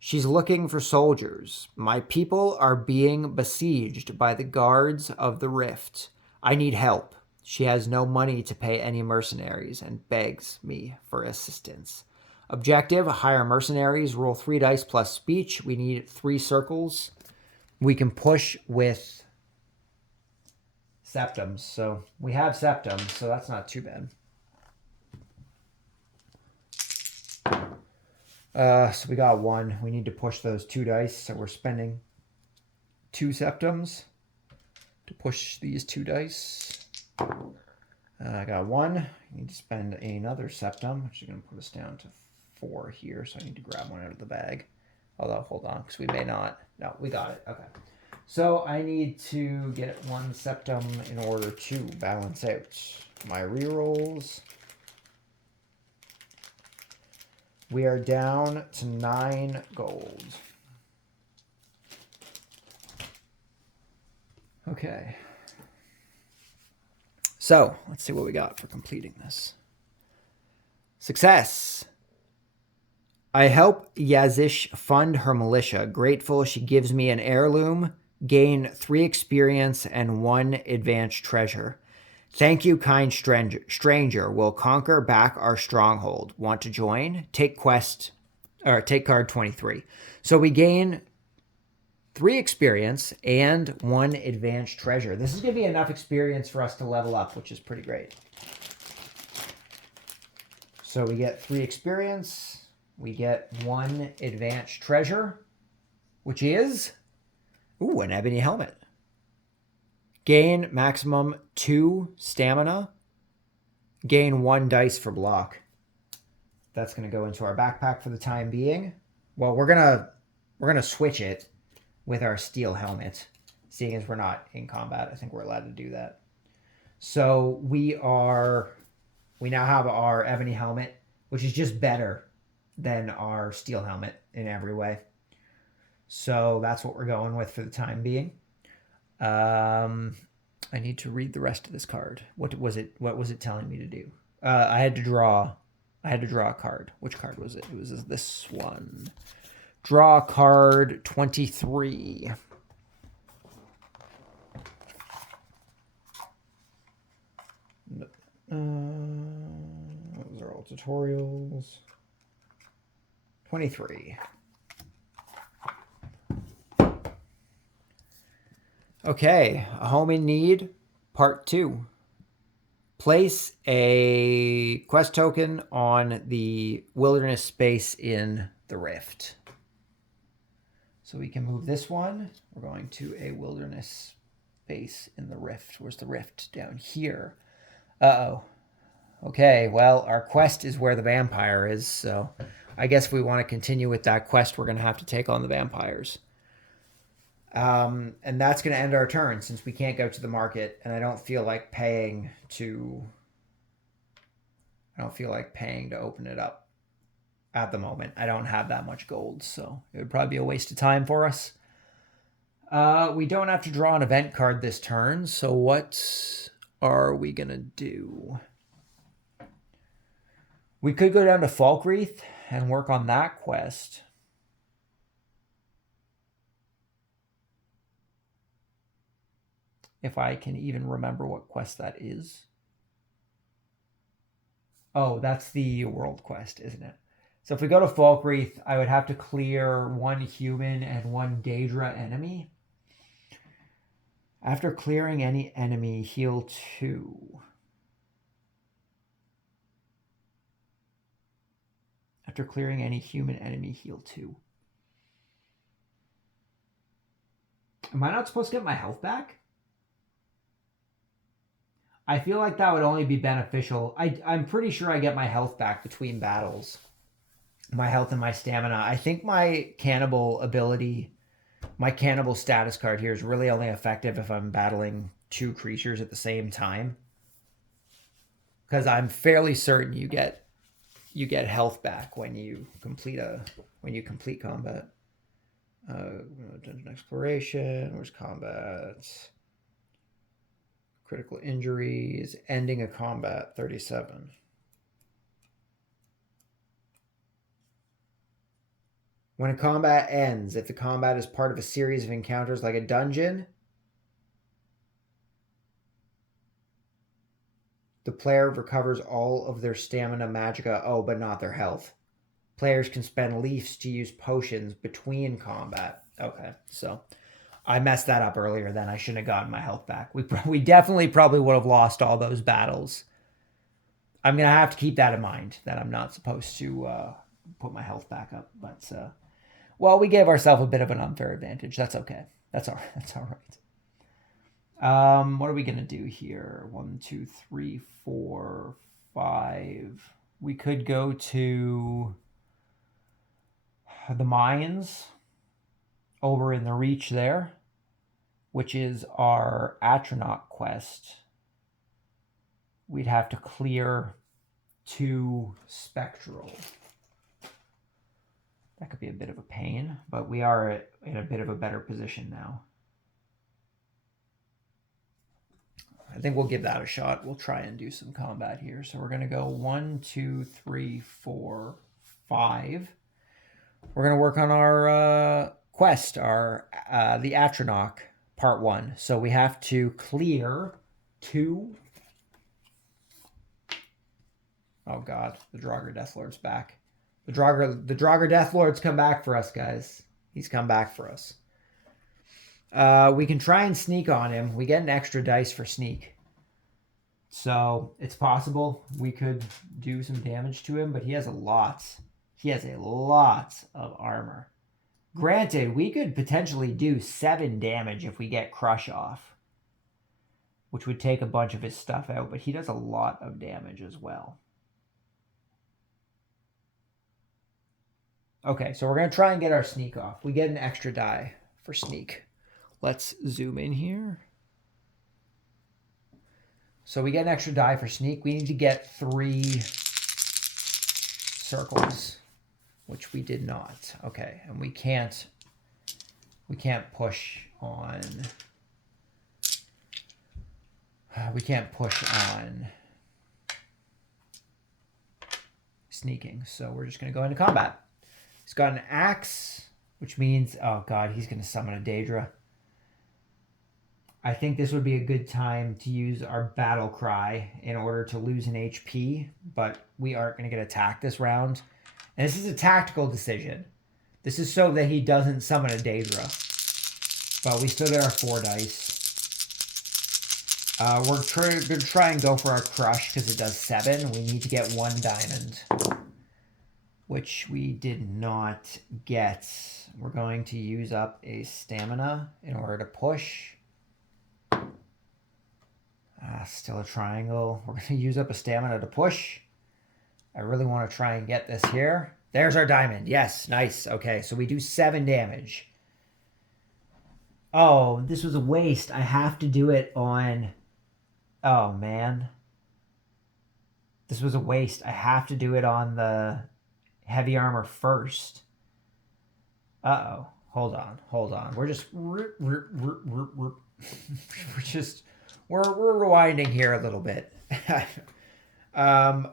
She's looking for soldiers. My people are being besieged by the guards of the rift. I need help. She has no money to pay any mercenaries and begs me for assistance. Objective, hire mercenaries, roll 3 dice plus speech. We need 3 circles. We can push with septums. So we have septums, so that's not too bad. So we got 1. We need to push those 2 dice, so we're spending 2 septums to push these 2 dice. I got 1. I need to spend another septum, which is going to put us down to 4 here, so I need to grab 1 out of the bag. Although, hold on, because we may not. No, we got it. Okay. So I need to get 1 septum in order to balance out my rerolls. We are down to 9 gold. Okay. So, let's see what we got for completing this. Success. I help Yazish fund her militia. Grateful she gives me an heirloom, gain 3 experience and 1 advanced treasure. Thank you, kind stranger. We'll conquer back our stronghold. Want to join? Take quest, or take card 23. So we gain 3 experience and 1 advanced treasure. This is going to be enough experience for us to level up, which is pretty great. So we get 3 experience. We get 1 advanced treasure, which is, ooh, an ebony helmet. Gain maximum 2 stamina. Gain 1 dice for block. That's going to go into our backpack for the time being. Well, we're gonna switch it with our steel helmet, seeing as we're not in combat. I think we're allowed to do that. So we now have our ebony helmet, which is just better than our steel helmet in every way. So that's what we're going with for the time being. I need to read the rest of this card. What was it telling me to do? I had to draw a card. Which card was it? It was this one. Draw card 23. Those are all tutorials. 23. Okay, a home in need, part 2. Place a quest token on the wilderness space in the rift. So we can move this one. We're going to a wilderness space in the rift. Where's the rift? Down here. Uh-oh. Okay, well, our quest is where the vampire is, so I guess if we want to continue with that quest, we're going to have to take on the vampires. And that's going to end our turn since we can't go to the market, and I don't feel like paying to open it up at the moment. I don't have that much gold, so it would probably be a waste of time for us. We don't have to draw an event card this turn, so what are we going to do? We could go down to Falkreath and work on that quest. If I can even remember what quest that is. Oh, that's the world quest, isn't it? So if we go to Falkreath, I would have to clear 1 human and 1 Daedra enemy. After clearing any enemy, heal 2. After clearing any human enemy, heal 2. Am I not supposed to get my health back? I feel like that would only be beneficial. I'm pretty sure I get my health back between battles. My health and my stamina. I think my cannibal ability, my cannibal status card here is really only effective if I'm battling 2 creatures at the same time. Because I'm fairly certain you get health back when you complete combat. Dungeon exploration. Where's combat? Critical injuries, ending a combat, 37. When a combat ends, if the combat is part of a series of encounters like a dungeon, the player recovers all of their stamina, magicka, but not their health. Players can spend leafs to use potions between combat. Okay, so I messed that up earlier then. I shouldn't have gotten my health back. We definitely probably would have lost all those battles. I'm going to have to keep that in mind, that I'm not supposed to put my health back up. But, well, we gave ourselves a bit of an unfair advantage. That's okay. That's all right. That's all right. What are we going to do here? 1, 2, 3, 4, 5. We could go to the mines over in the Reach there, which is our Atronach quest. We'd have to clear 2 spectral. That could be a bit of a pain, but we are in a bit of a better position now. I think we'll give that a shot. We'll try and do some combat here. So we're going to go 1, 2, 3, 4, 5. We're going to work on our quest, the Atronach part 1. So we have to clear 2. Oh God, the Draugr Deathlord's back. The Draugr Deathlord's come back for us, guys. He's come back for us. We can try and sneak on him. We get an extra dice for sneak. So it's possible we could do some damage to him, but he has a lot. He has a lot of armor. Granted, we could potentially do 7 damage if we get Crush off, which would take a bunch of his stuff out, but he does a lot of damage as well. Okay, so we're going to try and get our sneak off. We get an extra die for sneak. Let's zoom in here. So we get an extra die for sneak. We need to get 3 circles, which we did not. Okay, and we can't push on. We can't push on sneaking. So we're just going to go into combat. He's got an axe, which means, oh God, he's going to summon a Daedra. I think this would be a good time to use our battle cry in order to lose an HP, but we aren't going to get attacked this round. And this is a tactical decision. This is so that he doesn't summon a Daedra. But we still get our 4 dice. We're going to try and go for our crush because it does 7. We need to get 1 diamond, which we did not get. We're going to use up a stamina in order to push. Still a triangle. We're going to use up a stamina to push. I really want to try and get this here. There's our diamond. Yes, nice. Okay, so we do 7 damage. Oh, this was a waste. I have to do it on... Oh, man. This was a waste. I have to do it on the heavy armor first. Uh-oh. Hold on. We're just... We're rewinding here a little bit. I'm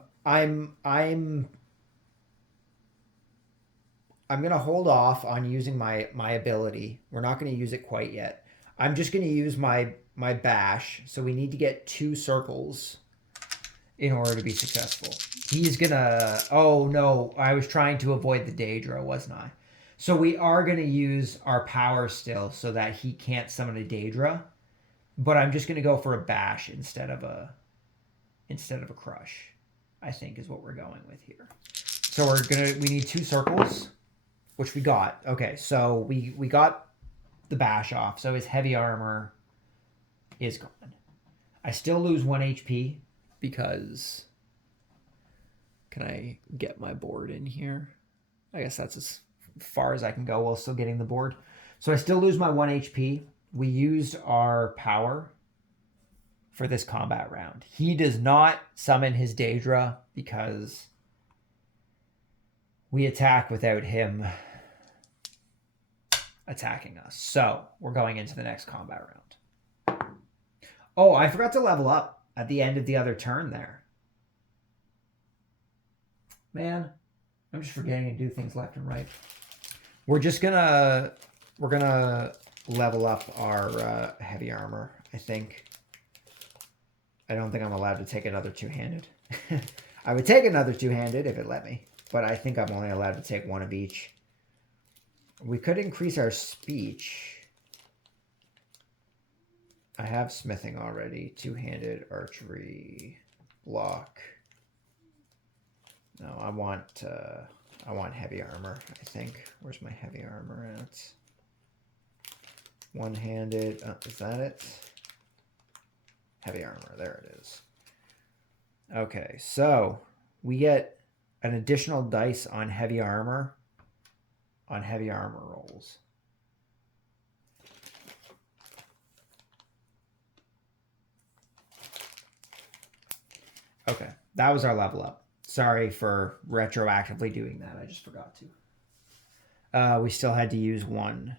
gonna hold off on using my ability. We're not gonna use it quite yet. I'm just gonna use my bash. So we need to get 2 circles in order to be successful. He's gonna... Oh no, I was trying to avoid the Daedra, wasn't I? So we are gonna use our power still so that he can't summon a Daedra. But I'm just going to go for a bash instead of a crush, I think is what we're going with here. So we need 2 circles, which we got. Okay, so we got the bash off. So his heavy armor is gone. I still lose 1 HP because... Can I get my board in here? I guess that's as far as I can go while still getting the board. So I still lose my 1 HP. We used our power for this combat round. He does not summon his Daedra because we attack without him attacking us. So we're going into the next combat round. Oh, I forgot to level up at the end of the other turn there. Man, I'm just forgetting to do things left and right. We're just gonna level up our heavy armor, I think. I don't think I'm allowed to take another two-handed. I would take another two-handed if it let me, but I think I'm only allowed to take one of each. We could increase our speech. I have smithing already. Two-handed, archery, block. No, I want heavy armor, I think. Where's my heavy armor at? One-handed. Is that it? Heavy armor. There it is. Okay, so we get an additional dice on heavy armor rolls. Okay, that was our level up. Sorry for retroactively doing that. I just forgot to. We still had to use one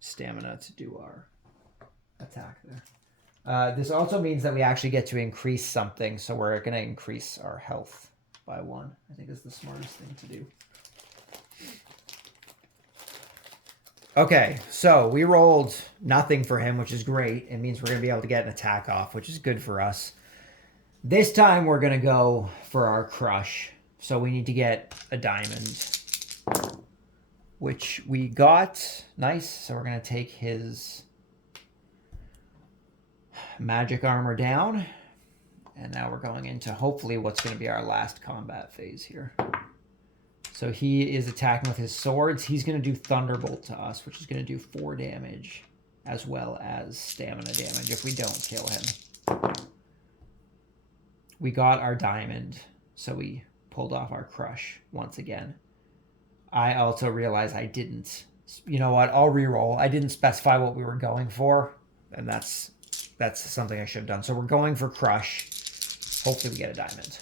stamina to do our attack there. This also means that we actually get to increase something, so we're going to increase our health by 1. I think is the smartest thing to do. Okay, so we rolled nothing for him, which is great. It means we're going to be able to get an attack off, which is good for us. This time we're going to go for our crush. So we need to get a diamond, which we got. Nice. So we're going to take his magic armor down. And now we're going into hopefully what's going to be our last combat phase here. So he is attacking with his swords. He's going to do Thunderbolt to us, which is going to do 4 damage, as well as stamina damage if we don't kill him. We got our diamond, so we pulled off our crush once again. I also realized I didn't. You know what? I'll reroll. I didn't specify what we were going for, and that's something I should have done. So we're going for crush. Hopefully we get a diamond.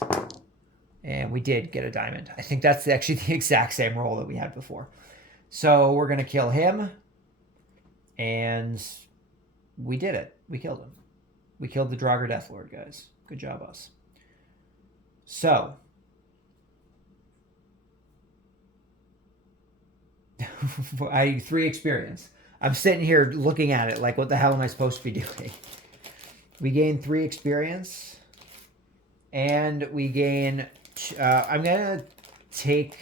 And we did get a diamond. I think that's actually the exact same roll that we had before. So we're going to kill him. And we did it. We killed him. We killed the Draugr Deathlord, guys. Good job, us. So. 3 experience. I'm sitting here looking at it like, what the hell am I supposed to be doing? We gain 3 experience. And we gain... I'm going to take...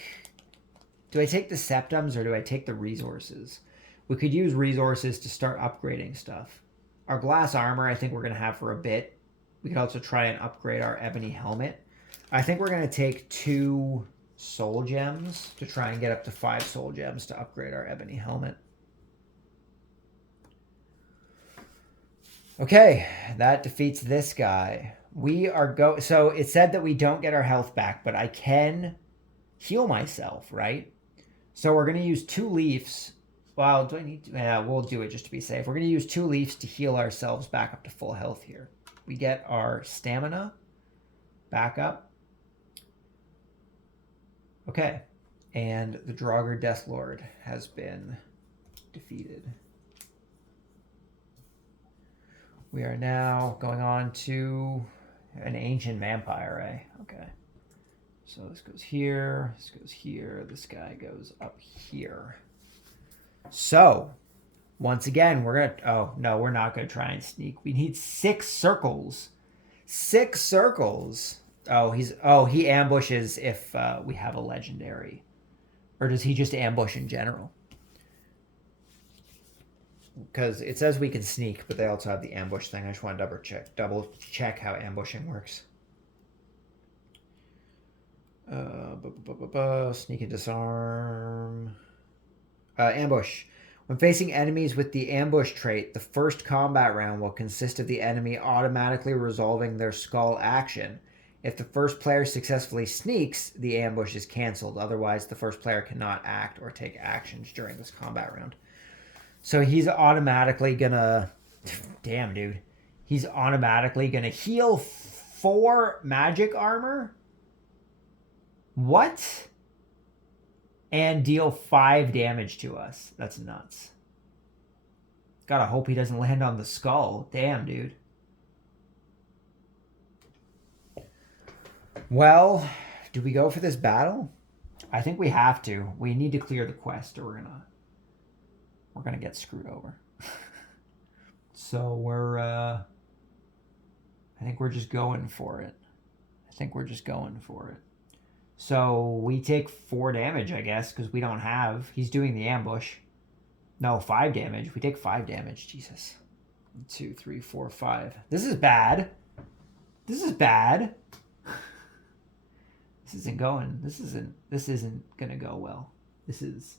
Do I take the septums or do I take the resources? We could use resources to start upgrading stuff. Our glass armor, I think we're going to have for a bit. We could also try and upgrade our ebony helmet. I think we're going to take 2 soul gems to try and get up to 5 soul gems to upgrade our ebony helmet. Okay, that defeats this guy. We are so it said that we don't get our health back, but I can heal myself, right? So we're going to use 2 leaves. Well, do I need to? Yeah, we'll do it just to be safe. We're going to use 2 leaves to heal ourselves back up to full health here. We get our stamina back up. Okay. And the Draugr Deathlord has been defeated. We are now going on to an ancient vampire, eh? Okay. So this goes here, this goes here, this guy goes up here. So, once again, we're going to... Oh, no, we're not going to try and sneak. We need 6 circles. 6 circles. He ambushes if we have a legendary. Or does he just ambush in general? Because it says we can sneak, but they also have the ambush thing. I just want to double check how ambushing works. Sneak and disarm. Ambush. When facing enemies with the ambush trait, the first combat round will consist of the enemy automatically resolving their skull action. If the first player successfully sneaks, the ambush is cancelled. Otherwise, the first player cannot act or take actions during this combat round. So he's automatically gonna... Damn, dude. He's automatically gonna heal 4 magic armor? What? And deal 5 damage to us. That's nuts. Gotta hope he doesn't land on the skull. Damn, dude. Well, do we go for this battle? I think we have to. We need to clear the quest, or we're gonna get screwed over. So I think we're just going for it. So we take 4 damage, I guess, because we don't have. He's doing the ambush. No, 5 damage. We take 5 damage. Jesus. 1, 2, 3, 4, 5. This is bad. This isn't going. This isn't gonna go well. This is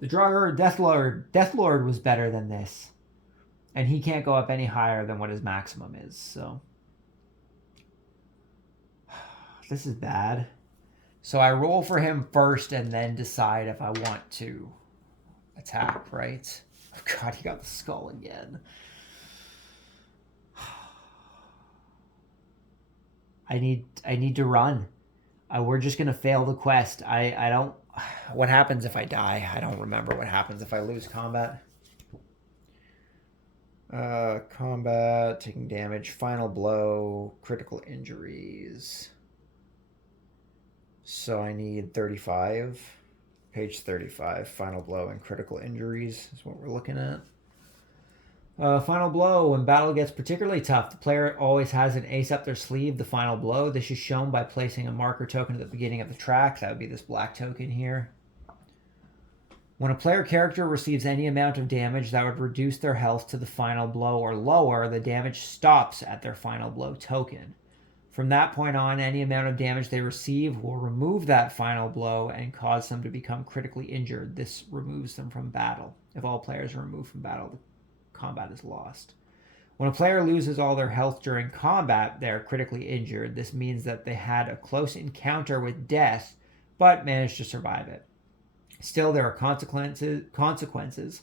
the Draugr Deathlord. Deathlord was better than this, and he can't go up any higher than what his maximum is. So this is bad. So I roll for him first, and then decide if I want to attack. Right? Oh God, he got the skull again. I need to run. We're just gonna fail the quest. I don't. What happens if I die? I don't remember what happens if I lose combat. Combat, taking damage, final blow, critical injuries. So I need 35. Page 35, final blow and critical injuries is what we're looking at. Final blow. When battle gets particularly tough, the player always has an ace up their sleeve, the final blow. This is shown by placing a marker token at the beginning of the track. That would be this black token here. When a player character receives any amount of damage that would reduce their health to the final blow or lower, the damage stops at their final blow token. From that point on, any amount of damage they receive will remove that final blow and cause them to become critically injured. This removes them from battle. If all players are removed from battle, the combat is lost. When a player loses all their health during combat, they are critically injured. This means that they had a close encounter with death, but managed to survive it. Still, there are consequences.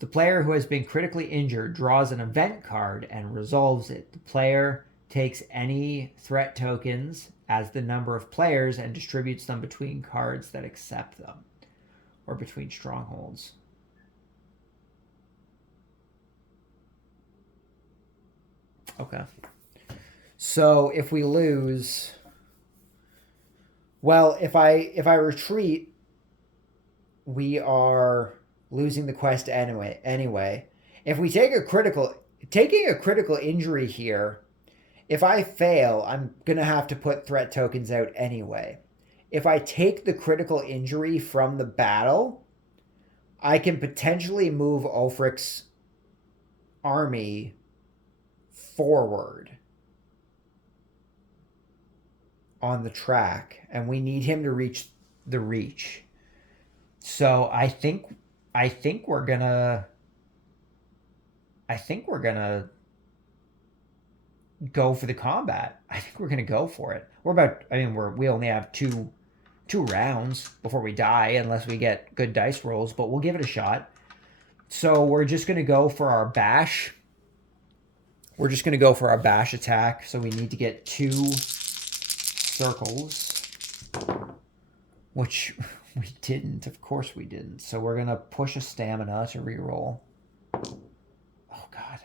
The player who has been critically injured draws an event card and resolves it. The player takes any threat tokens as the number of players and distributes them between cards that accept them, or between strongholds. Okay. So if we lose, well, if I retreat, we are losing the quest anyway. If we taking a critical injury here, if I fail, I'm going to have to put threat tokens out anyway. If I take the critical injury from the battle, I can potentially move Ulfric's army forward on the track, and we need him to reach the reach. So I think we're gonna go for the combat. I think we're gonna go for it. We only have two rounds before we die, unless we get good dice rolls, but we'll give it a shot. So we're just gonna go for our bash. We're just gonna go for our bash attack. So we need to get 2 circles, which we didn't. Of course we didn't. So we're going to push a stamina to reroll. Oh, God.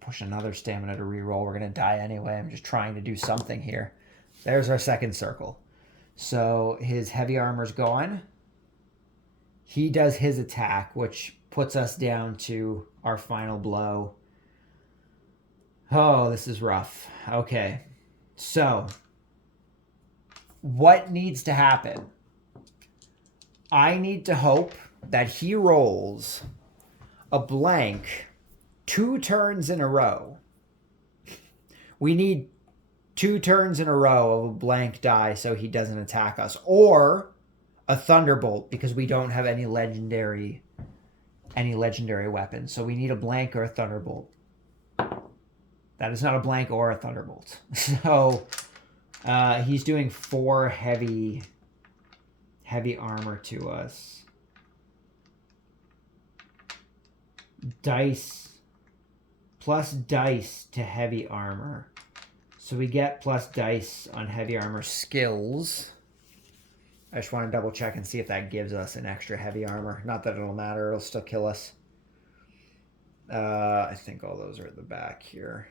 Push another stamina to reroll. We're going to die anyway. I'm just trying to do something here. There's our second circle. So his heavy armor's gone. He does his attack, which puts us down to our final blow. Oh, this is rough. Okay. So what needs to happen? I need to hope that he rolls a blank 2 turns in a row. We need 2 turns in a row of a blank die so he doesn't attack us. Or a thunderbolt, because we don't have any legendary weapons. So we need a blank or a thunderbolt. That is not a blank or a thunderbolt. So he's doing 4 heavy armor to us. Dice. Plus dice to heavy armor. So we get plus dice on heavy armor skills. I just want to double check and see if that gives us an extra heavy armor. Not that it'll matter. It'll still kill us. I think all those are at the back here.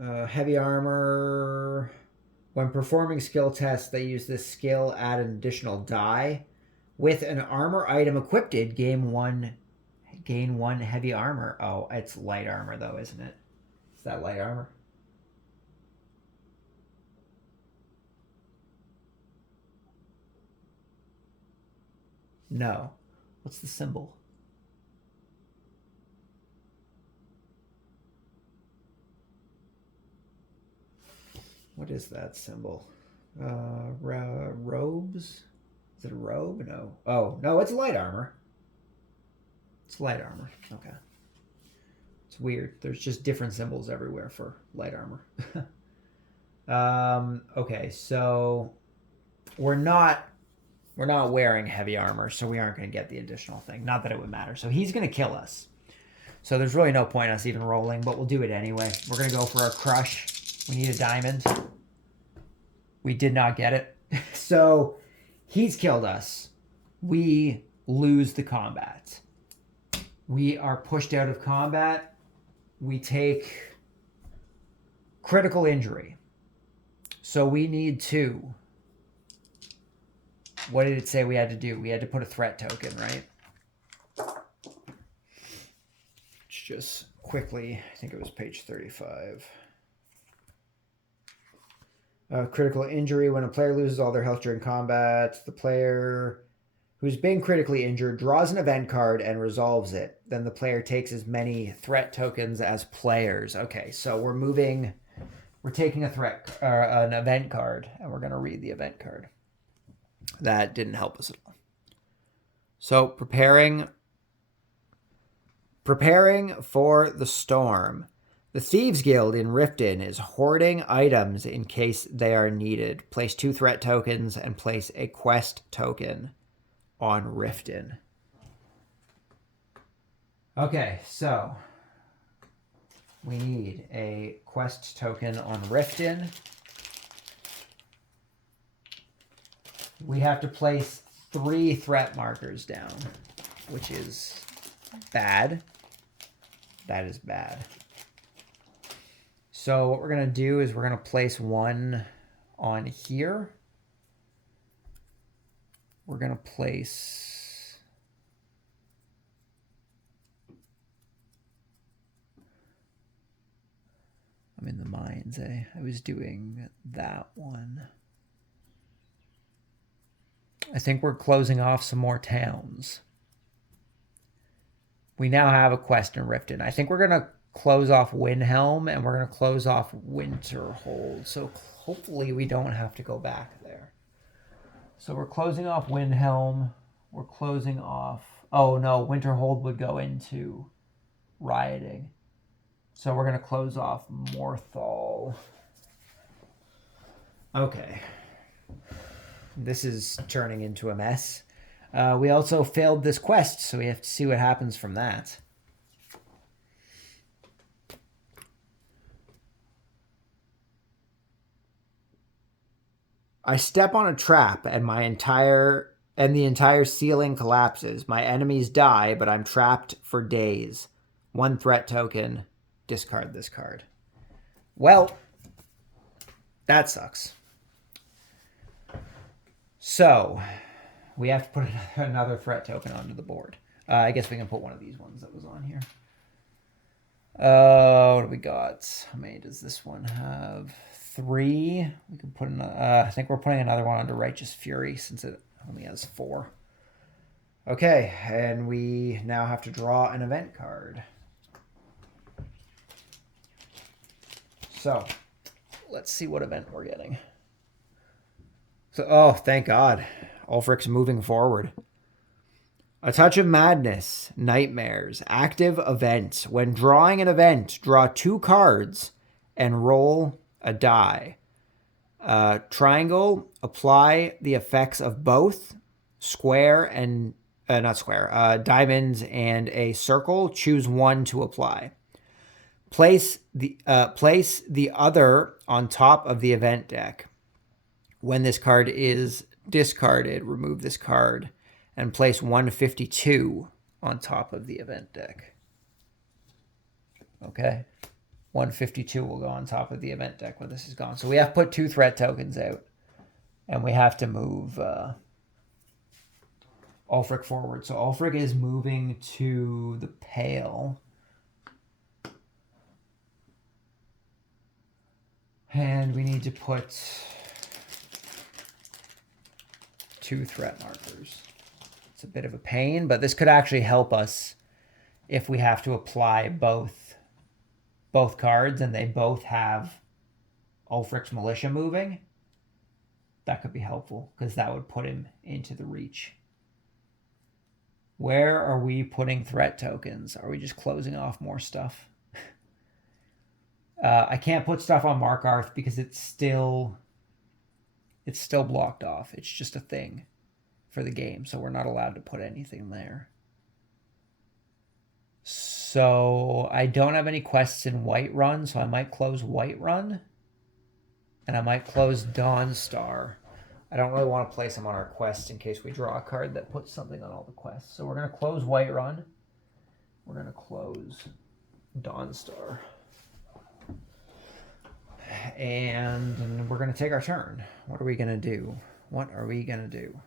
Heavy armor. When performing skill tests, they use this skill, add an additional die. With an armor item equipped, gain one heavy armor. Oh, it's light armor though, isn't it? Is that light armor? No. What's the symbol? What is that symbol? Robes? Is it a robe? No. Oh, no, it's light armor. It's light armor. Okay. It's weird. There's just different symbols everywhere for light armor. Okay, so we're not wearing heavy armor, so we aren't going to get the additional thing. Not that it would matter. So he's going to kill us. So there's really no point us even rolling, but we'll do it anyway. We're going to go for a crush. We need a diamond. We did not get it. So he's killed us. We lose the combat. We are pushed out of combat. We take critical injury. So we need to... What did it say we had to do? We had to put a threat token, right? Just quickly, I think it was page 35. Critical injury. When a player loses all their health during combat, the player who's been critically injured draws an event card and resolves it. Then the player takes as many threat tokens as players. Okay, so we're taking a threat or an event card, and we're going to read the event card. That didn't help us at all. So preparing for the storm. The Thieves Guild in Riften is hoarding items in case they are needed. Place 2 threat tokens and place a quest token on Riften. Okay, so we need a quest token on Riften. We have to place 3 threat markers down, which is bad. That is bad. So what we're going to do is we're going to place one on here. We're going to place... I'm in the mines, eh? I was doing that one. I think we're closing off some more towns. We now have a quest in Riften. I think we're going to close off Windhelm and we're going to close off Winterhold. So hopefully we don't have to go back there. So we're closing off Windhelm. We're closing off... Oh no, Winterhold would go into rioting. So we're going to close off Morthal. Okay. This is turning into a mess. We also failed this quest, so we have to see what happens from that. I step on a trap and the entire ceiling collapses. My enemies die, but I'm trapped for days. 1 threat token. Discard this card. Well, that sucks. So, we have to put another threat token onto the board. I guess we can put one of these ones that was on here. What do we got? How many does this one have? 3. We can put in. I think we're putting another one onto Righteous Fury since it only has 4. Okay, and we now have to draw an event card. So, let's see what event we're getting. So, oh, thank God. Ulfric's moving forward. A Touch of Madness, Nightmares, active events. When drawing an event, draw 2 cards and roll a die. Triangle, apply the effects of both. Square and, diamonds and a circle. Choose one to apply. Place the other on top of the event deck. When this card is discarded, remove this card and place 152 on top of the event deck. Okay. 152 will go on top of the event deck when this is gone. So we have put 2 threat tokens out. And we have to move Ulfric forward. So Ulfric is moving to the Pale. And we need to put 2 threat markers. It's a bit of a pain, but this could actually help us if we have to apply both cards and they both have Ulfric's Militia moving. That could be helpful because that would put him into the reach. Where are we putting threat tokens? Are we just closing off more stuff? I can't put stuff on Markarth because it's still blocked off. It's just a thing for the game, so we're not allowed to put anything there. So I don't have any quests in Whiterun, so I might close Whiterun. And I might close Dawnstar. I don't really want to place them on our quests in case we draw a card that puts something on all the quests. So we're going to close Whiterun. We're going to close Dawnstar. And we're going to take our turn. What are we going to do? What are we going to do?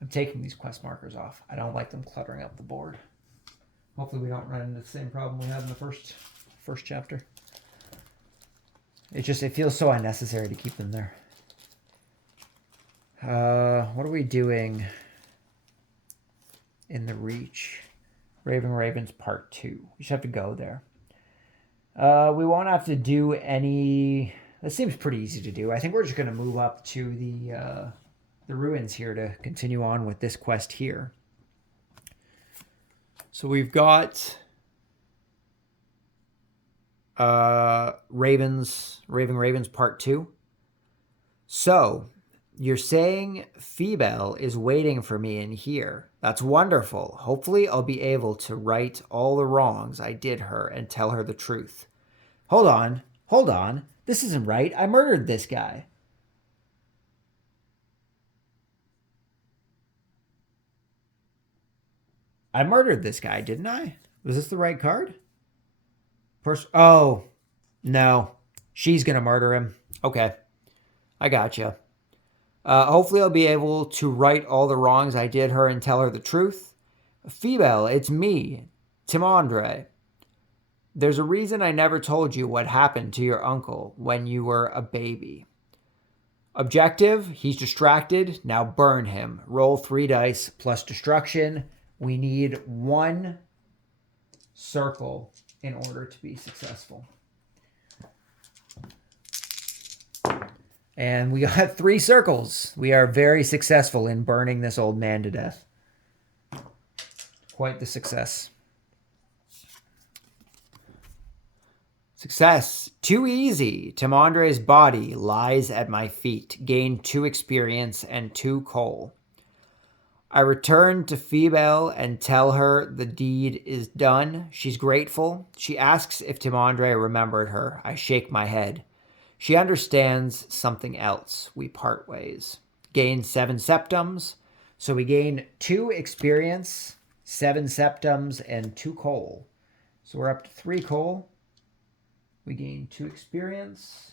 I'm taking these quest markers off. I don't like them cluttering up the board. Hopefully we don't run into the same problem we had in the first chapter. It feels so unnecessary to keep them there. What are we doing in the Reach? Ravens Part 2. We should have to go there. We won't have to do any... That seems pretty easy to do. I think we're just going to move up to the ruins here to continue on with this quest here. So we've got Ravens Part 2. So you're saying Phoebel is waiting for me in here. That's wonderful. Hopefully I'll be able to right all the wrongs I did her and tell her the truth. Hold on. This isn't right. I murdered this guy. I murdered this guy, didn't I? Was this the right card? Oh, no. She's going to murder him. Okay. I gotcha. Hopefully I'll be able to right all the wrongs I did her and tell her the truth. Phoebel, it's me, Timandre. There's a reason I never told you what happened to your uncle when you were a baby. Objective, he's distracted. Now burn him. Roll 3 dice plus destruction. We need 1 circle in order to be successful. And we got 3 circles. We are very successful in burning this old man to death. Quite the success. Success. Too easy. Timandre's body lies at my feet. Gain 2 experience and 2 coal. I return to Phoebel and tell her the deed is done. She's grateful. She asks if Timandre remembered her. I shake my head. She understands something else. We part ways. Gain 7 septums. So we gain 2 experience, 7 septums, and 2 coal. So we're up to 3 coal. We gain 2 experience.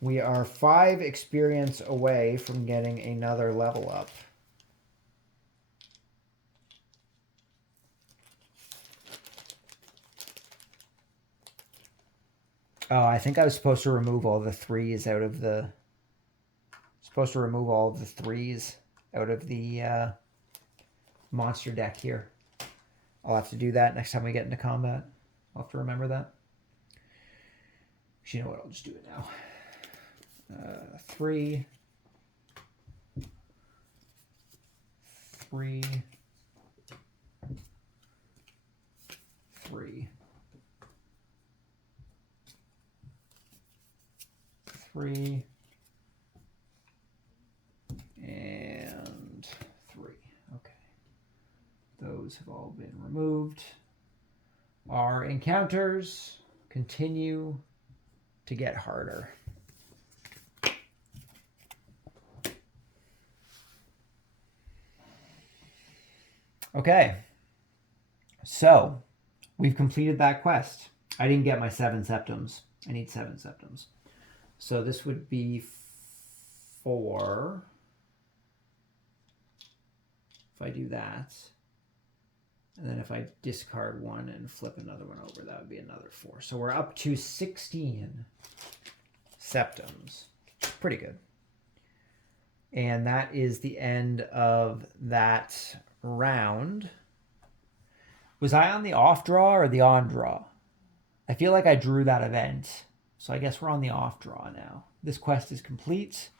We are 5 experience away from getting another level up. Oh, I think I was supposed to remove all the 3s out of the... monster deck here. I'll have to do that next time we get into combat. I'll have to remember that. Actually, you know what? I'll just do it now. 3, 3, 3, 3, and 3. Okay. Those have all been removed. Our encounters continue to get harder. Okay. So we've completed that quest. I didn't get my 7 septums. I need 7 septums. So this would be 4. If I do that. And then if I discard one and flip another one over, that would be another 4. So we're up to 16 septums. Pretty good. And that is the end of that round. Was I on the off draw or the on draw? I feel like I drew that event. So I guess we're on the off draw now. This quest is complete,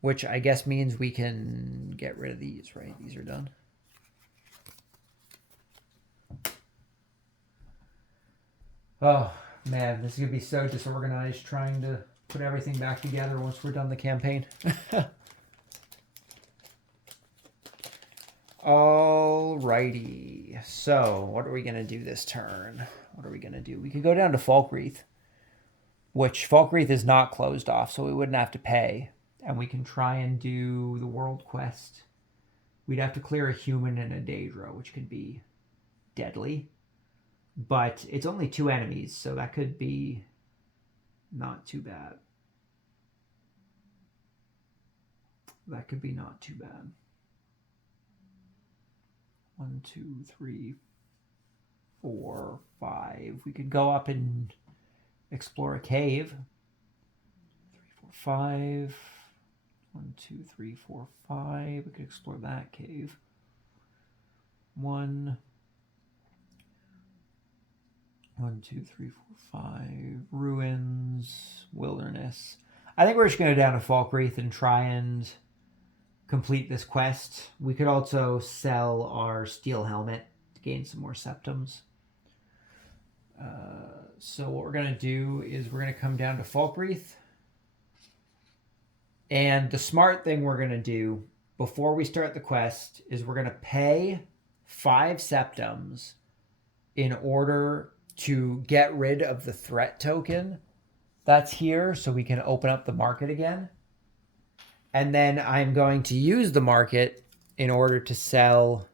which I guess means we can get rid of these, right? These are done. Oh, man, this is going to be so disorganized trying to put everything back together once we're done the campaign. Alrighty. So, what are we going to do this turn? What are we going to do? We could go down to Falkreath, which Falkreath is not closed off, so we wouldn't have to pay. And we can try and do the world quest. We'd have to clear a human and a Daedra, which could be deadly. But it's only 2 enemies, so that could be not too bad. That could be not too bad. 1, 2, 3, 4, 5. We could go up and explore a cave. 3, 4, 5. 1, 2, 3, 4, 5. We could explore that cave. 1, 2, 3, 4, 5. Ruins, wilderness. I think we're just going to go down to Falkreath and try and complete this quest. We could also sell our steel helmet to gain some more septums. So what we're going to do is we're going to come down to Falkreath. And the smart thing we're going to do before we start the quest is we're going to pay 5 septums in order to get rid of the threat token that's here so we can open up the market again. And then I'm going to use the market in order to sell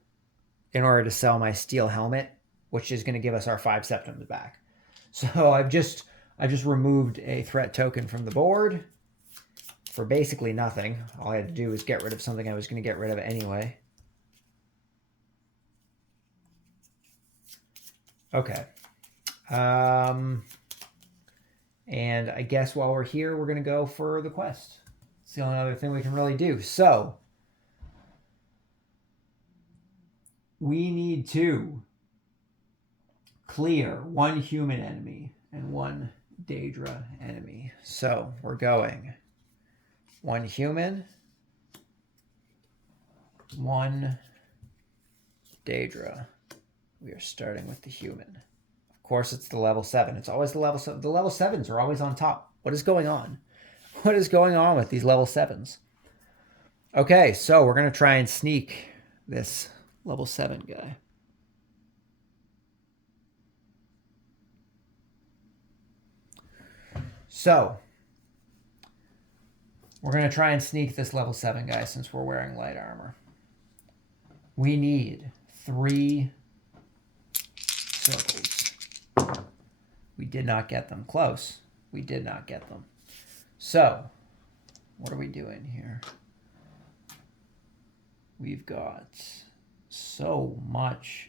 my steel helmet, which is going to give us our 5 septums back. So I've just removed a threat token from the board for basically nothing. All I had to do was get rid of something I was going to get rid of anyway. Okay. And I guess while we're here, we're going to go for the quest. It's the only other thing we can really do. So we need to clear 1 human enemy and 1 Daedra enemy. So we're going 1 human, 1 Daedra. We are starting with the human. Of course, it's the level 7. It's always the level 7. The level 7s are always on top. What is going on? What is going on with these level 7s? Okay, so we're going to try and sneak this level 7 guy. So we're going to try and sneak this level 7 guy since we're wearing light armor. We need 3 circles. We did not get them. Close. We did not get them. So, what are we doing here? We've got so much.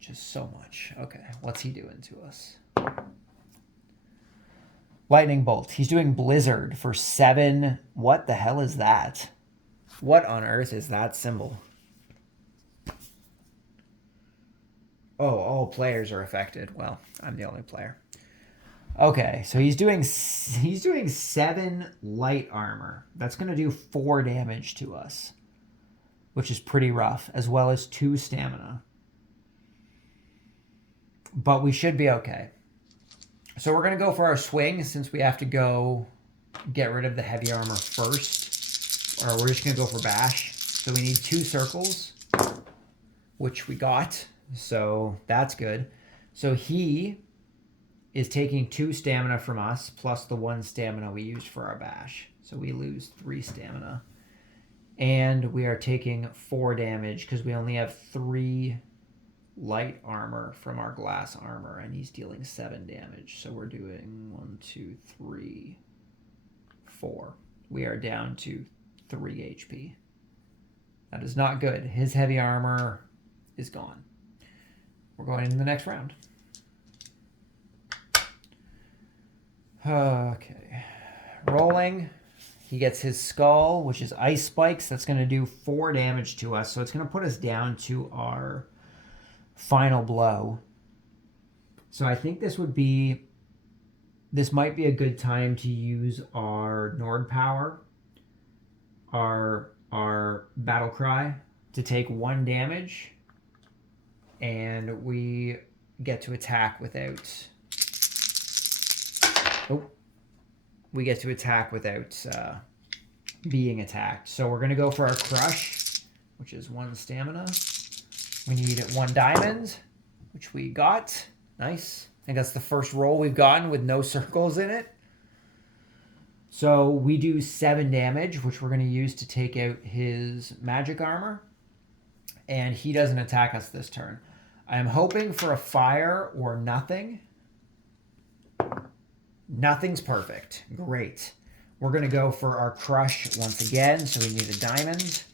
Just so much. Okay, what's he doing to us? Lightning bolt. He's doing blizzard for 7. What the hell is that? What on earth is that symbol? Oh, all players are affected. Well, I'm the only player. Okay, so he's doing 7 light armor. That's going to do 4 damage to us, which is pretty rough, as well as 2 stamina. But we should be okay. So we're going to go for our swing since we have to go get rid of the heavy armor first. Or we're just going to go for bash. So we need 2 circles, which we got. So that's good. So he is taking 2 stamina from us, plus the 1 stamina we used for our bash. So we lose 3 stamina. And we are taking 4 damage because we only have 3 light armor from our glass armor, and he's dealing 7 damage. So we're doing 1, 2, 3, 4. We are down to 3 HP. That is not good. His heavy armor is gone. We're going into the next round. Okay. Rolling. He gets his skull, which is ice spikes. That's going to do 4 damage to us. So it's going to put us down to our final blow. So I think this might be a good time to use our Nord power, our battle cry, to take 1 damage, and we get to attack without being attacked. So we're going to go for our crush, which is 1 stamina. We need 1 diamond, which we got. Nice. I think that's the first roll we've gotten with no circles in it. So we do 7 damage, which we're going to use to take out his magic armor. And he doesn't attack us this turn. I am hoping for a fire or nothing. Nothing's perfect. Great. We're going to go for our crush once again. So we need a diamond.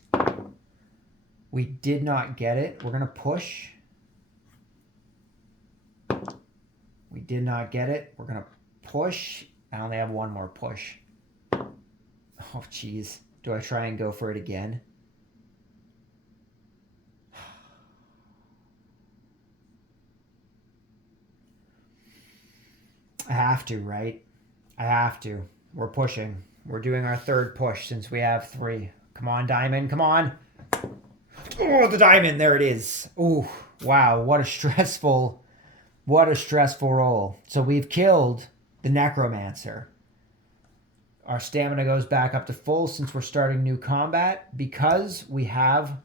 We did not get it. We're going to push. We did not get it. We're going to push. I only have 1 more push. Oh, jeez. Do I try and go for it again? I have to, right? I have to. We're pushing. We're doing our 3rd push since we have 3. Come on, diamond. Come on. Oh, the diamond. There it is. Oh, wow. What a stressful roll. So we've killed the necromancer. Our stamina goes back up to full since we're starting new combat. Because we have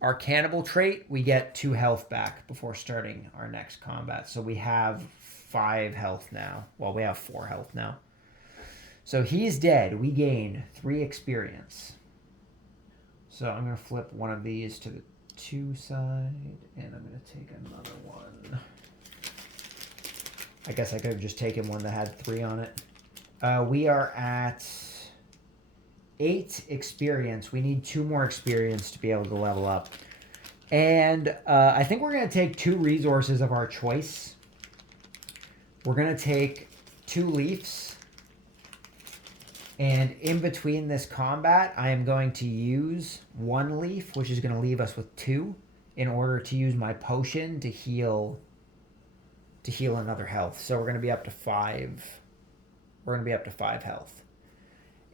our cannibal trait, we get 2 health back before starting our next combat. So we have 5 health now. Well, we have 4 health now. So he's dead. We gained 3 experience. So I'm going to flip one of these to the 2 side, and I'm going to take another one. I guess I could have just taken one that had 3 on it. We are at 8 experience. We need 2 more experience to be able to level up. And I think we're going to take 2 resources of our choice. We're going to take 2 leaves. And in between this combat, I am going to use 1 leaf, which is going to leave us with 2, in order to use my potion to heal another health. So we're going to be up to 5. We're going to be up to 5 health.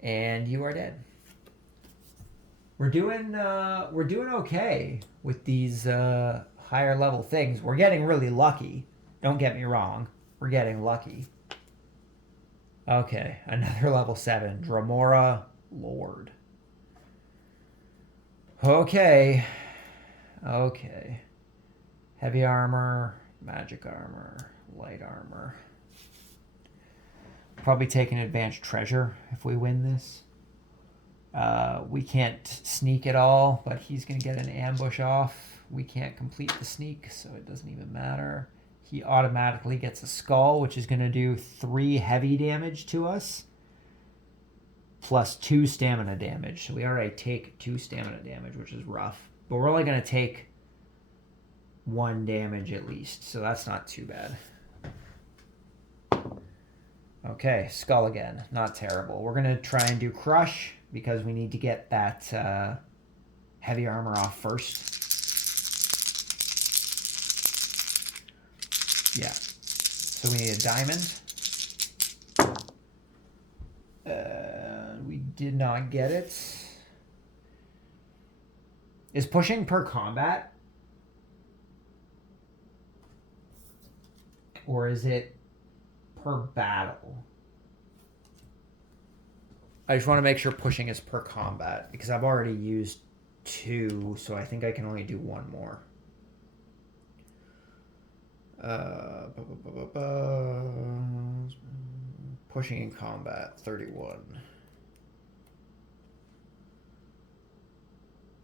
And you are dead. We're doing okay with these higher level things. We're getting really lucky. Don't get me wrong. We're getting lucky. Okay, another level 7. Dramora Lord. Okay. Heavy armor, magic armor, light armor. Probably take an advanced treasure if we win this. We can't sneak at all, but he's going to get an ambush off. We can't complete the sneak, so it doesn't even matter. He automatically gets a skull, which is going to do 3 heavy damage to us, plus 2 stamina damage. So we already take 2 stamina damage, which is rough. But we're only going to take 1 damage at least, so that's not too bad. Okay, skull again. Not terrible. We're going to try and do crush, because we need to get that heavy armor off first. Yeah. So we need a diamond. We did not get it. Is pushing per combat? Or is it per battle? I just want to make sure pushing is per combat, because I've already used 2, so I think I can only do 1 more. Pushing in combat, 31.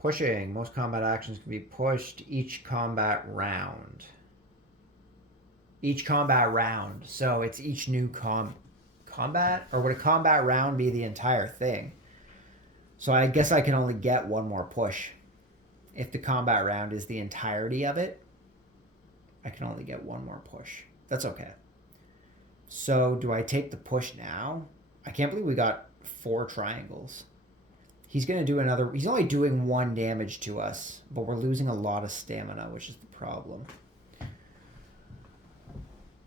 Pushing. Most combat actions can be pushed each combat round. Each combat round. So it's each new combat? Or would a combat round be the entire thing? So I guess I can only get one more push. If the combat round is the entirety of it, I can only get one more push. That's okay. So do I take the push now? I can't believe we got 4 triangles. He's going to do another... He's only doing 1 damage to us, but we're losing a lot of stamina, which is the problem.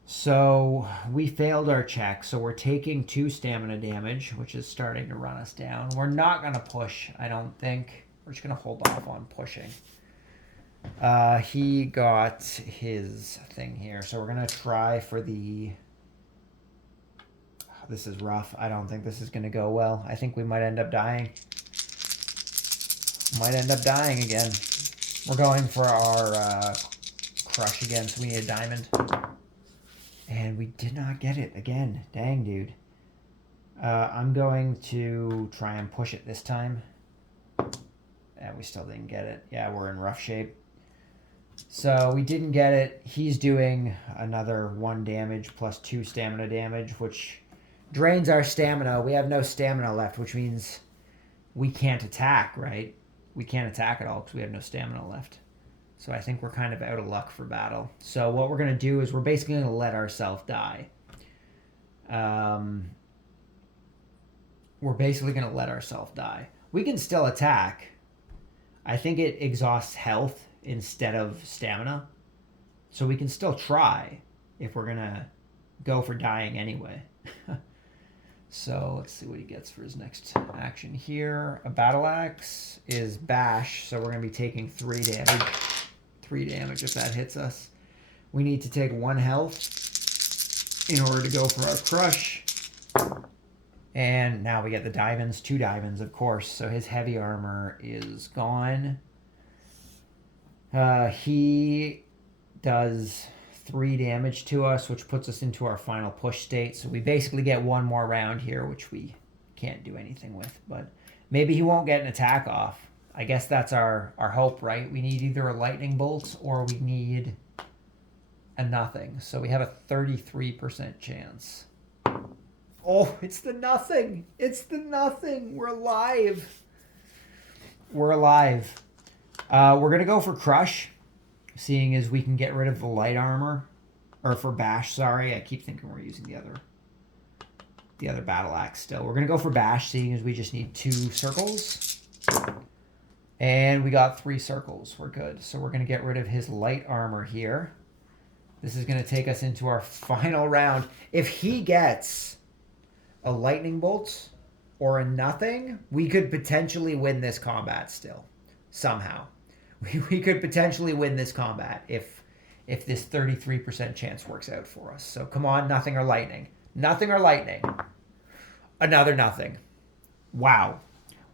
So we failed our check, so we're taking 2 stamina damage, which is starting to run us down. We're not going to push, I don't think. We're just going to hold off on pushing. He got his thing here, so we're going to try for the... This is rough. I don't think this is going to go well. I think we might end up dying. Might end up dying again. We're going for our crush again, so we need a diamond. And we did not get it again. Dang, dude. I'm going to try and push it this time. Yeah, we still didn't get it. Yeah, we're in rough shape. So we didn't get it. He's doing another 1 damage plus 2 stamina damage, which drains our stamina. We have no stamina left, which means we can't attack, right? We can't attack at all because we have no stamina left. So I think we're kind of out of luck for battle. So what we're going to do is we're basically going to let ourselves die. We're basically going to let ourselves die. We can still attack. I think it exhausts health instead of stamina. So we can still try if we're going to go for dying anyway. So let's see what he gets for his next action here. A battle axe is bash, so we're going to be taking 3 damage. 3 damage if that hits us. We need to take 1 health in order to go for our crush. And now we get the diamonds. 2 diamonds, of course. So his heavy armor is gone. He does 3 damage to us, which puts us into our final push state. So we basically get 1 more round here, which we can't do anything with. But maybe he won't get an attack off. I guess that's our hope, right? We need either a lightning bolt or we need a nothing. So we have a 33% chance. Oh, it's the nothing. It's the nothing. We're alive. We're alive. We're going to go for crush, seeing as we can get rid of the light armor. Or for bash, sorry. I keep thinking we're using the other battle axe still. We're going to go for bash, seeing as we just need 2 circles. And we got 3 circles. We're good. So we're going to get rid of his light armor here. This is going to take us into our final round. If he gets a lightning bolt or a nothing, we could potentially win this combat still. Somehow. We could potentially win this combat if this 33% chance works out for us. So come on, nothing or lightning. Nothing or lightning. Another nothing. Wow.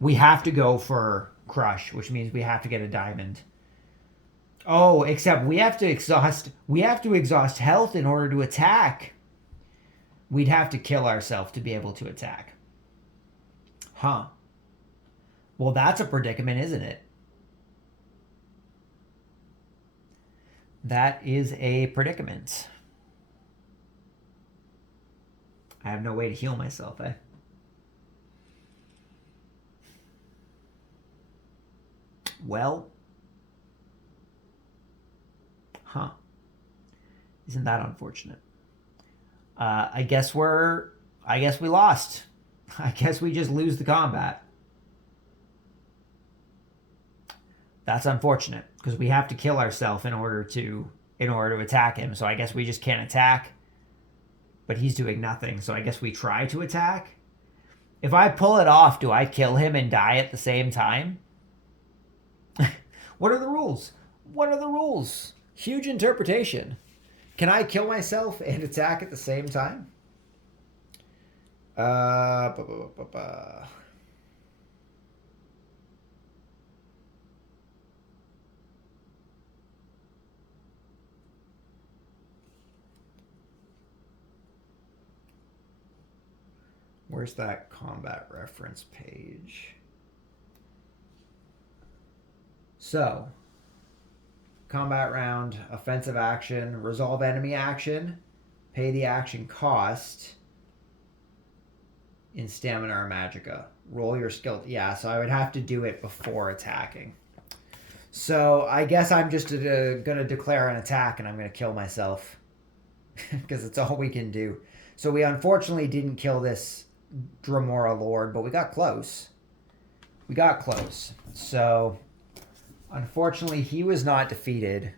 We have to go for crush, which means we have to get a diamond. Oh, except we have to exhaust health in order to attack. We'd have to kill ourselves to be able to attack. Huh. Well, that's a predicament, isn't it? That is a predicament. I have no way to heal myself, eh? Well, huh. Isn't that unfortunate? I guess we lost. I guess we just lose the combat. That's unfortunate because we have to kill ourselves in order to attack him. So I guess we just can't attack. But he's doing nothing. So I guess we try to attack. If I pull it off, do I kill him and die at the same time? What are the rules? What are the rules? Huge interpretation. Can I kill myself and attack at the same time? Where's that combat reference page? So, combat round, offensive action, resolve enemy action, pay the action cost in stamina or magicka. Roll your skill. Yeah, so I would have to do it before attacking. So I guess I'm just going to declare an attack and I'm going to kill myself. Because it's all we can do. So we unfortunately didn't kill this Dremora Lord, but we got close. We got close. So unfortunately he was not defeated.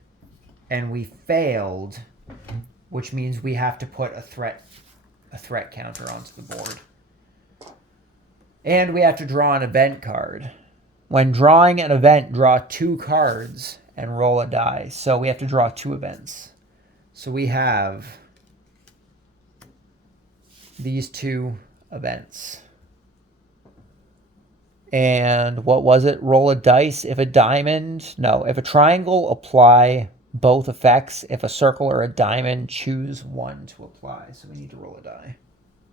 And we failed, which means we have to put a threat counter onto the board. And we have to draw an event card. When drawing an event, draw 2 cards and roll a die. So we have to draw 2 events. So we have these 2 events. And what was it? Roll a dice. If a diamond, no, if a triangle, apply both effects. If a circle or a diamond, choose one to apply. So we need to roll a die.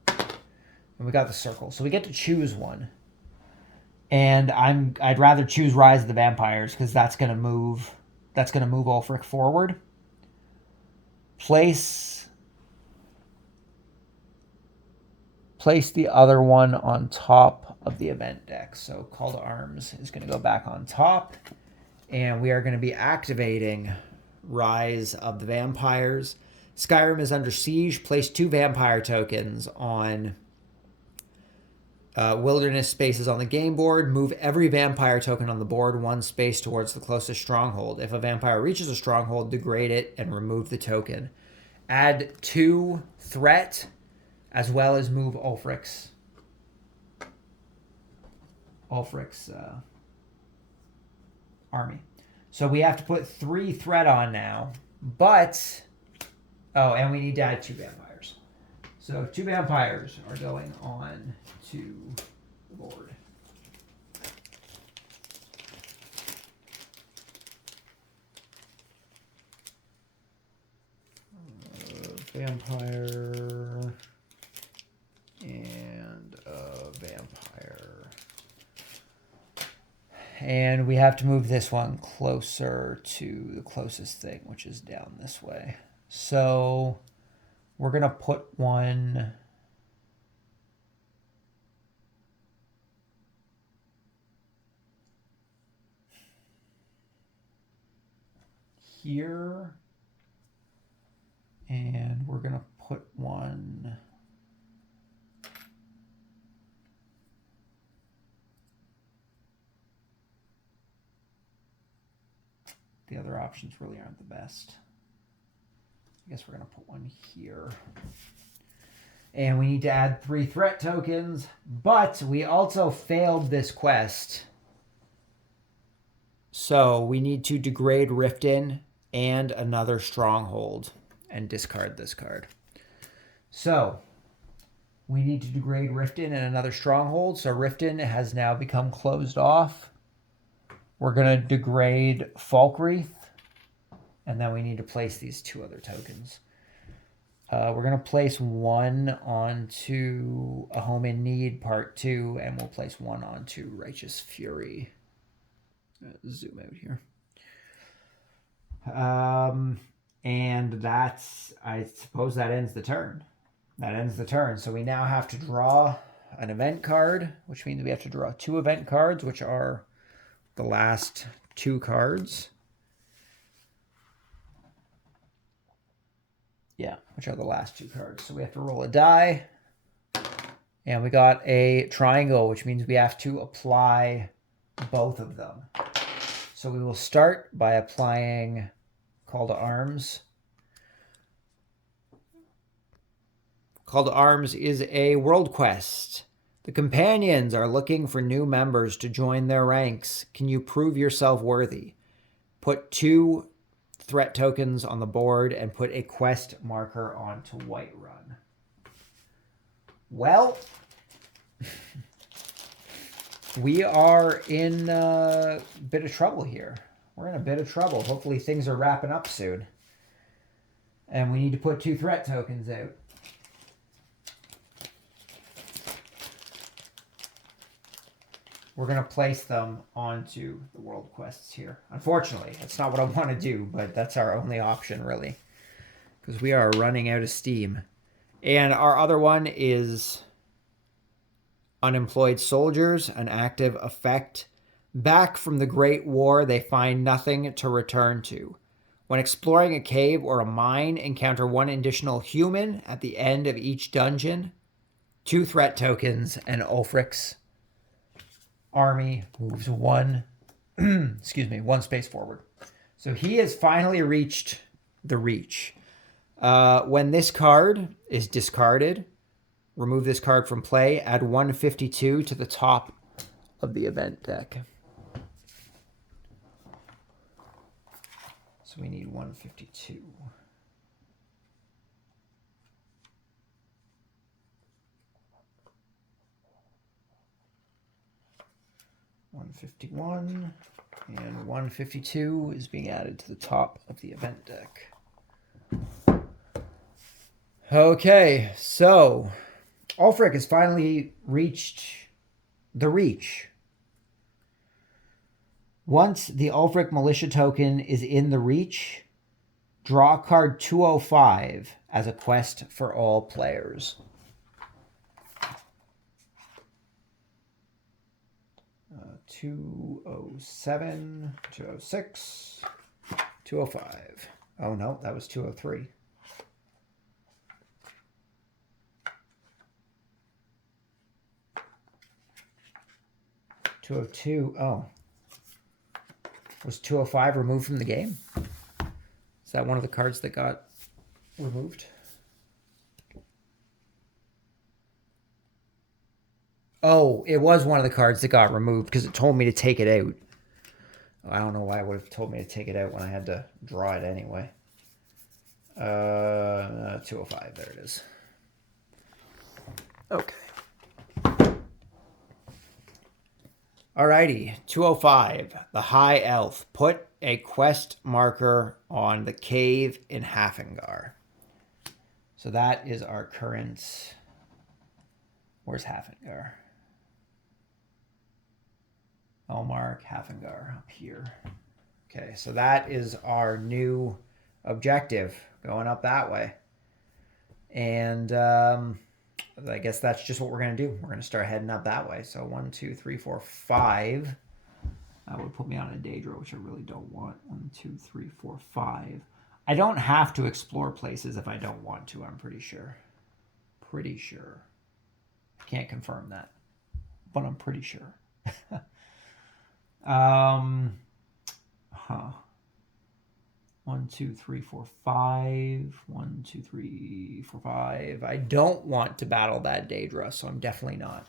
And we got the circle. So we get to choose one. And I'd rather choose Rise of the Vampires because that's gonna move Ulfric forward. Place the other one on top of the event deck. So Call to Arms is going to go back on top. And we are going to be activating Rise of the Vampires. Skyrim is under siege. Place 2 vampire tokens on wilderness spaces on the game board. Move every vampire token on the board 1 space towards the closest stronghold. If a vampire reaches a stronghold, degrade it and remove the token. Add 2 threat, as well as move Ulfric's army. So we have to put 3 threat on now, but and we need to add 2 vampires. So 2 vampires are going on to the board. Vampire and a vampire. And we have to move this one closer to the closest thing, which is down this way. So we're going to put one here. And we're going to put one the other options really aren't the best. I guess we're going to put one here. And we need to add 3 threat tokens, but we also failed this quest. So we need to degrade Riften and another stronghold and discard this card. So we need to degrade Riften and another stronghold. So Riften has now become closed off. We're going to degrade Falkreath. And then we need to place these 2 other tokens. We're going to place one onto A Home in Need Part 2. And we'll place one onto Righteous Fury. Zoom out here. And that's, I suppose that ends the turn. That ends the turn. So we now have to draw an event card, which means we have to draw 2 event cards, which are the last 2 cards. Yeah, which are the last 2 cards. So we have to roll a die. And we got a triangle, which means we have to apply both of them. So we will start by applying Call to Arms. Call to Arms is a world quest. The companions are looking for new members to join their ranks. Can you prove yourself worthy? Put 2 threat tokens on the board and put a quest marker onto Whiterun. Well, we are in a bit of trouble here. We're in a bit of trouble. Hopefully things are wrapping up soon. And we need to put 2 threat tokens out. we're going to place them onto the world quests here. Unfortunately, that's not what I want to do, but that's our only option, really. Because we are running out of steam. And our other one is unemployed soldiers, an active effect. Back from the Great War, they find nothing to return to. When exploring a cave or a mine, encounter one additional human at the end of each dungeon. 2 threat tokens, and Ulfric's army moves one, one space forward. So he has finally reached the Reach. When this card is discarded, remove this card from play, add 152 to the top of the event deck. So we need 152. 151 and 152 is being added to the top of the event deck. Okay, so Ulfric has finally reached the Reach. Once the Ulfric Militia token is in the Reach, draw card 205 as a quest for all players. 207, 206, 205. Oh no, that was 203. Oh. Was 205 removed from the game? Is that one of the cards that got removed? Oh, it was one of the cards that got removed because it told me to take it out. I don't know why it would have told me to take it out when I had to draw it anyway. 205, there it is. Okay. Alrighty, 205, the High Elf. Put a quest marker on the cave in Hafengar. So that is our current... Where's Hafengar? Elmark, Hafengar, up here. Okay, so that is our new objective, going up that way. And I guess that's just what we're going to do. We're going to start heading up that way. So 1, 2, 3, 4, 5. That would put me on a Daedra, which I really don't want. 1, 2, 3, 4, 5. I don't have to explore places if I don't want to, I'm pretty sure. Pretty sure. I can't confirm that, but I'm pretty sure. 1, 2, 3, 4, 5. 1, 2, 3, 4, 5. I don't want to battle that Daedra, so I'm definitely not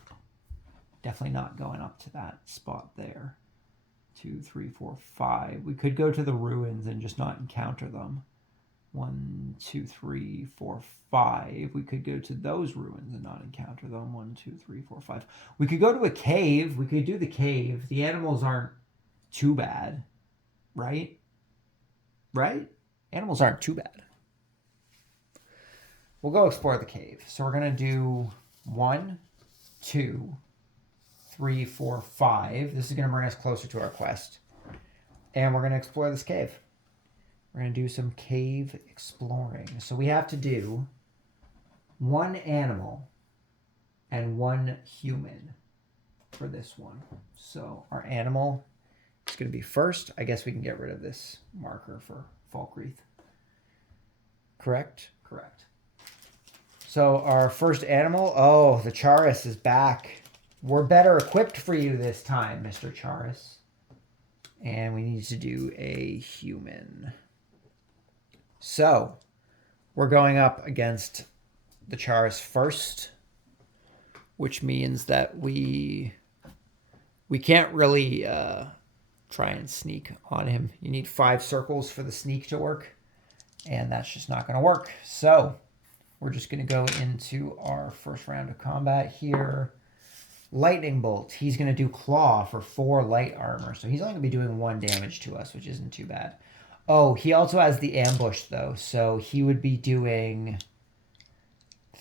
going up to that spot there. 2, 3, 4, 5. We could go to the ruins and just not encounter them. 1, 2, 3, 4, 5. We could go to those ruins and not encounter them. 1, 2, 3, 4, 5. We could go to a cave. We could do the cave. The animals aren't too bad, right? Right? Animals aren't too bad. We'll go explore the cave. So we're going to do 1, 2, 3, 4, 5. This is going to bring us closer to our quest. And we're going to explore this cave. We're going to do some cave exploring. So we have to do 1 animal and 1 human for this one. So our animal is going to be first. I guess we can get rid of this marker for Falkreath. Correct? Correct. So our first animal, oh, the Charis is back. We're better equipped for you this time, Mr. Charis. And we need to do a human. So we're going up against the Charis first, which means that we can't really try and sneak on him. You need 5 circles for the sneak to work, and that's just not going to work. So we're just going to go into our first round of combat here. Lightning Bolt. He's going to do Claw for 4 light armor, so he's only going to be doing 1 damage to us, which isn't too bad. Oh, he also has the ambush, though, so he would be doing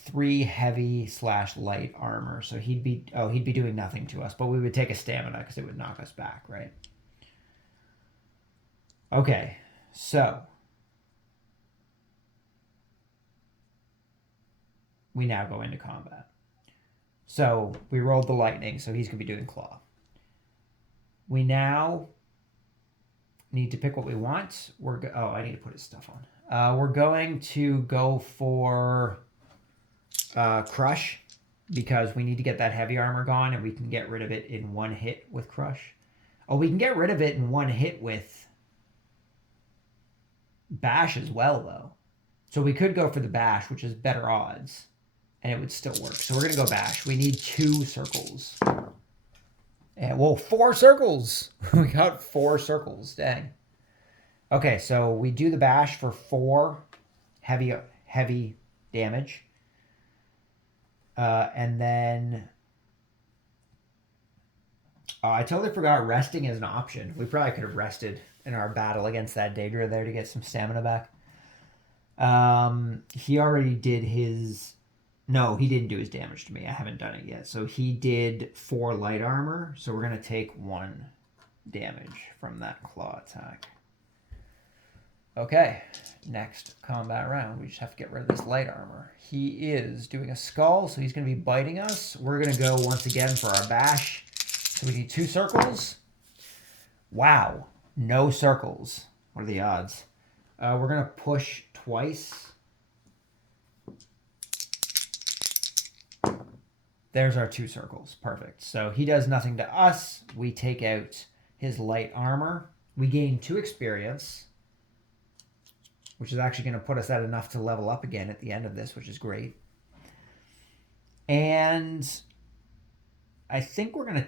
3 heavy / light armor. So he'd be doing nothing to us, but we would take a stamina because it would knock us back, right? Okay, so we now go into combat. So we rolled the lightning, so he's going to be doing claw. We now need to pick what we want. I need to put his stuff on. We're going to go for crush because we need to get that heavy armor gone, and we can get rid of it in one hit with crush. Oh, we can get rid of it in one hit with bash as well, though. So we could go for the bash, which is better odds, and it would still work. So we're going to go bash. We need 2 circles. And, whoa, 4 circles. We got 4 circles. Dang. Okay, so we do the bash for 4 heavy damage. And then... Oh, I totally forgot resting is an option. We probably could have rested in our battle against that Daedra there to get some stamina back. He already did his... No, he didn't do his damage to me. I haven't done it yet. So he did 4 light armor. So we're going to take 1 damage from that claw attack. Okay, next combat round. We just have to get rid of this light armor. He is doing a skull, so he's going to be biting us. We're going to go once again for our bash. So we need 2 circles. Wow, no circles. What are the odds? We're going to push twice. There's our 2 circles. Perfect. So he does nothing to us. We take out his light armor. We gain 2 experience, which is actually going to put us at enough to level up again at the end of this, which is great. And I think we're going to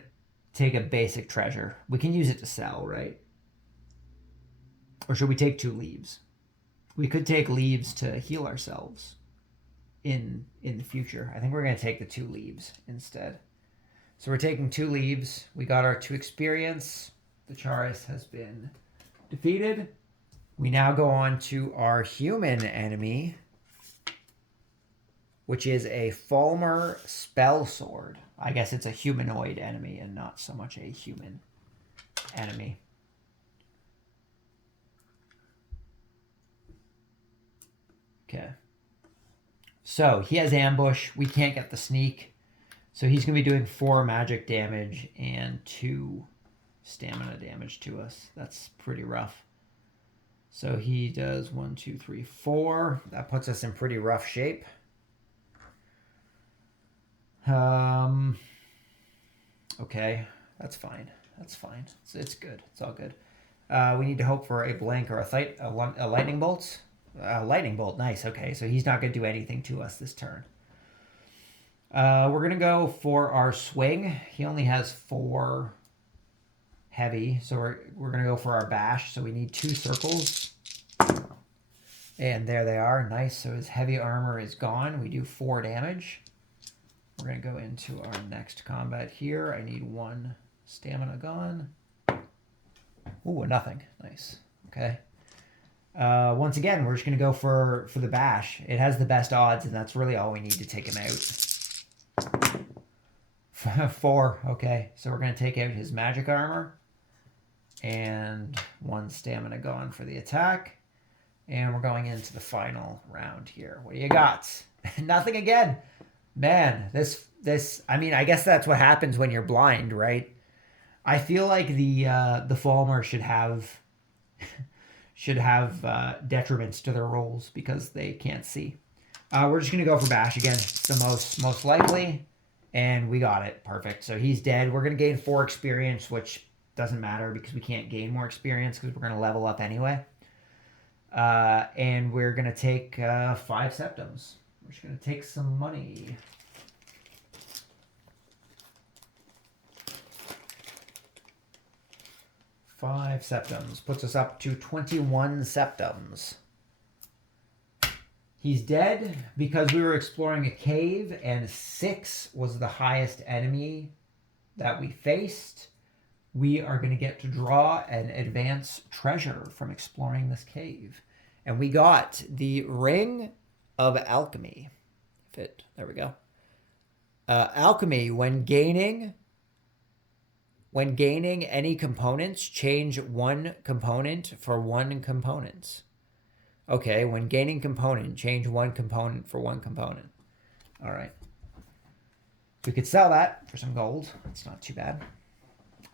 take a basic treasure. We can use it to sell, right? Or should we take 2 leaves? We could take leaves to heal ourselves in the future. I think we're going to take the 2 leaves instead. So we're taking 2 leaves. We got our 2 experience. The Charis has been defeated. We now go on to our human enemy, which is a Falmer spell sword. I guess it's a humanoid enemy and not so much a human enemy. Okay. So he has ambush. We can't get the sneak. So he's going to be doing 4 magic damage and 2 stamina damage to us. That's pretty rough. So he does 1, 2, 3, 4. That puts us in pretty rough shape. Okay, that's fine. That's fine. It's good. It's all good. We need to hope for a blank or a lightning bolt. Lightning bolt, nice. Okay, so he's not going to do anything to us this turn. We're going to go for our swing. He only has 4 heavy, so we're going to go for our bash. So we need 2 circles. And there they are. Nice. So his heavy armor is gone. We do 4 damage. We're going to go into our next combat here. I need 1 stamina gone. Ooh, nothing. Nice. Okay. Once again, we're just going to go for the bash. It has the best odds, and that's really all we need to take him out. 4. Okay. So we're going to take out his magic armor. And 1 stamina gone for the attack. And we're going into the final round here. What do you got? Nothing again. Man, this. I mean, I guess that's what happens when you're blind, right? I feel like the Falmer should have detriments to their rolls because they can't see. We're just gonna go for bash again. It's the most likely, and we got it. Perfect. So he's dead. We're gonna gain 4 experience, which doesn't matter because we can't gain more experience because we're gonna level up anyway. And we're gonna take 5 septums. We're just going to take some money. $5 septums puts us up to 21 septums. He's dead because we were exploring a cave and 6 was the highest enemy that we faced. We are going to get to draw an advance treasure from exploring this cave. And we got the Ring of Alchemy. fit. There we go. Alchemy, when gaining any components, change one component for one component. Okay, when gaining component, change one component for one component. All right. We could sell that for some gold. It's not too bad.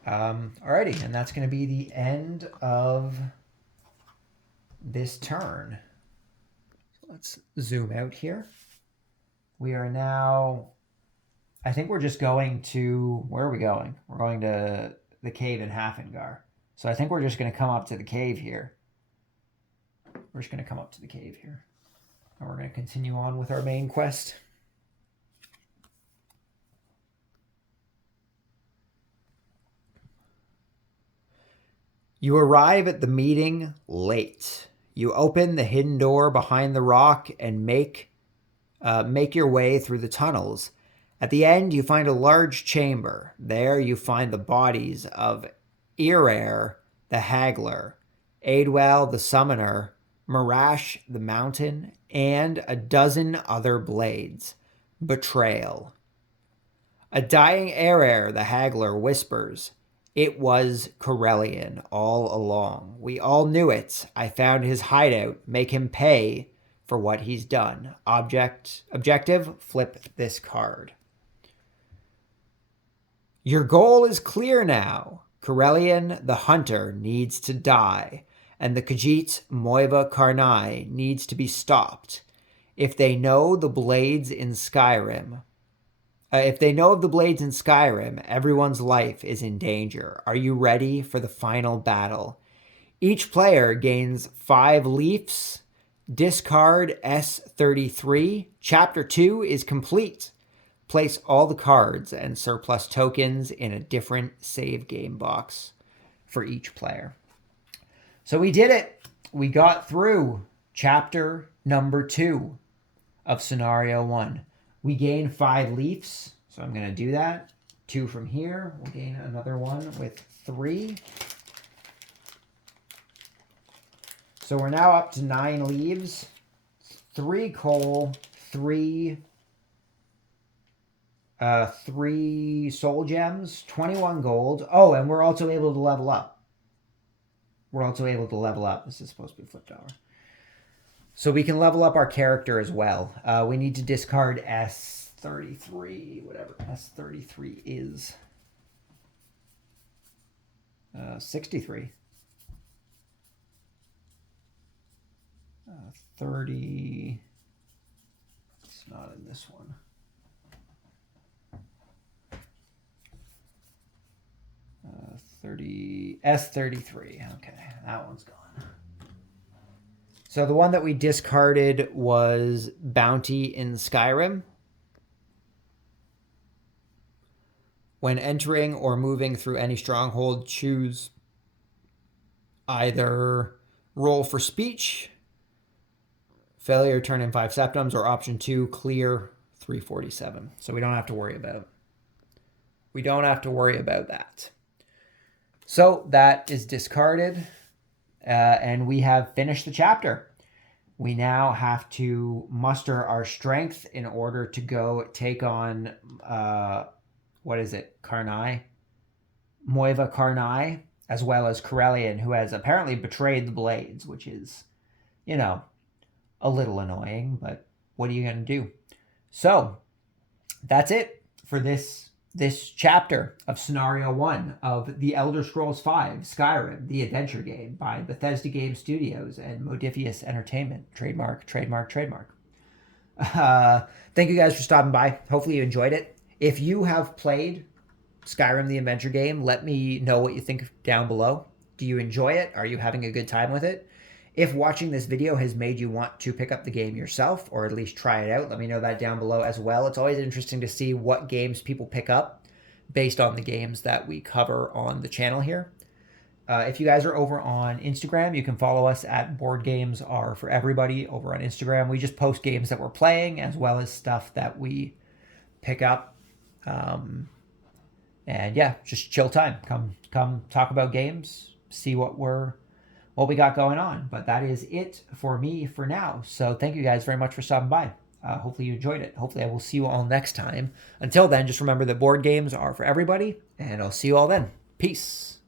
Alrighty, and that's going to be the end of this turn. So let's zoom out here. We are now, I think we're just going to, where are we going? We're going to the cave in Hafengar. So I think we're just going to come up to the cave here. We're just going to come up to the cave here. And we're going to continue on with our main quest. You arrive at the meeting late. You open the hidden door behind the rock and make your way through the tunnels. At the end, you find a large chamber. There you find the bodies of Irair, the Haggler, Adwell, the Summoner, Marash, the Mountain, and a dozen other blades. Betrayal. A dying Irair, the Haggler, whispers, "It was Corellian all along. We all knew it. I found his hideout. Make him pay for what he's done." Objective, flip this card. Your goal is clear now. Corellian, the hunter, needs to die, and the Khajiit Moiva Karnai needs to be stopped. If they know the blades in Skyrim, everyone's life is in danger. Are you ready for the final battle? Each player gains 5 leafs. Discard S33. Chapter 2 is complete. Place all the cards and surplus tokens in a different save game box for each player. So we did it. We got through chapter number 2 of Scenario 1. We gain 5 leafs, so I'm going to do that. 2 from here. We'll gain another one with 3. So we're now up to 9 leaves. 3 coal, 3 soul gems, 21 gold. Oh, and we're also able to level up. This is supposed to be flipped over. So we can level up our character as well. We need to discard S33, whatever S33 is. 63. 30. It's not in this one. S33. Okay, that one's gone. So the one that we discarded was Bounty in Skyrim. When entering or moving through any stronghold, choose either roll for speech, failure, turn in 5 septums, or option 2, clear 347. So we don't have to worry about that. So that is discarded, and we have finished the chapter. We now have to muster our strength in order to go take on, Karnai? Moiva Karnai, as well as Corellian, who has apparently betrayed the Blades, which is, a little annoying, but what are you going to do? So that's it for this chapter of Scenario 1 of The Elder Scrolls V Skyrim The Adventure game by Bethesda Game Studios and Modifius Entertainment. Trademark. Thank you guys for stopping by. Hopefully you enjoyed it. If you have played Skyrim The Adventure game, let me know what you think down below. Do you enjoy it? Are you having a good time with it? If watching this video has made you want to pick up the game yourself, or at least try it out, let me know that down below as well. It's always interesting to see what games people pick up based on the games that we cover on the channel here. If you guys are over on Instagram, you can follow us at Board Games Are For Everybody over on Instagram. We just post games that we're playing as well as stuff that we pick up. And yeah, just chill time. Come talk about games, see what we got going on. But that is it for me for now. So thank you guys very much for stopping by. Hopefully you enjoyed it. Hopefully I will see you all next time. Until then, just remember that board games are for everybody, and I'll see you all then. Peace.